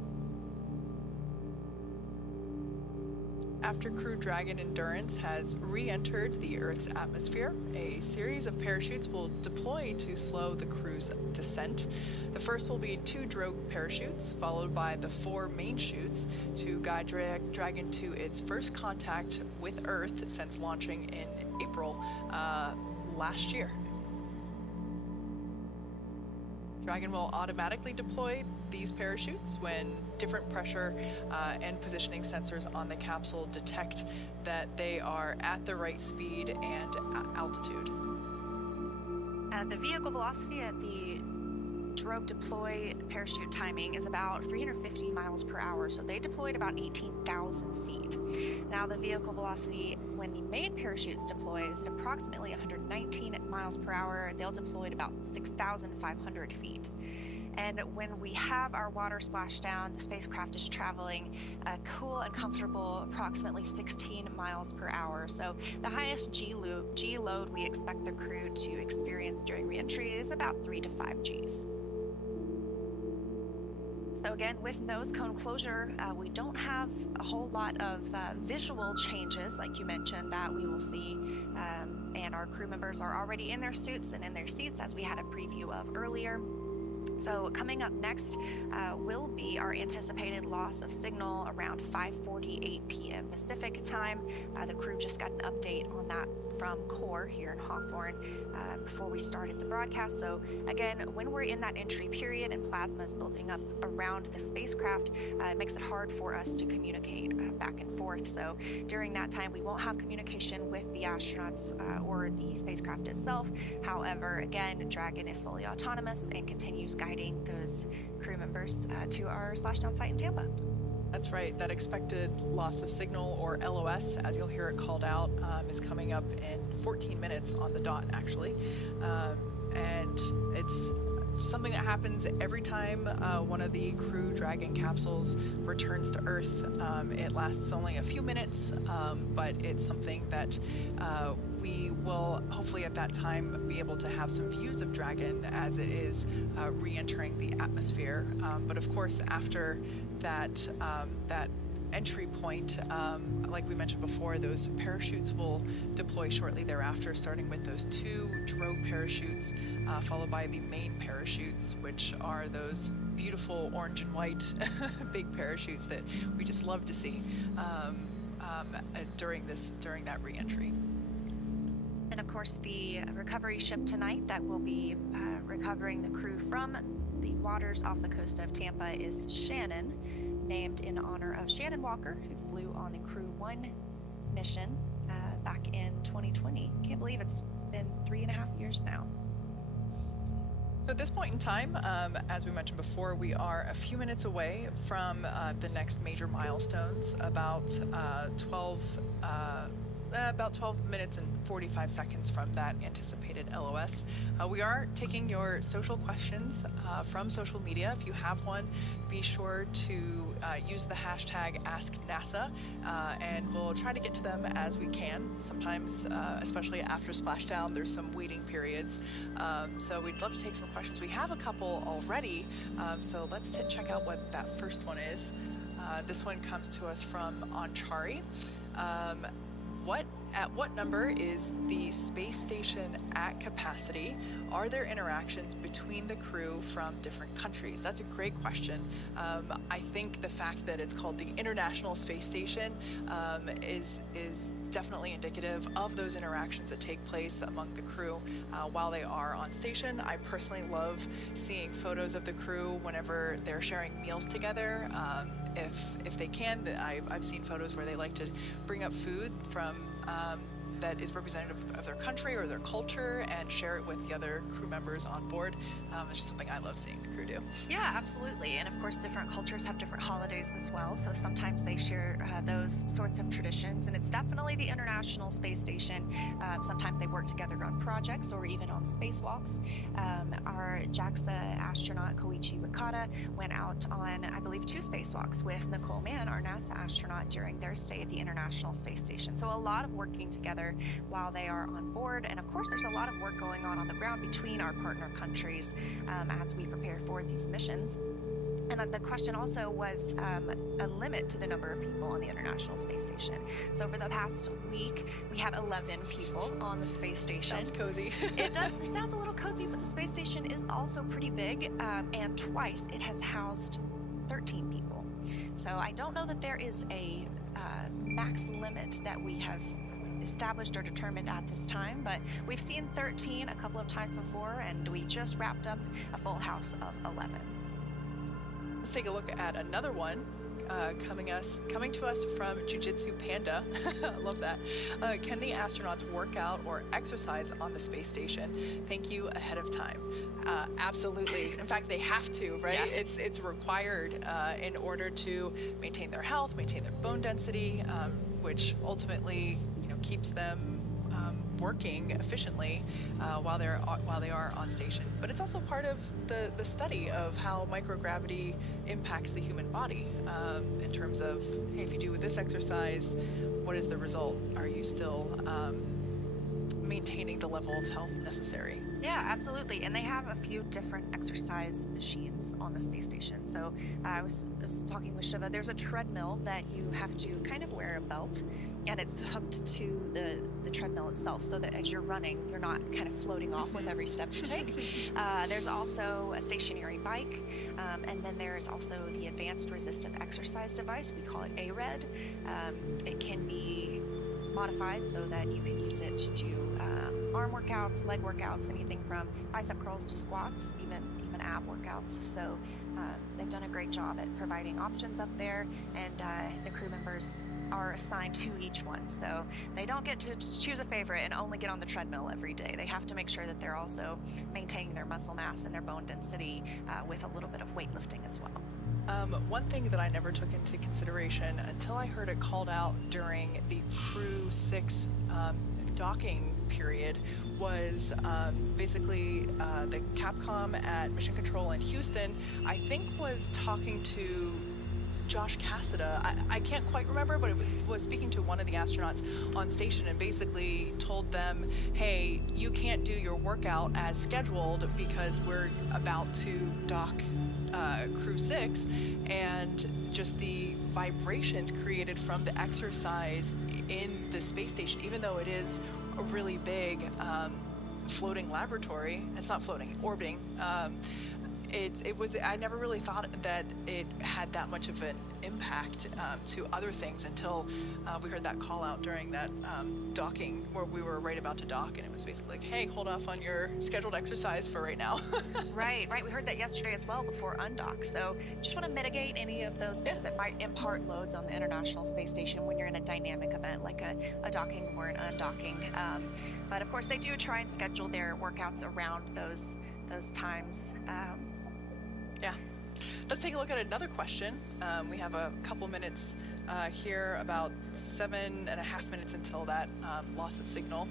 After Crew Dragon Endurance has re-entered the Earth's atmosphere, a series of parachutes will deploy to slow the crew's descent. The first will be 2 drogue parachutes, followed by the 4 main chutes to guide Dragon to its first contact with Earth since launching in April last year. Dragon will automatically deploy these parachutes when different pressure and positioning sensors on the capsule detect that they are at the right speed and altitude. The vehicle velocity at the drogue deploy parachute timing is about 350 miles per hour, so they deployed about 18,000 feet. Now the vehicle velocity when the main parachutes deploy is at approximately 119 miles per hour. They'll deploy at about 6,500 feet. And when we have our water splashdown, the spacecraft is traveling cool and comfortable, approximately 16 miles per hour. So the highest G load we expect the crew to experience during reentry is about 3 to 5 Gs. So again, with nose cone closure, we don't have a whole lot of visual changes, like you mentioned, that we will see. And our crew members are already in their suits and in their seats, as we had a preview of earlier. So coming up next will be our anticipated loss of signal around 5:48 p.m. Pacific time. The crew just got an update on that from CORE here in Hawthorne before we started the broadcast. So again, when we're in that entry period and plasma is building up around the spacecraft, it makes it hard for us to communicate back and forth. So during that time, we won't have communication with the astronauts or the spacecraft itself. However, again, Dragon is fully autonomous and continues guiding those crew members to our splashdown site in Tampa. That's right. That expected loss of signal, or LOS, as you'll hear it called out, is coming up in 14 minutes on the dot, actually. And it's something that happens every time one of the Crew Dragon capsules returns to Earth. It lasts only a few minutes, but it's something that we will hopefully at that time be able to have some views of Dragon as it is re-entering the atmosphere. But of course, after that entry point, like we mentioned before, those parachutes will deploy shortly thereafter, starting with those 2 drogue parachutes, followed by the main parachutes, which are those beautiful orange and white big parachutes that we just love to see during that re-entry. And of course, the recovery ship tonight that will be recovering the crew from the waters off the coast of Tampa is Shannon, named in honor of Shannon Walker, who flew on the Crew 1 mission back in 2020. Can't believe it's been 3.5 years now. So at this point in time, as we mentioned before, we are a few minutes away from the next major milestones, about 12 minutes and 45 seconds from that anticipated LOS. We are taking your social questions from social media. If you have one, be sure to use the hashtag AskNASA, and we'll try to get to them as we can. Sometimes, especially after splashdown, there's some waiting periods. So we'd love to take some questions. We have a couple already, so let's check out what that first one is. This one comes to us from Anchari. At what number is the space station at capacity? Are there interactions between the crew from different countries? That's a great question. I think the fact that it's called the International Space Station is definitely indicative of those interactions that take place among the crew while they are on station. I personally love seeing photos of the crew whenever they're sharing meals together. If they can, I've seen photos where they like to bring up food from that is representative of their country or their culture and share it with the other crew members on board. It's just something I love seeing the crew do. Yeah, absolutely. And of course, different cultures have different holidays as well. So sometimes they share those sorts of traditions. And it's definitely the International Space Station. Sometimes they work together on projects or even on spacewalks. Our JAXA astronaut, Koichi Wakata, went out on, I believe, 2 spacewalks with Nicole Mann, our NASA astronaut, during their stay at the International Space Station. So a lot of working together while they are on board. And of course, there's a lot of work going on the ground between our partner countries as we prepare for these missions. And the question also was a limit to the number of people on the International Space Station. So for the past week, we had 11 people on the space station. Sounds cozy. It does. It sounds a little cozy, but the space station is also pretty big. And twice it has housed 13 people. So I don't know that there is a max limit that we have established or determined at this time, but we've seen 13 a couple of times before, and we just wrapped up a full house of 11. Let's take a look at another one coming to us from Jiu-Jitsu Panda. I love that. Can the astronauts work out or exercise on the space station? Thank you ahead of time. Absolutely. In fact, they have to, right? Yeah. It's required in order to maintain their health, maintain their bone density, which ultimately keeps them working efficiently while they are on station. But it's also part of the study of how microgravity impacts the human body in terms of, hey, if you do this exercise, what is the result? Are you still maintaining the level of health necessary? Yeah, absolutely. And they have a few different exercise machines on the space station. So I was talking with Shiva. There's a treadmill that you have to kind of wear a belt, and it's hooked to the treadmill itself, so that as you're running, you're not kind of floating off with every step you take. There's also a stationary bike, and then there's also the advanced resistive exercise device. We call it ARED. It can be modified so that you can use it to do arm workouts, leg workouts, anything from bicep curls to squats, even ab workouts. So they've done a great job at providing options up there, and the crew members are assigned to each one. So they don't get to choose a favorite and only get on the treadmill every day. They have to make sure that they're also maintaining their muscle mass and their bone density with a little bit of weightlifting as well. One thing that I never took into consideration until I heard it called out during the Crew 6 docking period was basically the Capcom at Mission Control in Houston, I think, was talking to Josh Cassada. I can't quite remember, but it was speaking to one of the astronauts on station and basically told them, hey, you can't do your workout as scheduled because we're about to dock Crew 6, and just the vibrations created from the exercise in the space station, even though it is a really big floating laboratory, it's not floating, orbiting, it was, I never really thought that it had that much of an impact to other things until we heard that call out during that docking, where we were right about to dock, and it was basically like, hey, hold off on your scheduled exercise for right now. Right. We heard that yesterday as well before undock. So just want to mitigate any of those things that might impart loads on the International Space Station when you're in a dynamic event like a docking or an undocking. But of course, they do try and schedule their workouts around those times. Yeah. Let's take a look at another question. We have a couple minutes here, about 7.5 minutes until that loss of signal.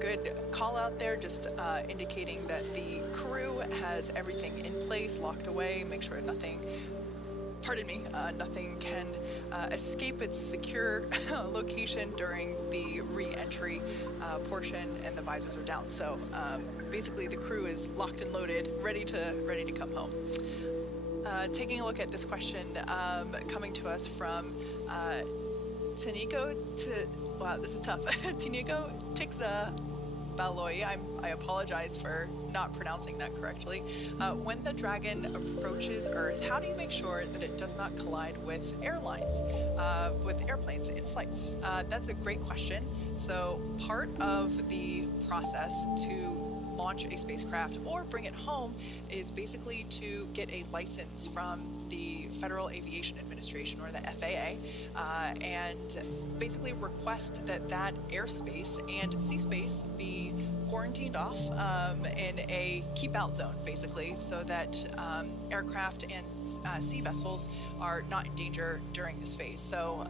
Good call out there, just indicating that the crew has everything in place, locked away, make sure nothing can escape its secure location during the re-entry portion, and the visors are down. So basically the crew is locked and loaded, ready to come home. Taking a look at this question coming to us from Taniko, wow, this is tough. Taniko Tixa Baloy, I apologize for not pronouncing that correctly. When the Dragon approaches Earth, how do you make sure that it does not collide with airplanes in flight? That's a great question. So part of the process to launch a spacecraft or bring it home is basically to get a license from the Federal Aviation Administration, or the FAA, and basically request that airspace and sea space be quarantined off in a keep out zone, basically, so that aircraft and sea vessels are not in danger during this phase. So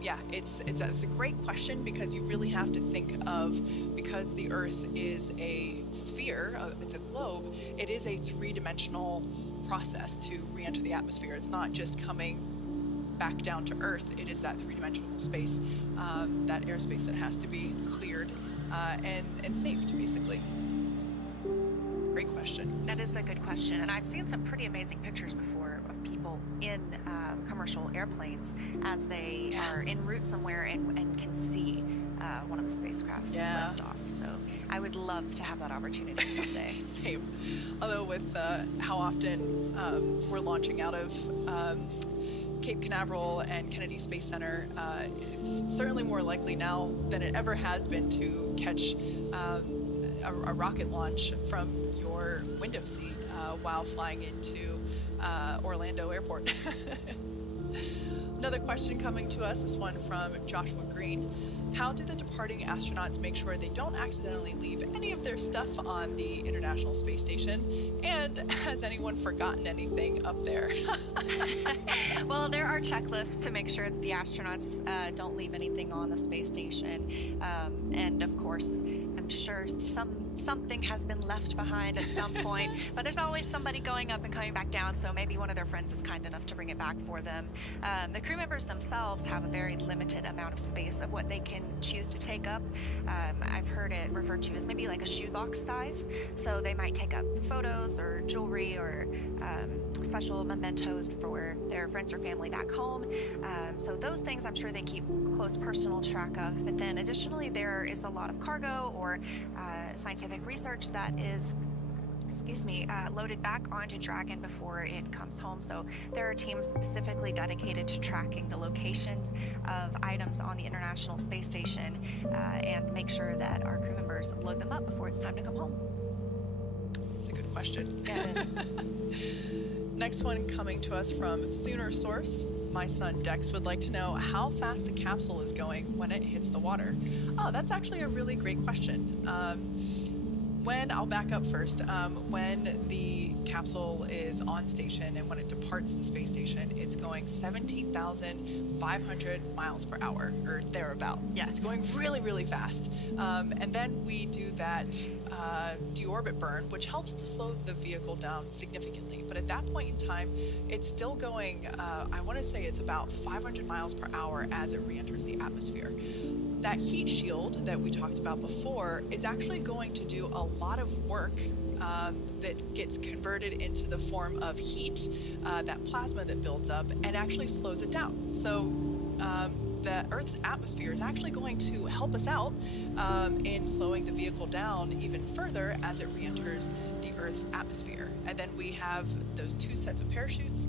yeah, it's a great question, because you really have to think of, because the Earth is a sphere, it's a globe, it is a three-dimensional process to re-enter the atmosphere. It's not just coming back down to Earth, it is that three-dimensional space, that airspace that has to be cleared and saved, basically. Great question. That is a good question, and I've seen some pretty amazing pictures before of people in commercial airplanes as they are en route somewhere and can see one of the spacecrafts lift off. So I would love to have that opportunity someday. Same. Although with how often we're launching out of Cape Canaveral and Kennedy Space Center, it's certainly more likely now than it ever has been to catch a rocket launch from your window seat while flying into Orlando Airport. Another question coming to us, this one from Joshua Green. How do the departing astronauts make sure they don't accidentally leave any of their stuff on the International Space Station? And has anyone forgotten anything up there? Well, there are checklists to make sure that the astronauts don't leave anything on the space station. And of course, I'm sure something has been left behind at some point, but there's always somebody going up and coming back down, so maybe one of their friends is kind enough to bring it back for them. The crew members themselves have a very limited amount of space of what they can choose to take up. I've heard it referred to as maybe like a shoebox size, so they might take up photos or jewelry or special mementos for their friends or family back home. So those things I'm sure they keep close personal track of, but then additionally there is a lot of cargo or scientific research that is loaded back onto Dragon before it comes home. So there are teams specifically dedicated to tracking the locations of items on the International Space Station and make sure that our crew members load them up before it's time to come home. That's a good question. Yeah, it is. Next one coming to us from Sooner Source. My son Dex would like to know how fast the capsule is going when it hits the water. Oh, that's actually a really great question. I'll back up first. When the capsule is on station and when it departs the space station, it's going 17,500 miles per hour, or thereabout. Yes. It's going really, really fast. And then we do that deorbit burn, which helps to slow the vehicle down significantly. But at that point in time, it's still going, I want to say it's about 500 miles per hour as it re-enters the atmosphere. that heat shield that we talked about before is actually going to do a lot of work that gets converted into the form of heat, that plasma that builds up, and actually slows it down. So the Earth's atmosphere is actually going to help us out in slowing the vehicle down even further as it re-enters the Earth's atmosphere. And then we have those 2 sets of parachutes.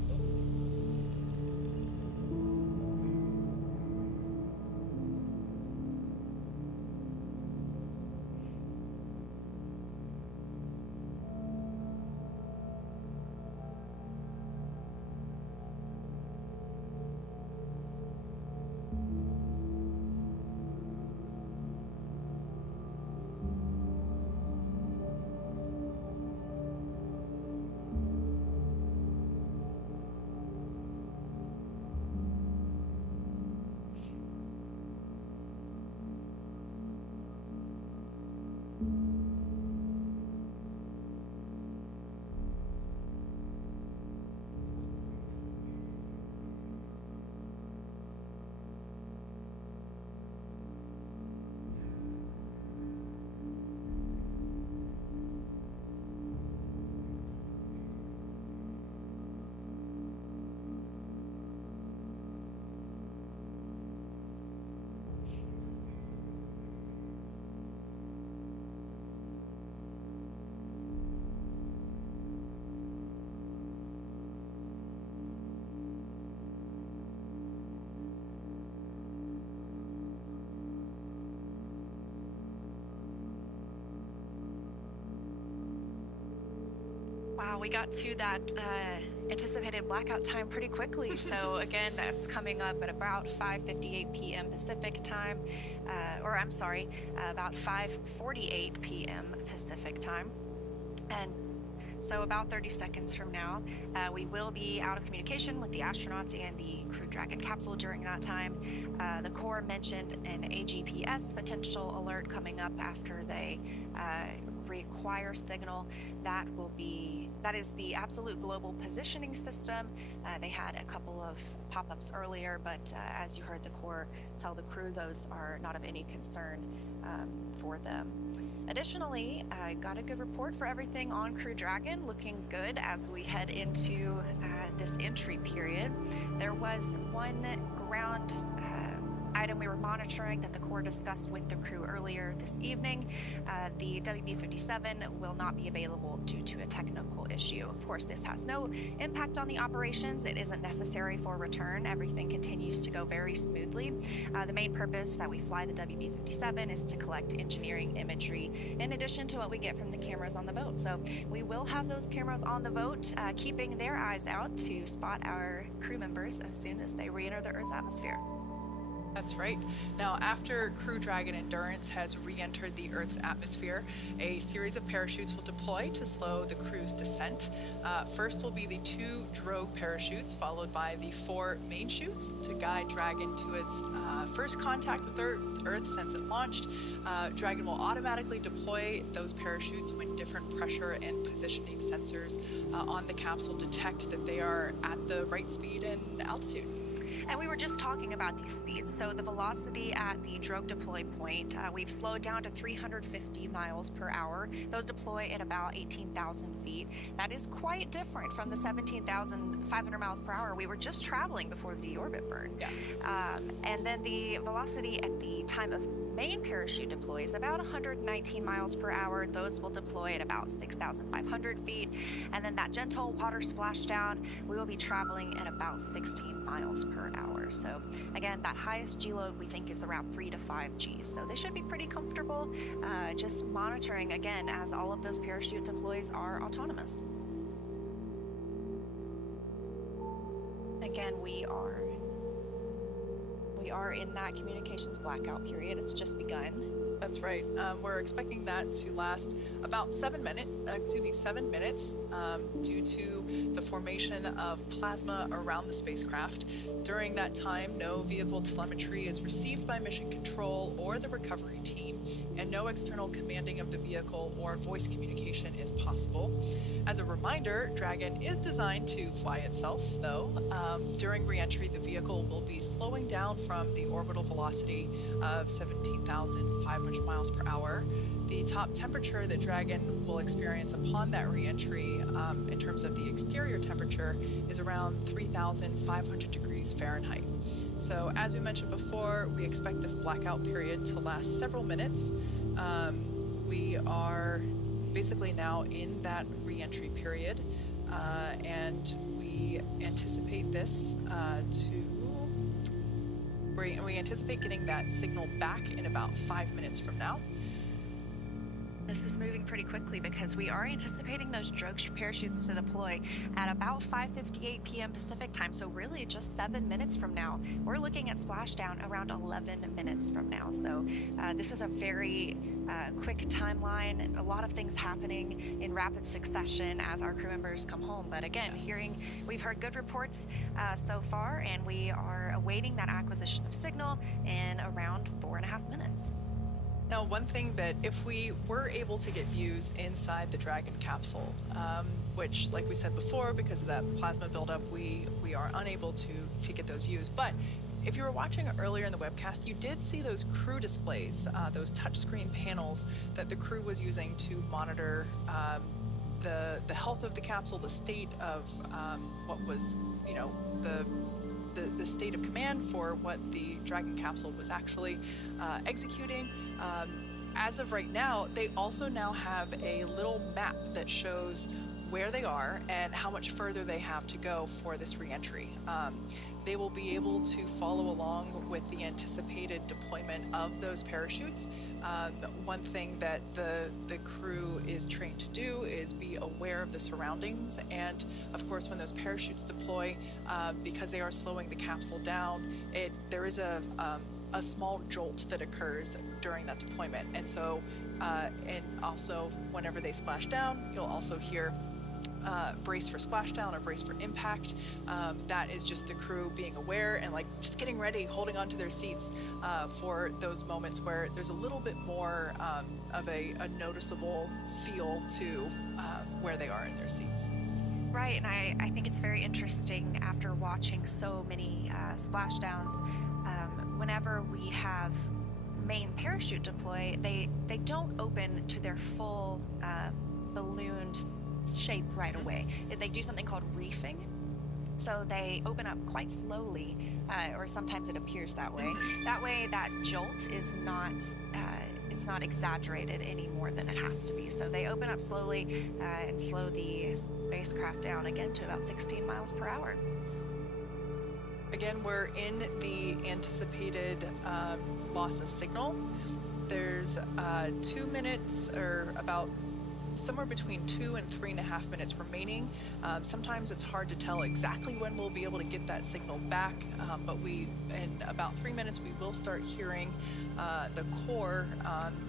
Wow, we got to that anticipated blackout time pretty quickly. So again, that's coming up at about 5:58 p.m. Pacific time, about 5:48 p.m. Pacific time. And so about 30 seconds from now, we will be out of communication with the astronauts and the Crew Dragon capsule during that time. The Corps mentioned an AGPS potential alert coming up after they require signal. That is the absolute global positioning system. They had a couple of pop-ups earlier, but as you heard the Corps tell the crew, those are not of any concern for them. Additionally, I got a good report for everything on Crew Dragon, looking good as we head into this entry period. There was one ground item we were monitoring that the Corps discussed with the crew earlier this evening. The WB-57 will not be available due to a technical issue. Of course, this has no impact on the operations. It isn't necessary for return. Everything continues to go very smoothly. The main purpose that we fly the WB-57 is to collect engineering imagery in addition to what we get from the cameras on the boat. So we will have those cameras on the boat, keeping their eyes out to spot our crew members as soon as they re-enter the Earth's atmosphere. That's right. Now, after Crew Dragon Endurance has re-entered the Earth's atmosphere, a series of parachutes will deploy to slow the crew's descent. First will be the 2 drogue parachutes, followed by the 4 main chutes to guide Dragon to its first contact with Earth since it launched. Dragon will automatically deploy those parachutes when different pressure and positioning sensors on the capsule detect that they are at the right speed and altitude. And we were just talking about these speeds. So the velocity at the drogue deploy point, we've slowed down to 350 miles per hour. Those deploy at about 18,000 feet. That is quite different from the 17,500 miles per hour we were just traveling before the deorbit burn. Yeah. And then the velocity at the time of main parachute deploy is about 119 miles per hour. Those will deploy at about 6,500 feet. And then that gentle water splashdown, we will be traveling at about 16 miles per hour. So again, that highest G load we think is around 3 to 5 Gs. So they should be pretty comfortable, just monitoring again as all of those parachute deploys are autonomous. Again, we are in that communications blackout period. It's just begun. That's right. We're expecting that to last about 7 minutes, due to the formation of plasma around the spacecraft. During that time, no vehicle telemetry is received by mission control or the recovery team, and no external commanding of the vehicle or voice communication is possible. As a reminder, Dragon is designed to fly itself, though. During re-entry, the vehicle will be slowing down from the orbital velocity of 17,500 miles per hour. The top temperature that Dragon will experience upon that re-entry, in terms of the exterior temperature, is around 3,500 degrees Fahrenheit. So as we mentioned before, we expect this blackout period to last several minutes. We are basically now in that re-entry period, and we anticipate this we anticipate getting that signal back in about 5 minutes from now. This is moving pretty quickly because we are anticipating those drogue parachutes to deploy at about 5:58 p.m. Pacific time, so really just 7 minutes from now. We're looking at splashdown around 11 minutes from now, so this is a very quick timeline, a lot of things happening in rapid succession as our crew members come home. But again, we've heard good reports so far, and we are awaiting that acquisition of signal in around 4.5 minutes. Now, one thing that if we were able to get views inside the Dragon capsule, which, like we said before, because of that plasma buildup, we are unable to get those views. But if you were watching earlier in the webcast, you did see those crew displays, those touchscreen panels that the crew was using to monitor the health of the capsule, the state of what was, the state of command for what the Dragon capsule was actually executing. As of right now, they also now have a little map that shows where they are and how much further they have to go for this re-entry. They will be able to follow along with the anticipated deployment of those parachutes. One thing that the crew is trained to do is be aware of the surroundings, and of course when those parachutes deploy, because they are slowing the capsule down, there is a small jolt that occurs during that deployment. And so and also whenever they splash down, you'll also hear brace for splashdown or brace for impact. That is just the crew being aware and just getting ready, holding on to their seats for those moments where there's a little bit more of a noticeable feel to where they are in their seats. Right, and I think it's very interesting after watching so many splashdowns. Whenever we have main parachute deploy, they don't open to their full ballooned shape right away. They do something called reefing. So they open up quite slowly, or sometimes it appears that way. That way that jolt is not, it's not exaggerated any more than it has to be. So they open up slowly and slow the spacecraft down again to about 16 miles per hour. Again, we're in the anticipated loss of signal. There's 2 minutes, or about somewhere between 2 and 3.5 minutes remaining. Sometimes it's hard to tell exactly when we'll be able to get that signal back, but in about 3 minutes we will start hearing the core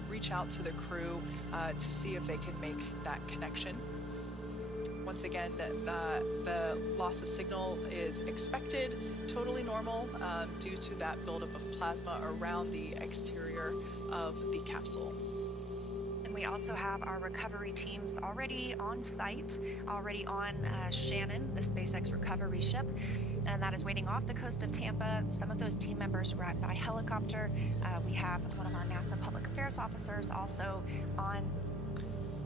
reach out to the crew to see if they can make that connection. Once again, the loss of signal is expected, totally normal, due to that buildup of plasma around the exterior of the capsule. And we also have our recovery teams already on site, already on Shannon, the SpaceX recovery ship, and that is waiting off the coast of Tampa. Some of those team members arrived by helicopter. We have one of our NASA public affairs officers also on.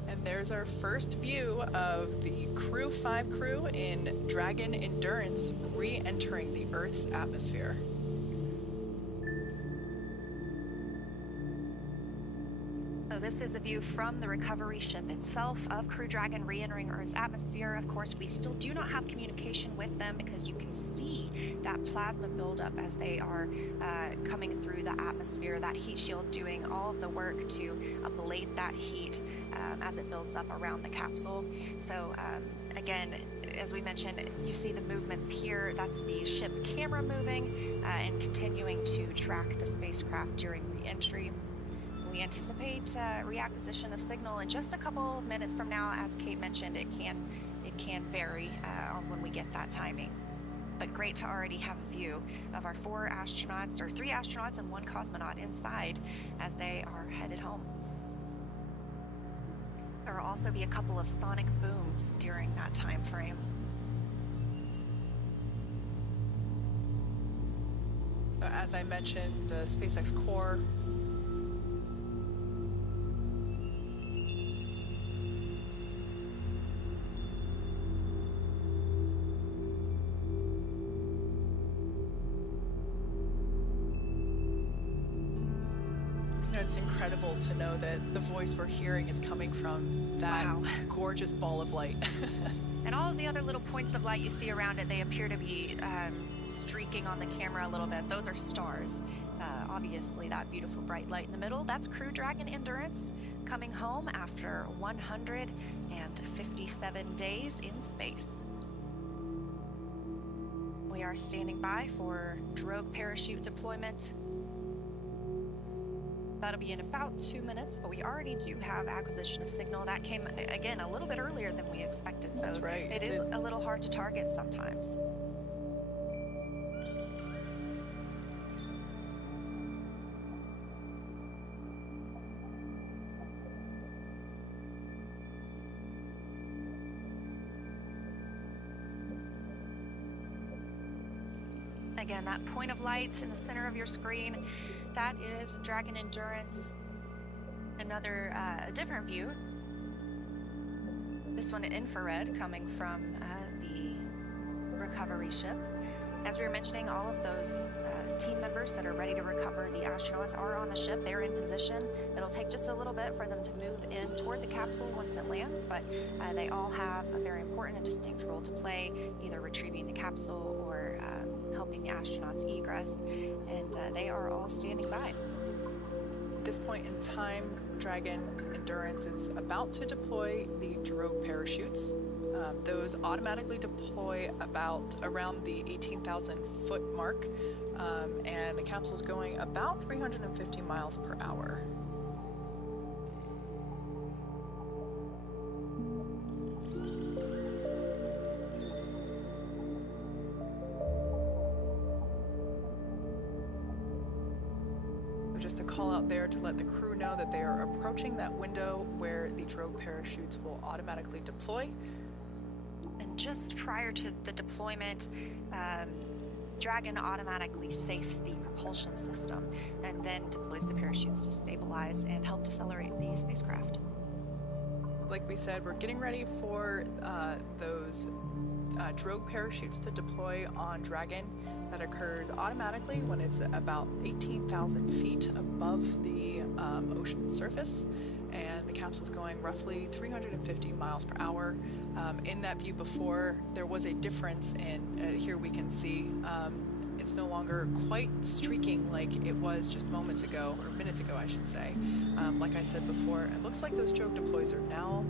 And there's our first view of the Crew 5 crew in Dragon Endurance re-entering the Earth's atmosphere. So this is a view from the recovery ship itself of Crew Dragon re-entering Earth's atmosphere. Of course, we still do not have communication with them because you can see that plasma buildup as they are coming through the atmosphere, that heat shield doing all of the work to ablate that heat as it builds up around the capsule. So again, as we mentioned, you see the movements here. That's the ship camera moving and continuing to track the spacecraft during re-entry. we anticipate reacquisition of signal in just a couple of minutes from now. As Kate mentioned, it can vary on when we get that timing. But great to already have a view of our 3 astronauts and 1 cosmonaut inside as they are headed home. There will also be a couple of sonic booms during that time frame. So as I mentioned, the SpaceX core it's incredible to know that the voice we're hearing is coming from that gorgeous ball of light. And all of the other little points of light you see around it, they appear to be streaking on the camera a little bit. Those are stars. Obviously, that beautiful bright light in the middle, that's Crew Dragon Endurance coming home after 157 days in space. We are standing by for drogue parachute deployment. That'll be in about 2 minutes, but we already do have acquisition of signal. That came, again, a little bit earlier than we expected. So that's right. It is a little hard to target sometimes. Again, that point of light in the center of your screen, that is Dragon Endurance. Another different view. This one infrared coming from the recovery ship. As we were mentioning, all of those team members that are ready to recover the astronauts are on the ship. They're in position. It'll take just a little bit for them to move in toward the capsule once it lands, but they all have a very important and distinct role to play, either retrieving the capsule or helping the astronauts egress, and they are all standing by. At this point in time, Dragon Endurance is about to deploy the drogue parachutes. Those automatically deploy around the 18,000 foot mark, and the capsule's going about 350 miles per hour. Just a call out there to let the crew know that they are approaching that window where the drogue parachutes will automatically deploy. And just prior to the deployment, Dragon automatically safes the propulsion system and then deploys the parachutes to stabilize and help decelerate the spacecraft. So like we said, we're getting ready for those drogue parachutes to deploy on Dragon. That occurs automatically when it's about 18,000 feet above the ocean surface, and the capsule's going roughly 350 miles per hour. In that view before, there was a difference in, here we can see, it's no longer quite streaking like it was just moments ago, or minutes ago I should say. Like I said before, it looks like those drogue deploys are now,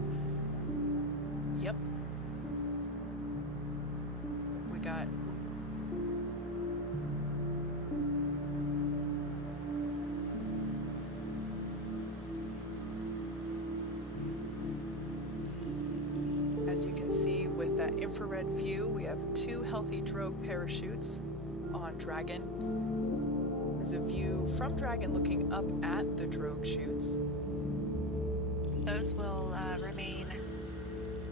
yep. We got as you can see with that infrared view, we have 2 healthy drogue parachutes on Dragon. There's a view from Dragon looking up at the drogue chutes. Those will remain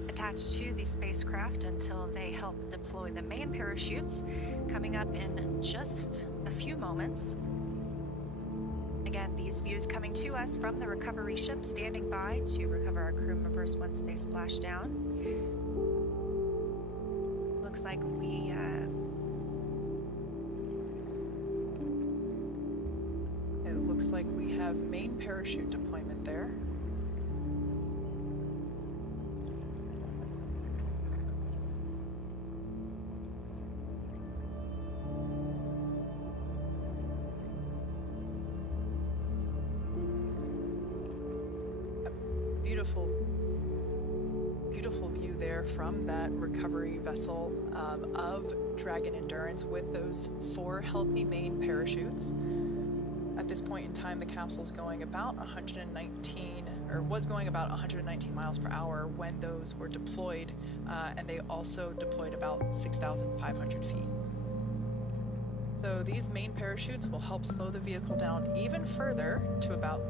attached to the spacecraft until they help deploy the main parachutes, coming up in just a few moments. Again, these views coming to us from the recovery ship, standing by to recover our crew members once they splash down. Looks like it looks like we have main parachute deployment there. Beautiful view there from that recovery vessel of Dragon Endurance with those 4 healthy main parachutes. At this point in time, the capsule's going about 119, or was going about 119 miles per hour when those were deployed, and they also deployed about 6,500 feet. So these main parachutes will help slow the vehicle down even further to about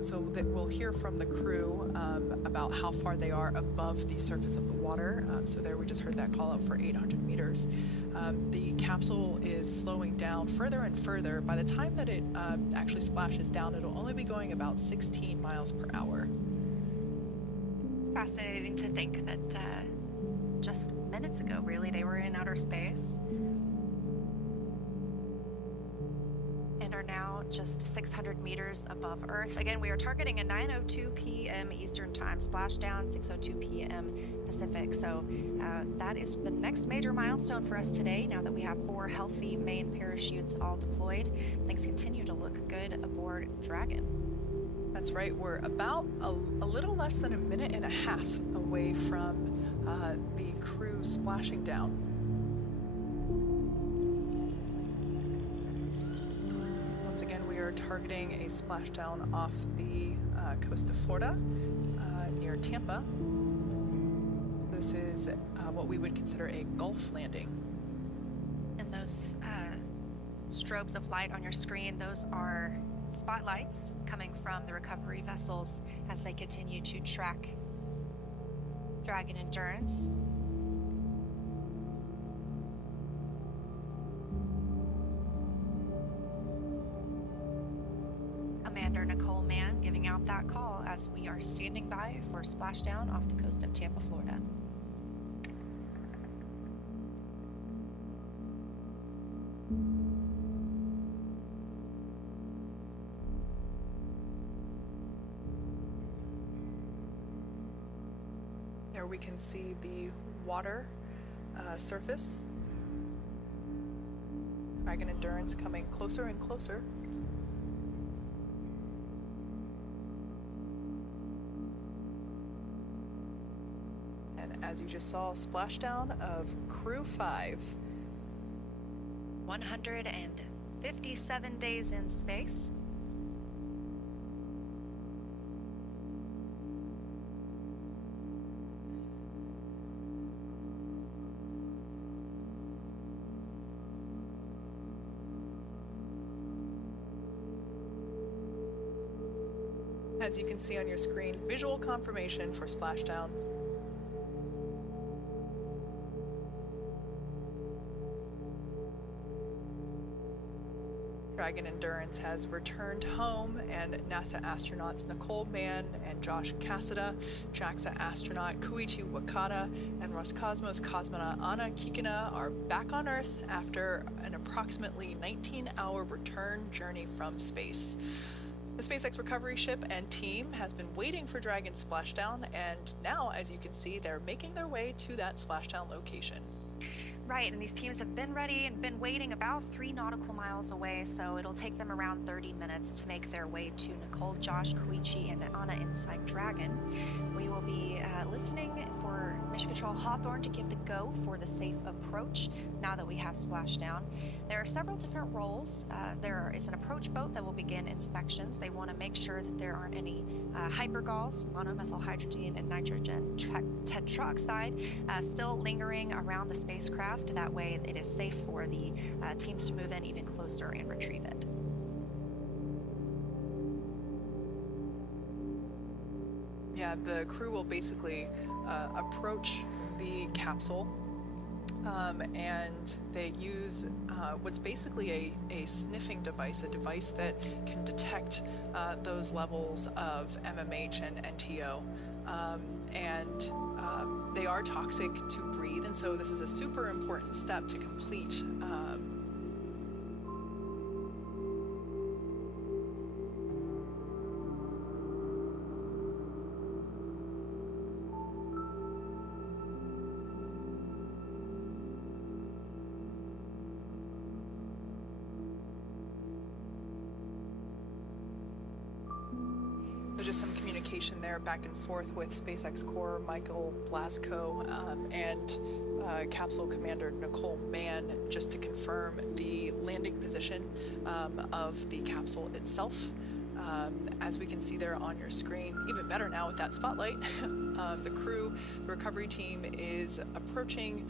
so that we'll hear from the crew about how far they are above the surface of the water. So there we just heard that call out for 800 meters. The capsule is slowing down further and further. By the time that it actually splashes down, it'll only be going about 16 miles per hour. It's fascinating to think that just minutes ago, really, they were in outer space and are now just 600 meters above Earth. Again, we are targeting a 9:02 p.m. Eastern Time, splashdown 6:02 p.m. Pacific. So that is the next major milestone for us today, now that we have 4 healthy main parachutes all deployed. Things continue to look good aboard Dragon. That's right, we're about a little less than a minute and a half away from the crew splashing down. Once again, we are targeting a splashdown off the coast of Florida, near Tampa. So this is what we would consider a Gulf landing. And those strobes of light on your screen, those are spotlights coming from the recovery vessels as they continue to track Dragon Endurance. Commander Nicole Mann giving out that call as we are standing by for splashdown off the coast of Tampa, Florida. There we can see the water surface. Dragon Endurance coming closer and closer. And as you just saw, splashdown of Crew 5. 157 days in space. As you can see on your screen, visual confirmation for splashdown. Dragon Endurance has returned home, and NASA astronauts Nicole Mann and Josh Cassada, JAXA astronaut Koichi Wakata, and Roscosmos cosmonaut Anna Kikina are back on Earth after an approximately 19-hour return journey from space. The SpaceX recovery ship and team has been waiting for Dragon's splashdown, and now, as you can see, they're making their way to that splashdown location. Right, and these teams have been ready and been waiting about 3 nautical miles away, so it'll take them around 30 minutes to make their way to Nicole, Josh, Koichi, and Anna inside Dragon. We will be listening for Mission Control Hawthorne to give the go for the safe approach now that we have splashdown. There are several different roles. There is an approach boat that will begin inspections. They want to make sure that there aren't any hypergols, monomethyl hydrogen and nitrogen tetroxide, still lingering around the spacecraft. That way it is safe for the teams to move in even closer and retrieve it. Yeah, the crew will basically approach the capsule, and they use what's basically a sniffing device, a device that can detect those levels of MMH and NTO. And they are toxic to breathe, and so this is a super important step to complete. So just some communication there back and forth with SpaceX Core Michael Blasco and Capsule Commander Nicole Mann, just to confirm the landing position of the capsule itself. As we can see there on your screen, even better now with that spotlight, the recovery team is approaching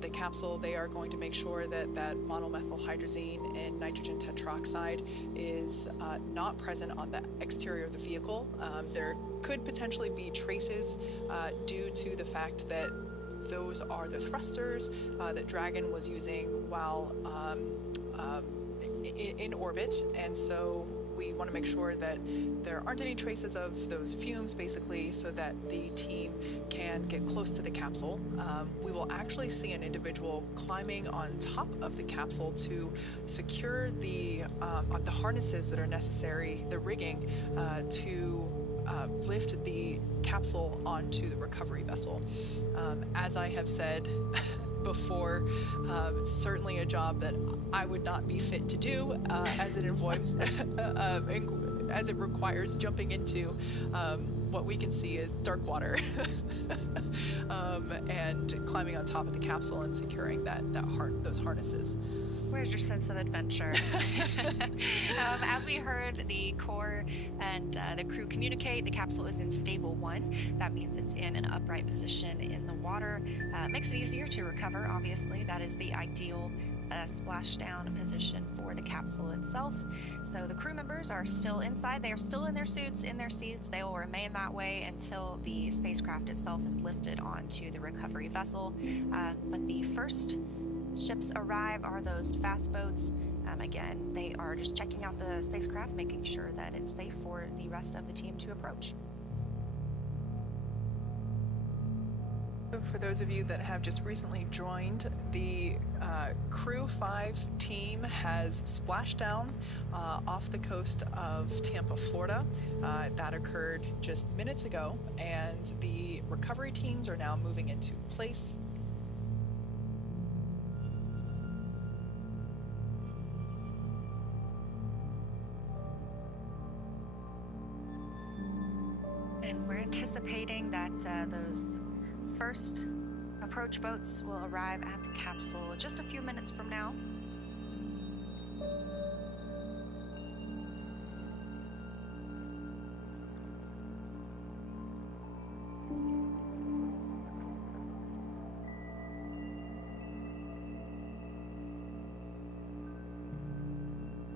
the capsule. They are going to make sure that that monomethylhydrazine and nitrogen tetroxide is not present on the exterior of the vehicle. There could potentially be traces due to the fact that those are the thrusters that Dragon was using while in orbit, and so we want to make sure that there aren't any traces of those fumes, basically, so that the team can get close to the capsule. We will actually see an individual climbing on top of the capsule to secure the harnesses that are necessary, the rigging, to lift the capsule onto the recovery vessel. As I have said before, certainly a job that I would not be fit to do, as it involves, as it requires jumping into what we can see as dark water and climbing on top of the capsule and securing those harnesses. Where's your sense of adventure? As we heard the core and the crew communicate, the capsule is in stable 1. That means it's in an upright position in the water. Makes it easier to recover, obviously. That is the ideal splashdown position for the capsule itself. So the crew members are still inside. They are still in their suits, in their seats. They will remain that way until the spacecraft itself is lifted onto the recovery vessel. But the first ships arrive are those fast boats. Again, they are just checking out the spacecraft, making sure that it's safe for the rest of the team to approach. So for those of you that have just recently joined, the Crew 5 team has splashed down off the coast of Tampa, Florida. That occurred just minutes ago, and the recovery teams are now moving into place. And we're anticipating that those first approach boats will arrive at the capsule just a few minutes from now.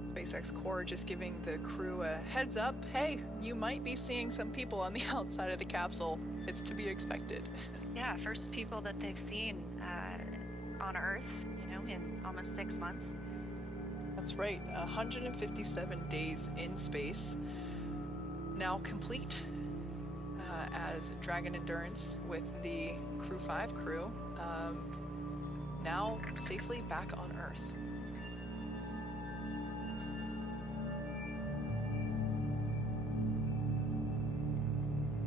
SpaceX Core just giving the crew a heads up. Hey, you might be seeing some people on the outside of the capsule. It's to be expected. Yeah, first people that they've seen on Earth, in almost 6 months. That's right, 157 days in space. Now complete as Dragon Endurance with the Crew 5 crew, now safely back on Earth.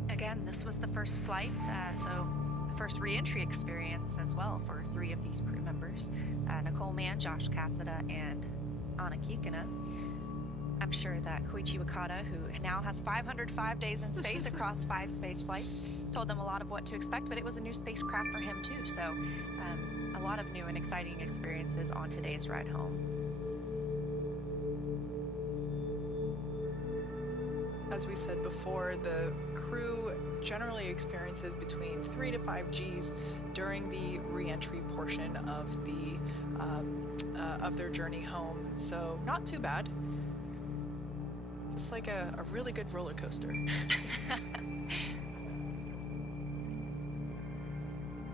Again, this was the first flight, so the first re-entry experience as well for 3 of these crew members, Nicole Mann, Josh Cassada, and Anna Kikina. I'm sure that Koichi Wakata, who now has 505 days in space across 5 space flights, told them a lot of what to expect, but it was a new spacecraft for him too, so a lot of new and exciting experiences on today's ride home. As we said before, the crew generally experiences between 3 to 5 Gs during the re-entry portion of the of their journey home, so not too bad. Just like a really good roller coaster.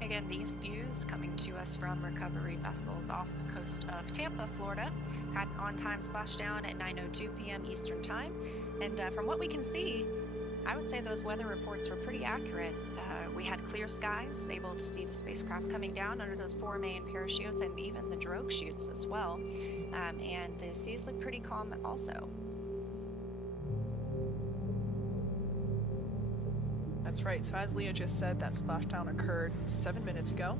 Again, these views coming to us from recovery vessels off the coast of Tampa, Florida. Had an on-time splashdown at 9:02 p.m. Eastern Time. And from what we can see, I would say those weather reports were pretty accurate. We had clear skies, able to see the spacecraft coming down under those 4 main parachutes and even the drogue chutes as well. And the seas look pretty calm also. That's right, so as Leah just said, that splashdown occurred 7 minutes ago.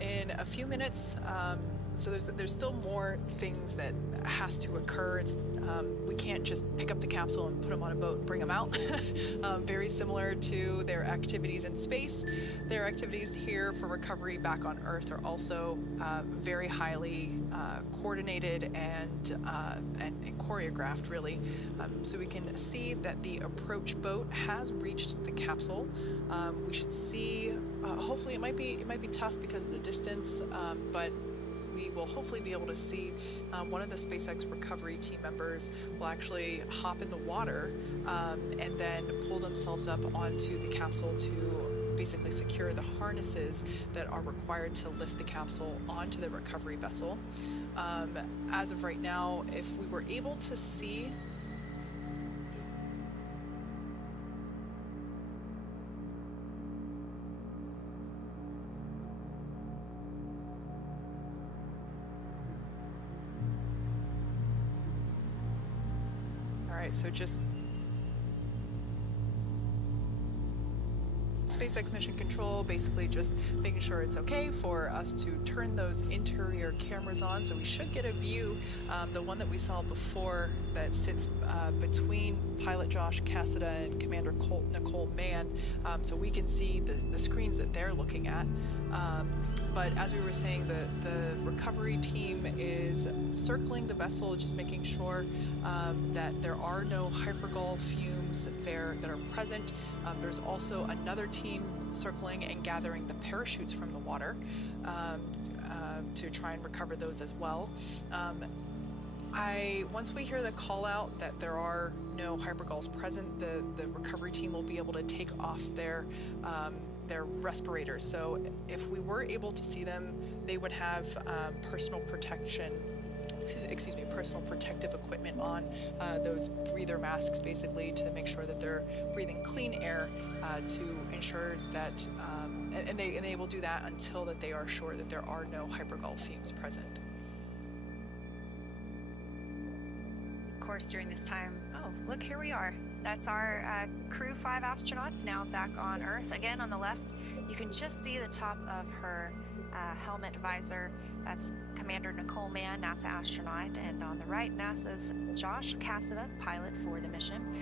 In a few minutes, So there's still more things that has to occur. We can't just pick up the capsule and put them on a boat and bring them out. Very similar to their activities in space, their activities here for recovery back on Earth are also very highly coordinated and choreographed, really. So we can see that the approach boat has reached the capsule. We should see. Hopefully, it might be tough because of the distance, but we will hopefully be able to see one of the SpaceX recovery team members will actually hop in the water and then pull themselves up onto the capsule to basically secure the harnesses that are required to lift the capsule onto the recovery vessel. As of right now, if we were able to see so just SpaceX mission control, basically just making sure it's okay for us to turn those interior cameras on. So we should get a view, the one that we saw before that sits between pilot Josh Cassada and Commander Nicole Mann, so we can see the screens that they're looking at. But as we were saying, the recovery team is circling the vessel, just making sure that there are no hypergol fumes there that are present. There's also another team circling and gathering the parachutes from the water to try and recover those as well. Once we hear the call out that there are no hypergols present, the recovery team will be able to take off their respirators. So if we were able to see them, they would have personal protective equipment on, those breather masks basically to make sure that they're breathing clean air to ensure that, and they will do that until that they are sure that there are no hypergol fumes present. Of course, during this time, oh, look, here we are. That's our crew 5 astronauts now back on Earth. Again, on the left, you can just see the top of her helmet visor. That's Commander Nicole Mann, NASA astronaut, and on the right, NASA's Josh Cassada, pilot for the mission.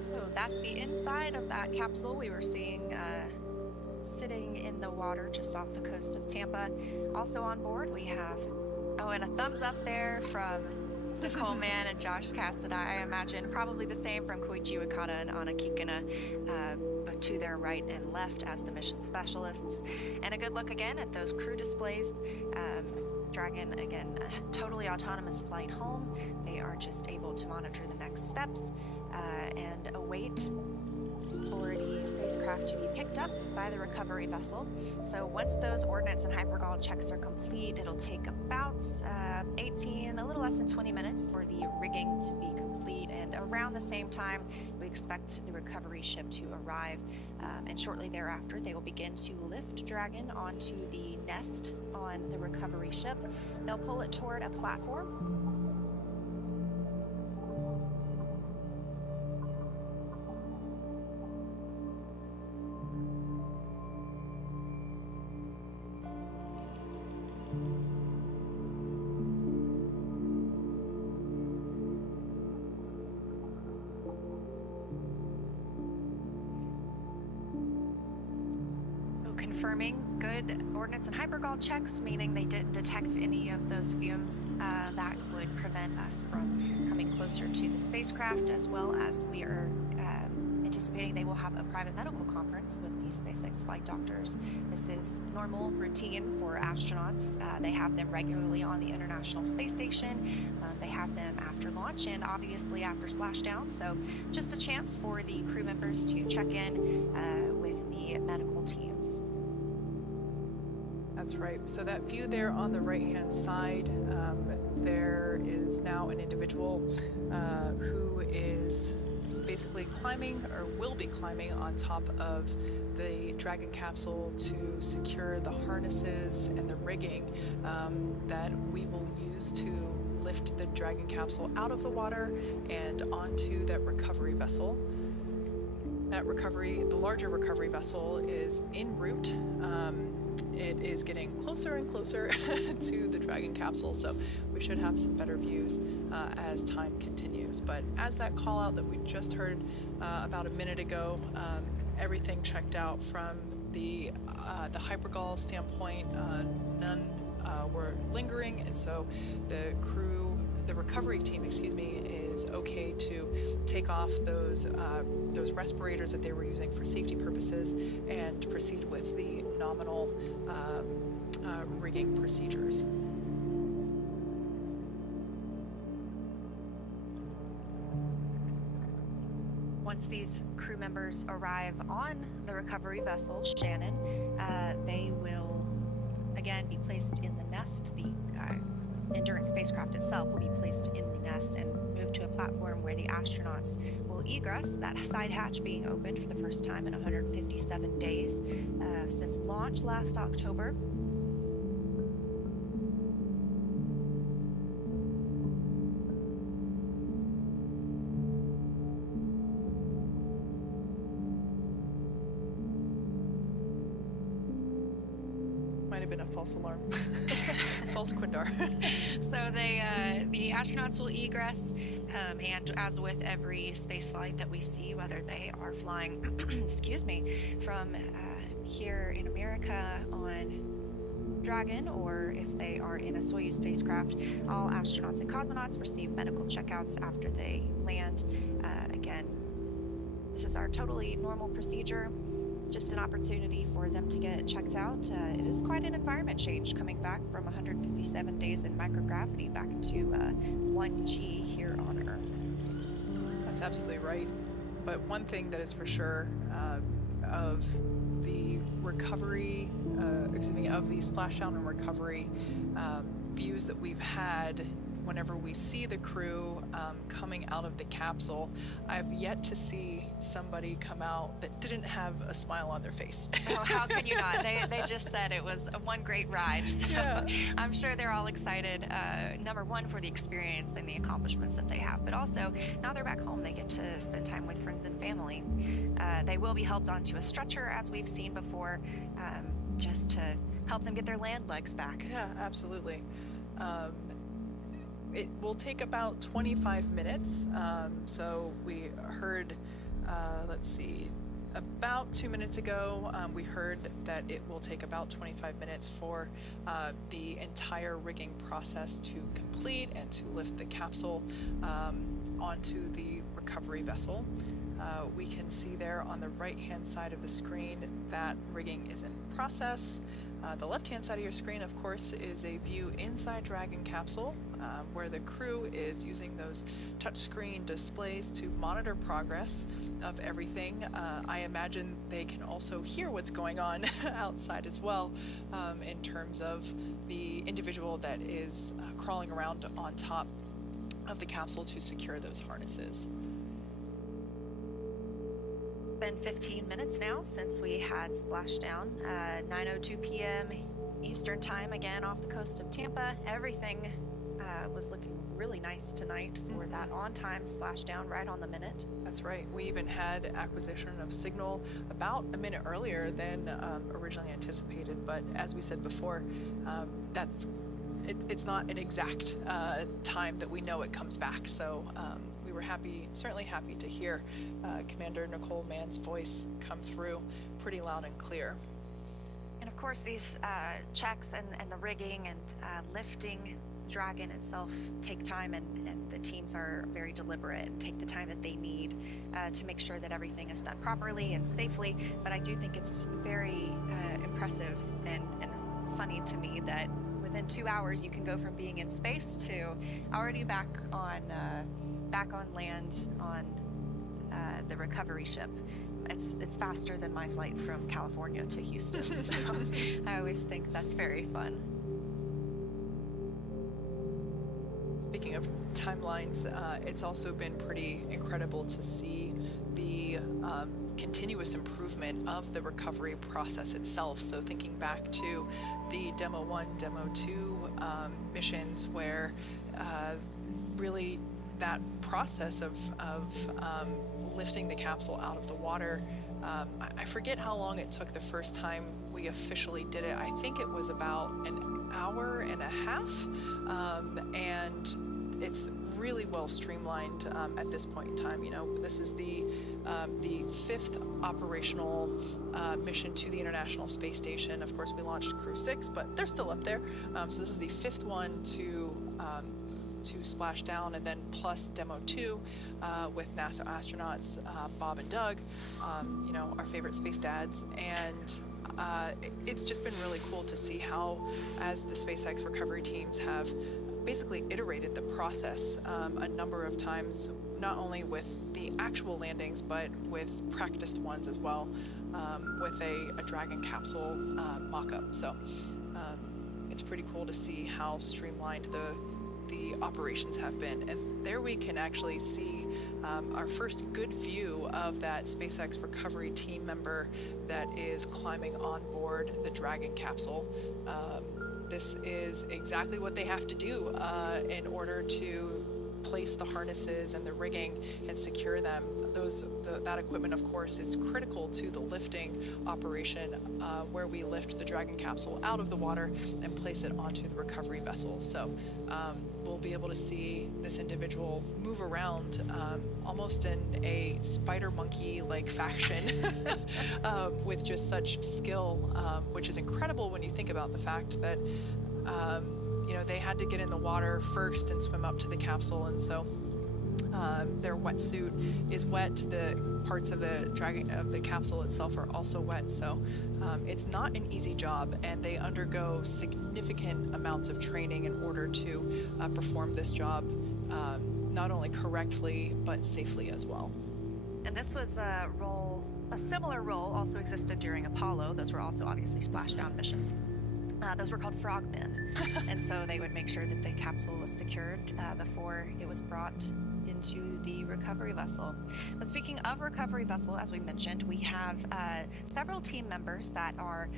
So that's the inside of that capsule we were seeing sitting in the water just off the coast of Tampa. Also on board, we have, oh, and a thumbs up there from Nicole Mann and Josh Cassada. I imagine probably the same from Koichi Wakata and Anna Kikina, to their right and left as the mission specialists. And a good look again at those crew displays. Dragon, again, a totally autonomous flight home. They are just able to monitor the next steps and await for the spacecraft to be picked up by the recovery vessel. So once those ordnance and hypergol checks are complete, it'll take about 18, a little less than 20 minutes for the rigging to be complete. And around the same time, we expect the recovery ship to arrive. And shortly thereafter, they will begin to lift Dragon onto the nest on the recovery ship. They'll pull it toward a platform. Confirming good ordnance and hypergol checks, meaning they didn't detect any of those fumes that would prevent us from coming closer to the spacecraft, as well as we are anticipating they will have a private medical conference with the SpaceX flight doctors. This is normal routine for astronauts. They have them regularly on the International Space Station. They have them after launch and obviously after splashdown. So just a chance for the crew members to check in with the medical teams. That's right. So that view there on the right-hand side, there is now an individual who is basically climbing, or will be climbing, on top of the Dragon capsule to secure the harnesses and the rigging that we will use to lift lift the Dragon capsule out of the water and onto that recovery vessel. That the larger recovery vessel is en route. It is getting closer and closer to the Dragon capsule, so we should have some better views as time continues. But as that call out that we just heard about a minute ago, everything checked out from the hypergol standpoint. None were lingering, and so the recovery team, is okay to take off those respirators that they were using for safety purposes and proceed with the nominal rigging procedures. Once these crew members arrive on the recovery vessel, Shannon, they will again be placed in the nest. The Endurance spacecraft itself will be placed in the nest and moved to a platform where the astronauts will egress, that side hatch being opened for the first time in 157 days since launch last October. Might have been a false alarm. False Quindar. So the astronauts will egress, and as with every space flight that we see, whether they are flying, from here in America on Dragon, or if they are in a Soyuz spacecraft, all astronauts and cosmonauts receive medical checkouts after they land. Again, this is our totally normal procedure. Just an opportunity for them to get checked out. It is quite an environment change coming back from 157 days in microgravity back to 1G here on Earth. That's absolutely right. But one thing that is for sure of the recovery, of the splashdown and recovery views that we've had whenever we see the crew coming out of the capsule, I've yet to see somebody come out that didn't have a smile on their face. Oh, how can you not? They just said it was one great ride. So yeah. I'm sure they're all excited, number one, for the experience and the accomplishments that they have, but also now they're back home, they get to spend time with friends and family. They will be helped onto a stretcher, as we've seen before, just to help them get their land legs back. Yeah, absolutely. It will take about 25 minutes. So we heard, about 2 minutes ago, we heard that it will take about 25 minutes for the entire rigging process to complete and to lift the capsule onto the recovery vessel. We can see there on the right-hand side of the screen that rigging is in process. The left-hand side of your screen, of course, is a view inside Dragon capsule, where the crew is using those touchscreen displays to monitor progress of everything. I imagine they can also hear what's going on outside as well, in terms of the individual that is crawling around on top of the capsule to secure those harnesses. It's been 15 minutes now since we had splashdown, 9:02 p.m. Eastern time, again off the coast of Tampa. Everything was looking really nice tonight for that on-time splashdown, right on the minute. That's right. We even had acquisition of signal about a minute earlier than originally anticipated, but as we said before, it's not an exact time that we know it comes back, so we were certainly happy to hear Commander Nicole Mann's voice come through pretty loud and clear. And of course, these checks and the rigging and lifting Dragon itself take time, and the teams are very deliberate and take the time that they need to make sure that everything is done properly and safely. But I do think it's very impressive and funny to me that within 2 hours you can go from being in space to already back on land on the recovery ship. It's faster than my flight from California to Houston, so I always think that's very fun. Speaking of timelines, it's also been pretty incredible to see the continuous improvement of the recovery process itself. So thinking back to the Demo 1, Demo 2 missions, where really that process of lifting the capsule out of the water. I forget how long it took the first time we officially did it. I think it was about an hour and a half, and it's really well streamlined at this point in time. You know, this is the fifth operational mission to the International Space Station. Of course, we launched Crew 6, but they're still up there. So this is the fifth one to splash down, and then plus Demo 2 with NASA astronauts Bob and Doug, you know, our favorite space dads. And it's just been really cool to see how, as the SpaceX recovery teams have basically iterated the process a number of times, not only with the actual landings, but with practiced ones as well, with a Dragon capsule mock-up. So it's pretty cool to see how streamlined the operations have been. And there we can actually see our first good view of that SpaceX recovery team member that is climbing on board the Dragon capsule. This is exactly what they have to do in order to place the harnesses and the rigging and secure them. That equipment, of course, is critical to the lifting operation, where we lift the Dragon capsule out of the water and place it onto the recovery vessel. So we'll be able to see this individual move around almost in a spider monkey-like fashion with just such skill, which is incredible when you think about the fact that you know, they had to get in the water first and swim up to the capsule, and so their wetsuit is wet. The parts of the capsule itself are also wet, so it's not an easy job, and they undergo significant amounts of training in order to perform this job not only correctly but safely as well. And this was a similar role also existed during Apollo. Those were also obviously splashdown missions. Those were called frogmen, and so they would make sure that the capsule was secured before it was brought into the recovery vessel. But speaking of recovery vessel, as we mentioned, we have several team members that are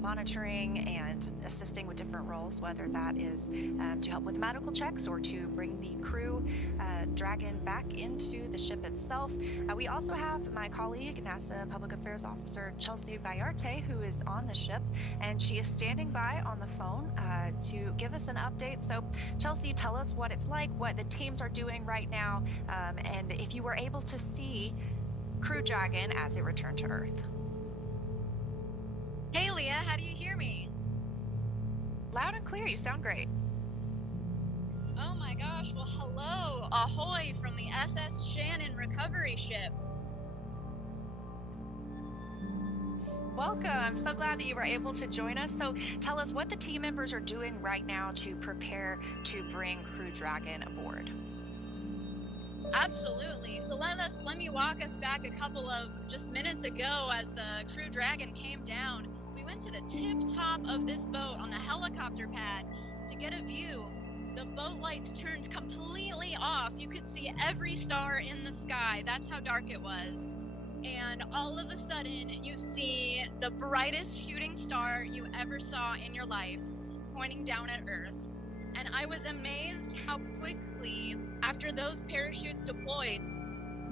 monitoring and assisting with different roles, whether that is to help with medical checks or to bring the crew Dragon back into the ship itself. We also have my colleague, NASA Public Affairs Officer Chelsea Bayarte, who is on the ship, and she is standing by on the phone to give us an update. So Chelsea, tell us what it's like, what the teams are doing right now, and if you were able to see Crew Dragon as it returned to Earth. Hey Leah, how do you hear me? Loud and clear, you sound great. Oh my gosh, well hello, ahoy from the ISS Shannon recovery ship. Welcome. I'm so glad that you were able to join us. So tell us what the team members are doing right now to prepare to bring Crew Dragon aboard. Absolutely. So let me walk us back a couple of just minutes ago as the Crew Dragon came down. We went to the tip top of this boat on the helicopter pad to get a view. The boat lights turned completely off. You could see every star in the sky. That's how dark it was. And all of a sudden, you see the brightest shooting star you ever saw in your life pointing down at Earth. And I was amazed how quickly, after those parachutes deployed,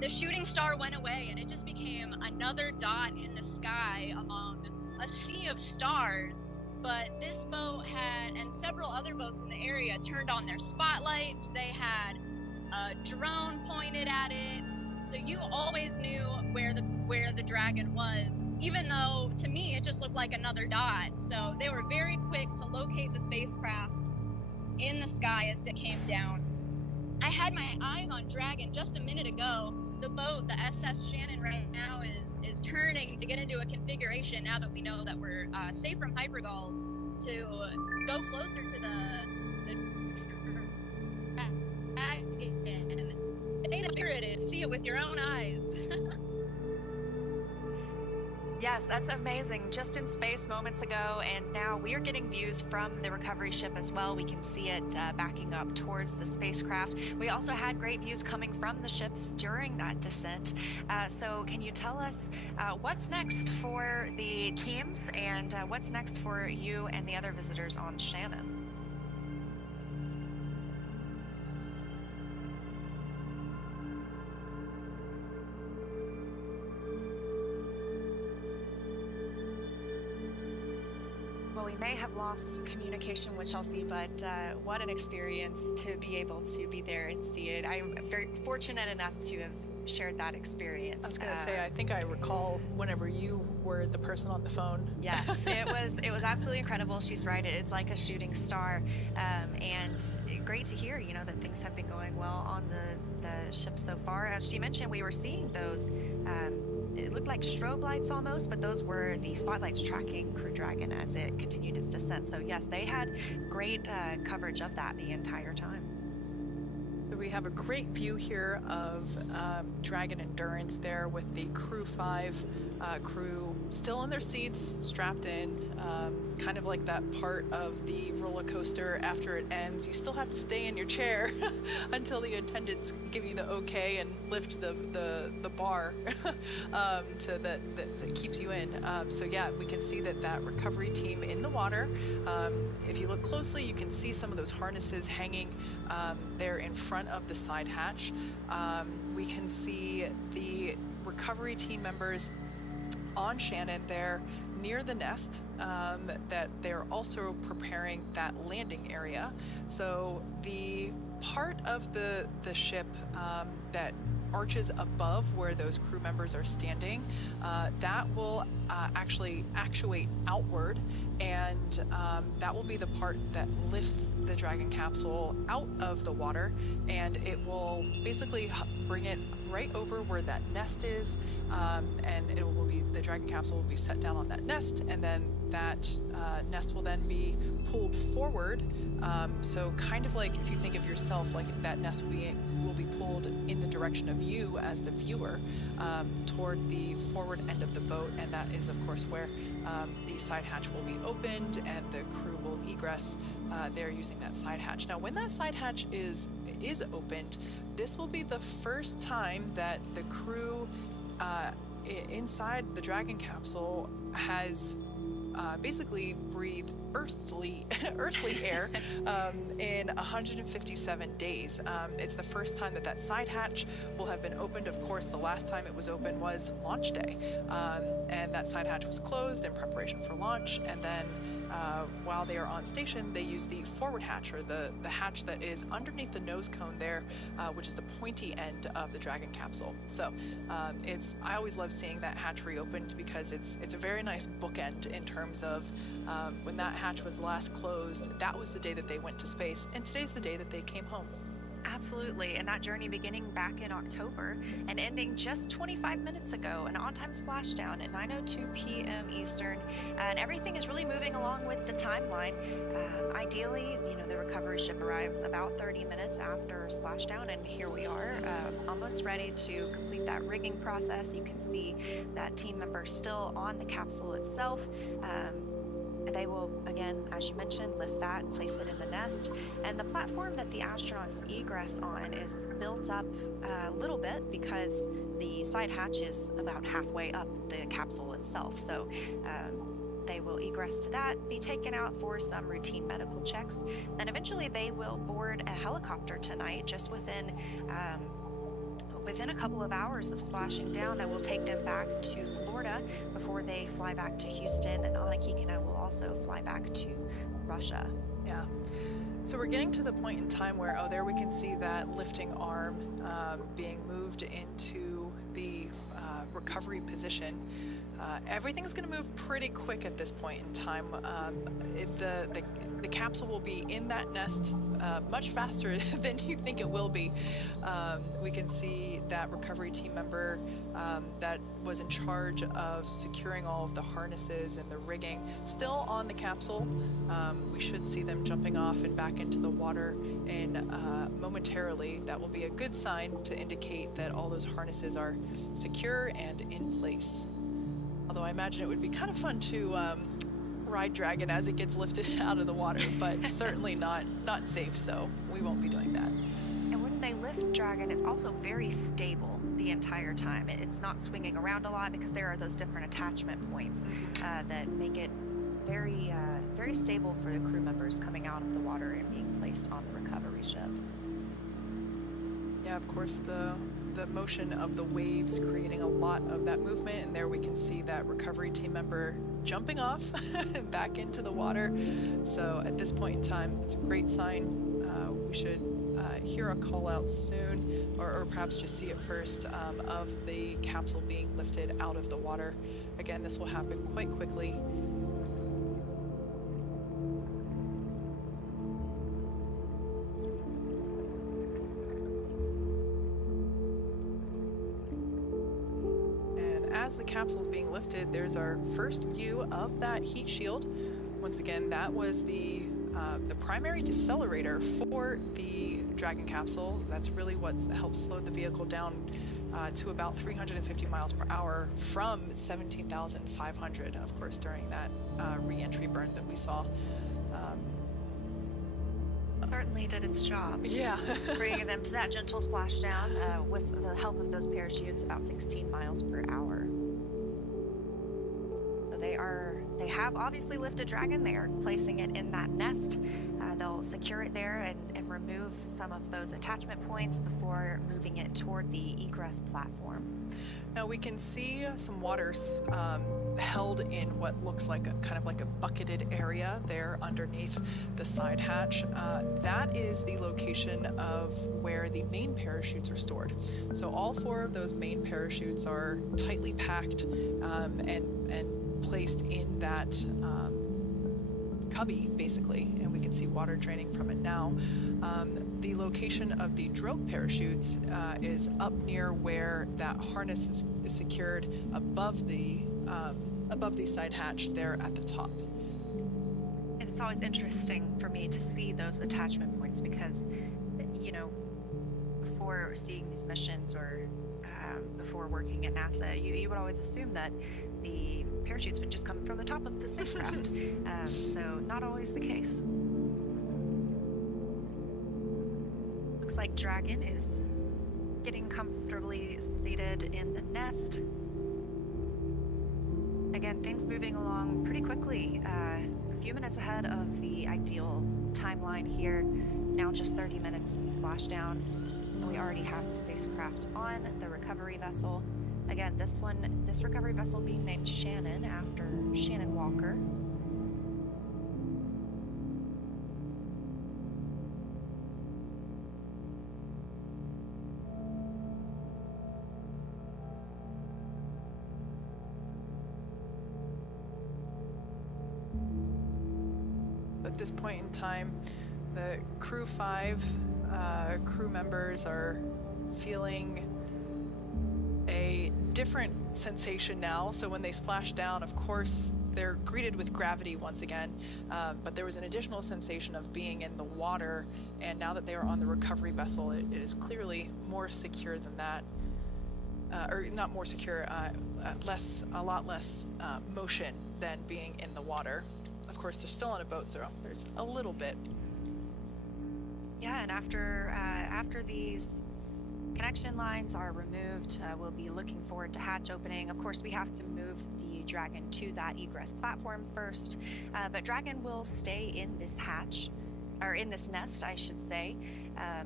the shooting star went away and it just became another dot in the sky among a sea of stars. But this boat had, and several other boats in the area, turned on their spotlights. They had a drone pointed at it. So you always knew where the Dragon was, even though to me it just looked like another dot. So they were very quick to locate the spacecraft in the sky as it came down. I had my eyes on Dragon just a minute ago. The boat, the SS Shannon right now is turning to get into a configuration now that we know that we're safe from hypergulls to go closer to the Dragon. Here it is. See it with your own eyes. Yes, that's amazing. Just in space moments ago, and now we are getting views from the recovery ship as well. We can see it backing up towards the spacecraft. We also had great views coming from the ships during that descent. So can you tell us what's next for the teams and what's next for you and the other visitors on Shannon? we may have lost communication with Chelsea, but what an experience to be able to be there and see it. I'm very fortunate enough to have shared that experience. I was going to say, I think I recall whenever you were the person on the phone. Yes, it was absolutely incredible. She's right. It's like a shooting star, and great to hear, that things have been going well on the ship so far. As she mentioned, we were seeing those. It looked like strobe lights almost, but those were the spotlights tracking Crew Dragon as it continued its descent. So yes, they had great coverage of that the entire time. So we have a great view here of Dragon Endurance there with the Crew 5 crew still in their seats, strapped in, kind of like that part of the roller coaster after it ends. You still have to stay in your chair until the attendants give you the okay and lift the bar that keeps you in. So yeah, we can see that recovery team in the water. If you look closely, you can see some of those harnesses hanging there in front of the side hatch. We can see the recovery team members on Shannon there near the nest, that they're also preparing that landing area. So the part of the ship that arches above where those crew members are standing, that will actually actuate outward, and that will be the part that lifts the Dragon capsule out of the water, and it will basically bring it right over where that nest is, and the Dragon capsule will be set down on that nest, and then that nest will then be pulled forward. So kind of like if you think of yourself, like that nest will be pulled in the direction of you as the viewer, toward the forward end of the boat, and that is of course where the side hatch will be opened and the crew will egress there using that side hatch. Now when that side hatch is opened, this will be the first time that the crew inside the Dragon capsule has basically breathed earthly air in 157 days. It's the first time that side hatch will have been opened. Of course, the last time it was open was launch day, and that side hatch was closed in preparation for launch, and then while they are on station, they use the forward hatch, or the hatch that is underneath the nose cone there, which is the pointy end of the Dragon capsule. So I always love seeing that hatch reopened, because it's a very nice bookend in terms of when that hatch was last closed, that was the day that they went to space, and today's the day that they came home. Absolutely, and that journey beginning back in October and ending just 25 minutes ago, an on-time splashdown at 9:02 p.m. Eastern, and everything is really moving along with the timeline. Ideally, the recovery ship arrives about 30 minutes after splashdown, and here we are, almost ready to complete that rigging process. You can see that team member still on the capsule itself. They will, again, as you mentioned, lift that, place it in the nest, and the platform that the astronauts egress on is built up a little bit because the side hatch is about halfway up the capsule itself. So they will egress to that, be taken out for some routine medical checks, and eventually they will board a helicopter tonight just within a couple of hours of splashing down. That will take them back to Florida before they fly back to Houston, and Anna Kikina will also fly back to Russia. Yeah. So we're getting to the point in time where, there we can see that lifting arm being moved into the recovery position. Everything's going to move pretty quick at this point in time. The capsule will be in that nest much faster than you think it will be. We can see that recovery team member that was in charge of securing all of the harnesses and the rigging still on the capsule. We should see them jumping off and back into the water momentarily. That will be a good sign to indicate that all those harnesses are secure and in place. Although I imagine it would be kind of fun to ride Dragon as it gets lifted out of the water, but certainly not safe, so we won't be doing that. And when they lift Dragon, it's also very stable the entire time. It's not swinging around a lot because there are those different attachment points that make it very, very stable for the crew members coming out of the water and being placed on the recovery ship. Yeah, of course, the the motion of the waves creating a lot of that movement, and there we can see that recovery team member jumping off back into the water. So at this point in time, it's a great sign. We should hear a call out soon, or perhaps just see it first, of the capsule being lifted out of the water. Again, this will happen quite quickly. As the capsule is being lifted, there's our first view of that heat shield. Once again, that was the primary decelerator for the Dragon capsule. That's really what helps slow the vehicle down to about 350 miles per hour from 17,500, of course, during that re-entry burn that we saw. Certainly did its job. Yeah. Bringing them to that gentle splashdown with the help of those parachutes, about 16 miles per hour. So they have obviously lifted Dragon. They are placing it in that nest. They'll secure it there and remove some of those attachment points before moving it toward the egress platform. Now we can see some waters held in what looks like kind of like a bucketed area there underneath the side hatch. That is the location of where the main parachutes are stored. So all 4 of those main parachutes are tightly packed and placed in that cubby, basically, and we can see water draining from it now. The location of the drogue parachutes is up near where that harness is secured above the side hatch there at the top. It's always interesting for me to see those attachment points because, you know, before seeing these missions or before working at NASA, you would always assume that the parachutes would just come from the top of the spacecraft. So not always the case. Looks like Dragon is getting comfortably seated in the nest. Again, things moving along pretty quickly. A few minutes ahead of the ideal timeline here. Now just 30 minutes since splashdown. We already have the spacecraft on the recovery vessel. Again, this recovery vessel being named Shannon after Shannon Walker. So at this point in time, the Crew 5 crew members are feeling a different sensation now. So when they splash down, of course, they're greeted with gravity once again, but there was an additional sensation of being in the water, and now that they are on the recovery vessel, it is clearly more secure than that. Or not more secure, a lot less motion than being in the water. Of course, they're still on a boat, so there's a little bit. Yeah, and after these connection lines are removed, we'll be looking forward to hatch opening. Of course, we have to move the Dragon to that egress platform first, but Dragon will stay in this hatch, or in this nest, I should say,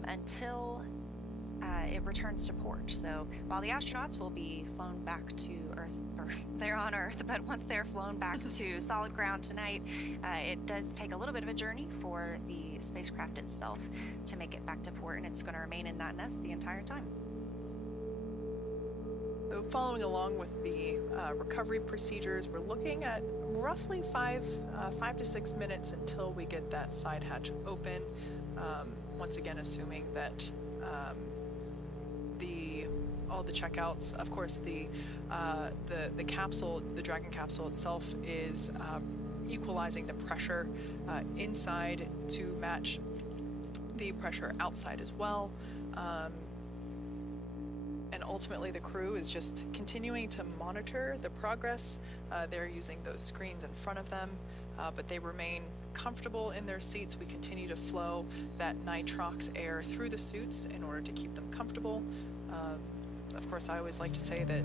until it returns to port. So while the astronauts will be flown back to Earth, or they're on Earth, but once they're flown back to solid ground tonight, it does take a little bit of a journey for the spacecraft itself to make it back to port, and it's going to remain in that nest the entire time. So following along with the recovery procedures, we're looking at roughly 5 to 6 minutes until we get that side hatch open. Once again, assuming that all the checkouts, of course, the capsule, the Dragon capsule itself, is equalizing the pressure inside to match the pressure outside as well. And ultimately the crew is just continuing to monitor the progress. They're using those screens in front of them, but they remain comfortable in their seats. We continue to flow that nitrox air through the suits in order to keep them comfortable. Of course, I always like to say that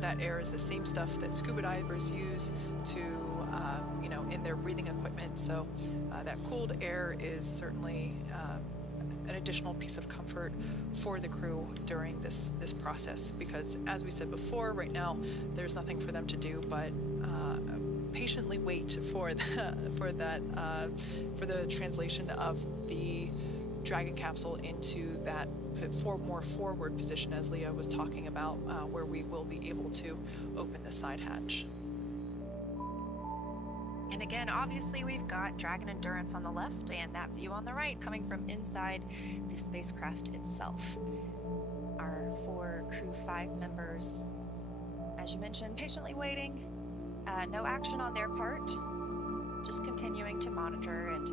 that air is the same stuff that scuba divers use to, in their breathing equipment. So that cooled air is certainly an additional piece of comfort for the crew during this process, because as we said before, right now there's nothing for them to do but patiently wait for the translation of the Dragon capsule into that more forward position, as Leah was talking about, where we will be able to open the side hatch. And again, obviously we've got Dragon Endurance on the left and that view on the right coming from inside the spacecraft itself. Our 4 Crew 5 members, as you mentioned, patiently waiting. No action on their part, just continuing to monitor, and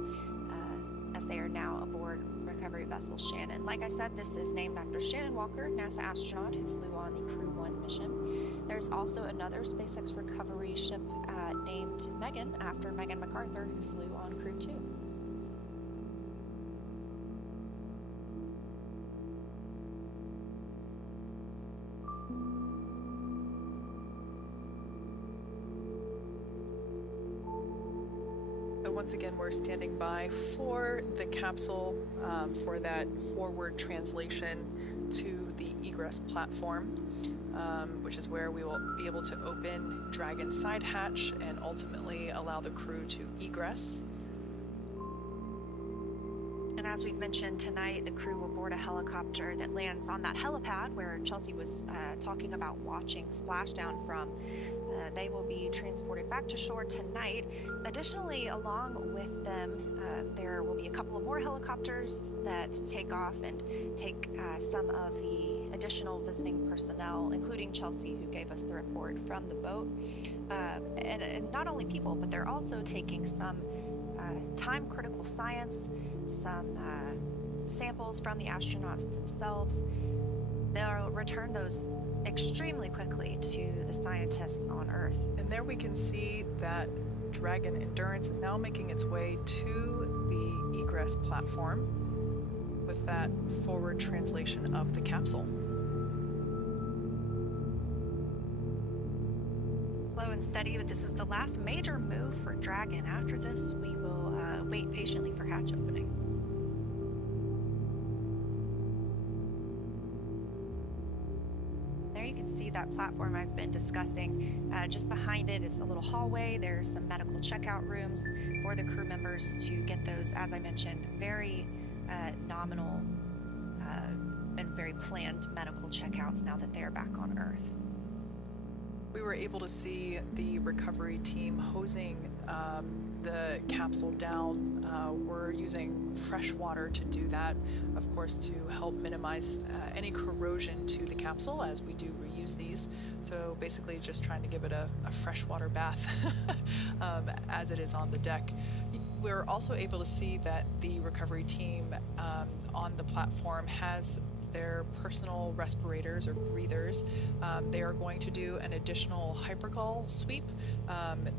as they are now aboard recovery vessel Shannon. Like I said, this is named after Shannon Walker, NASA astronaut who flew on the Crew 1 mission. There's also another SpaceX recovery ship named Megan, after Megan MacArthur, who flew on Crew 2. So once again, we're standing by for the capsule for that forward translation to the egress platform, which is where we will be able to open Dragon's side hatch and ultimately allow the crew to egress. And as we've mentioned tonight, the crew will board a helicopter that lands on that helipad where Chelsea was talking about watching the splashdown from. They will be transported back to shore tonight. Additionally, along with them, there will be a couple of more helicopters that take off and take some of the additional visiting personnel, including Chelsea, who gave us the report from the boat. And not only people, but they're also taking some time-critical science, some samples from the astronauts themselves. They'll return those extremely quickly to the scientists on Earth. And there we can see that Dragon Endurance is now making its way to the egress platform with that forward translation of the capsule. Slow and steady, but this is the last major move for Dragon. After this, we will wait patiently for hatch opening. See that platform I've been discussing. Just behind it is a little hallway. There's some medical checkout rooms for the crew members to get those, as I mentioned, very nominal and very planned medical checkouts now that they're back on Earth. We were able to see the recovery team hosing the capsule down. We're using fresh water to do that, of course, to help minimize any corrosion to the capsule, as we do reuse these. So basically just trying to give it a freshwater bath as it is on the deck. We're also able to see that the recovery team on the platform has their personal respirators or breathers. They are going to do an additional hypergol sweep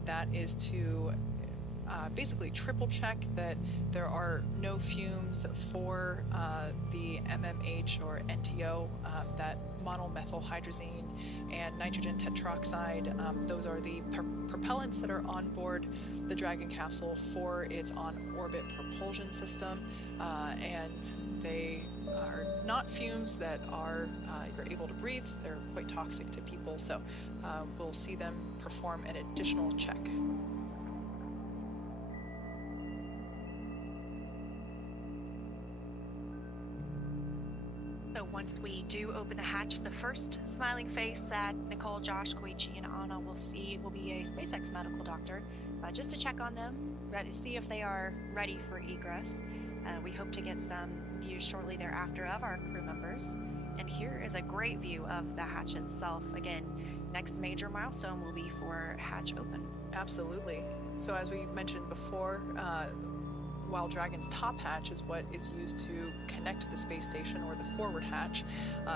that is to basically triple check that there are no fumes for the MMH or NTO, that monomethylhydrazine and nitrogen tetroxide. Those are the propellants that are on board the Dragon capsule for its on-orbit propulsion system, and they are not fumes that are you're able to breathe. They're quite toxic to people, so we'll see them perform an additional check. So once we do open the hatch, the first smiling face that Nicole, Josh, Koichi, and Anna will see will be a SpaceX medical doctor, just to check on them, see if they are ready for egress. We hope to get some views shortly thereafter of our crew members. And here is a great view of the hatch itself. Again, next major milestone will be for hatch open. Absolutely. So as we mentioned before, while Dragon's top hatch is what is used to connect to the space station, or the forward hatch,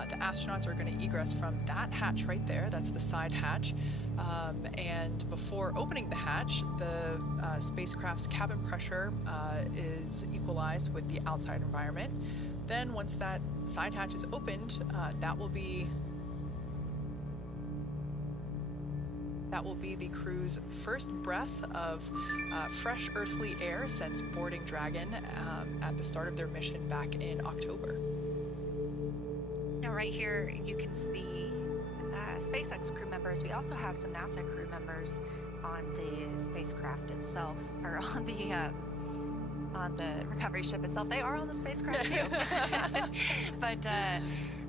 the astronauts are going to egress from that hatch right there. That's the side hatch. And before opening the hatch, the spacecraft's cabin pressure is equalized with the outside environment. Then once that side hatch is opened, that will be That will be the crew's first breath of fresh earthly air since boarding Dragon at the start of their mission back in October. Now right here you can see SpaceX crew members. We also have some NASA crew members on the spacecraft itself, or on the recovery ship itself. They are on the spacecraft too. But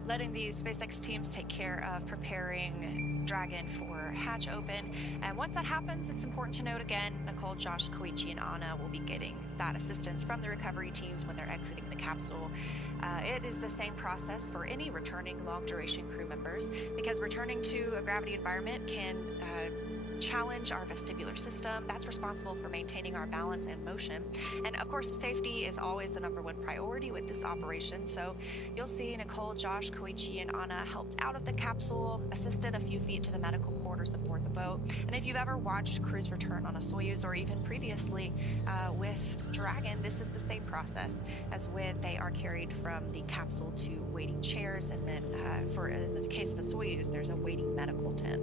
letting these SpaceX teams take care of preparing Dragon for hatch open. And once that happens, it's important to note again, Nicole, Josh, Koichi, and Anna will be getting that assistance from the recovery teams when they're exiting the capsule. It is the same process for any returning long-duration crew members, because returning to a gravity environment can challenge our vestibular system. That's responsible for maintaining our balance and motion. And of course, safety is always the number one priority with this operation. So you'll see Nicole, Josh, Koichi, and Anna helped out of the capsule, assisted a few feet to the medical quarters aboard the boat. And if you've ever watched crews return on a Soyuz, or even previously with Dragon, this is the same process as when they are carried from the capsule to waiting chairs. And then in the case of a Soyuz, there's a waiting medical tent.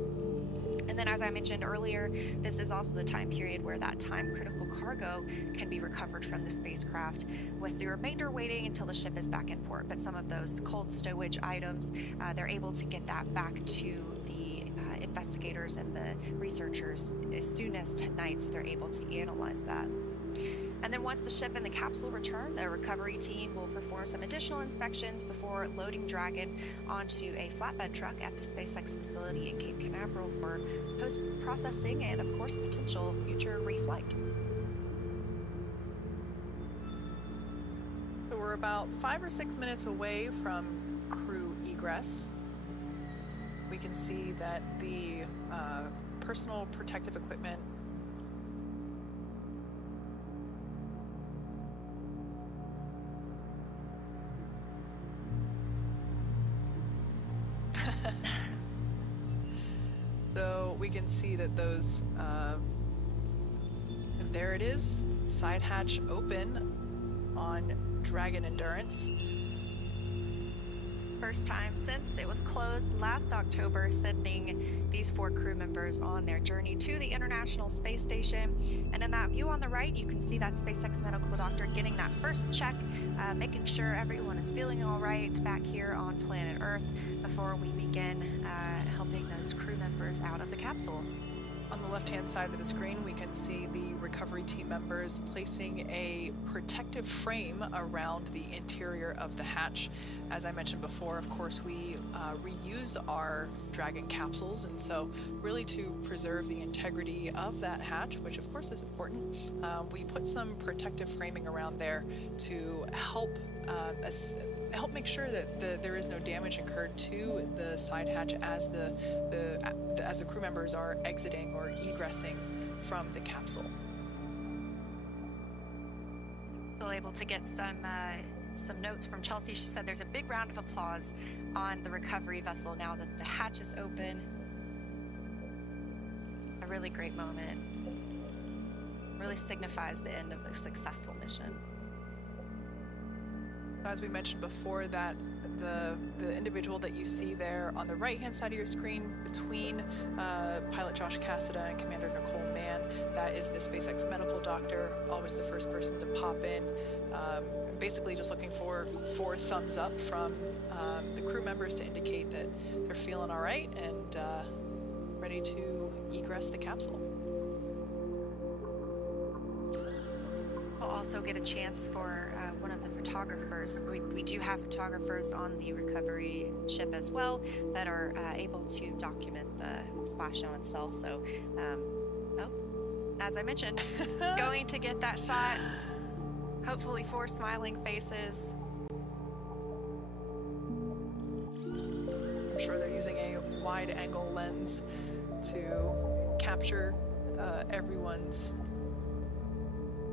And then, as I mentioned earlier, this is also the time period where that time-critical cargo can be recovered from the spacecraft, with the remainder waiting until the ship is back in port. But some of those cold stowage items, they're able to get that back to the investigators and the researchers as soon as tonight, so they're able to analyze that. And then once the ship and the capsule return, the recovery team will perform some additional inspections before loading Dragon onto a flatbed truck at the SpaceX facility in Cape Canaveral for post-processing and, of course, potential future reflight. So we're about 5 or 6 minutes away from crew egress. We can see that the personal protective equipment so we can see that those and there it is, side hatch open on Dragon Endurance. First time since it was closed last October, sending these 4 crew members on their journey to the International Space Station. And in that view on the right, you can see that SpaceX medical doctor getting that first check, making sure everyone is feeling all right back here on planet Earth before we begin helping those crew members out of the capsule. On the left-hand side of the screen, we can see the recovery team members placing a protective frame around the interior of the hatch. As I mentioned before, of course, we reuse our Dragon capsules, and so really to preserve the integrity of that hatch, which of course is important, we put some protective framing around there to help make sure that there is no damage incurred to the side hatch as the crew members are exiting or egressing from the capsule. Still able to get some notes from Chelsea. She said there's a big round of applause on the recovery vessel now that the hatch is open. A really great moment. Really signifies the end of a successful mission. So as we mentioned before, that the individual that you see there on the right-hand side of your screen between pilot Josh Cassada and Commander Nicole Mann, that is the SpaceX medical doctor, always the first person to pop in. Basically just looking for 4 thumbs up from the crew members to indicate that they're feeling all right and ready to egress the capsule. We'll also get a chance for one of the photographers. We do have photographers on the recovery ship as well that are able to document the splashdown itself. So, as I mentioned, going to get that shot. Hopefully 4 smiling faces. I'm sure they're using a wide-angle lens to capture everyone's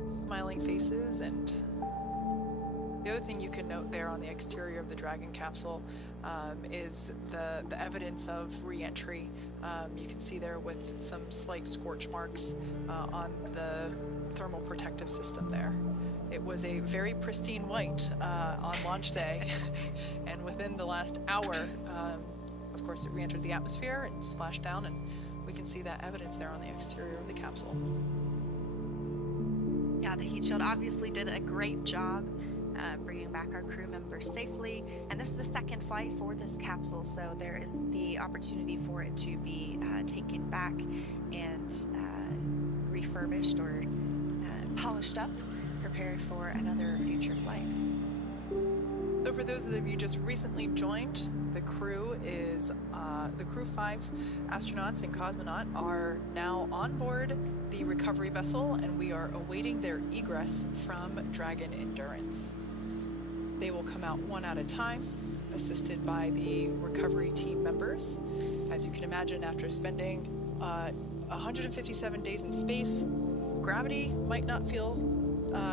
smiling faces. And the other thing you can note there on the exterior of the Dragon capsule is the evidence of re-entry. You can see there with some slight scorch marks on the thermal protective system there. It was a very pristine white on launch day, and within the last hour, of course, it re-entered the atmosphere and splashed down and we can see that evidence there on the exterior of the capsule. Yeah, the heat shield obviously did a great job bringing back our crew members safely. And this is the second flight for this capsule, so there is the opportunity for it to be taken back and refurbished or polished up, prepared for another future flight. So for those of you just recently joined, the crew is the Crew 5 astronauts and cosmonaut are now on board the recovery vessel, and we are awaiting their egress from Dragon Endurance. They will come out one at a time, assisted by the recovery team members. As you can imagine, after spending 157 days in space, gravity might not feel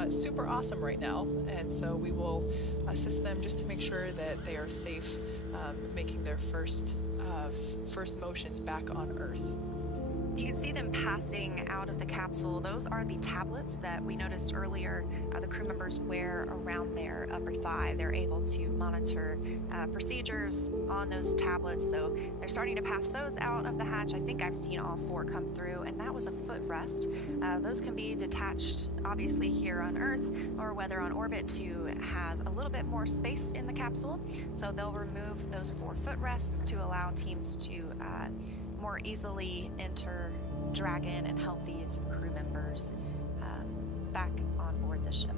super awesome right now, and so we will assist them just to make sure that they are safe, making their first motions back on Earth. You can see them passing out of the capsule. Those are the tablets that we noticed earlier the crew members wear around their upper thigh. They're able to monitor procedures on those tablets, so they're starting to pass those out of the hatch. I think I've seen all 4 come through, and that was a footrest. Those can be detached, obviously, here on Earth, or whether on orbit, to have a little bit more space in the capsule. So they'll remove those 4 footrests to allow teams to more easily enter Dragon and help these crew members back on board the ship.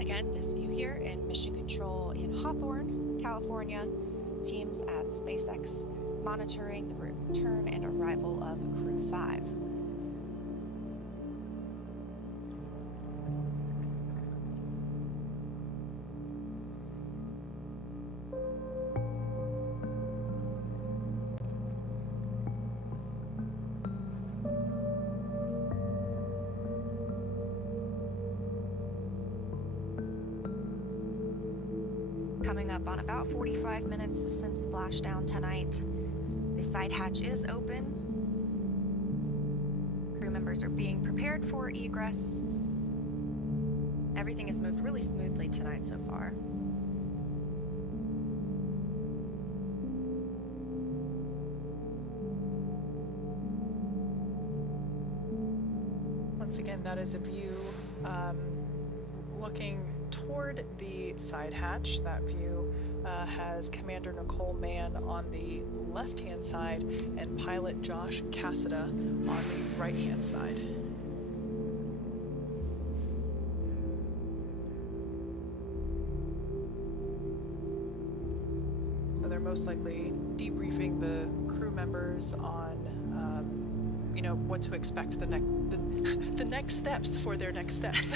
Again, this view here in Mission Control in Hawthorne, California, teams at SpaceX monitoring the return and arrival of Crew 5. Coming up on about 45 minutes since splashdown tonight. The side hatch is open. Crew members are being prepared for egress. Everything has moved really smoothly tonight so far. Once again, that is a view looking toward the side hatch. That view has Commander Nicole Mann on the left-hand side and pilot Josh Cassada on the right-hand side. So they're most likely debriefing the crew members on what to expect the next steps for their next steps.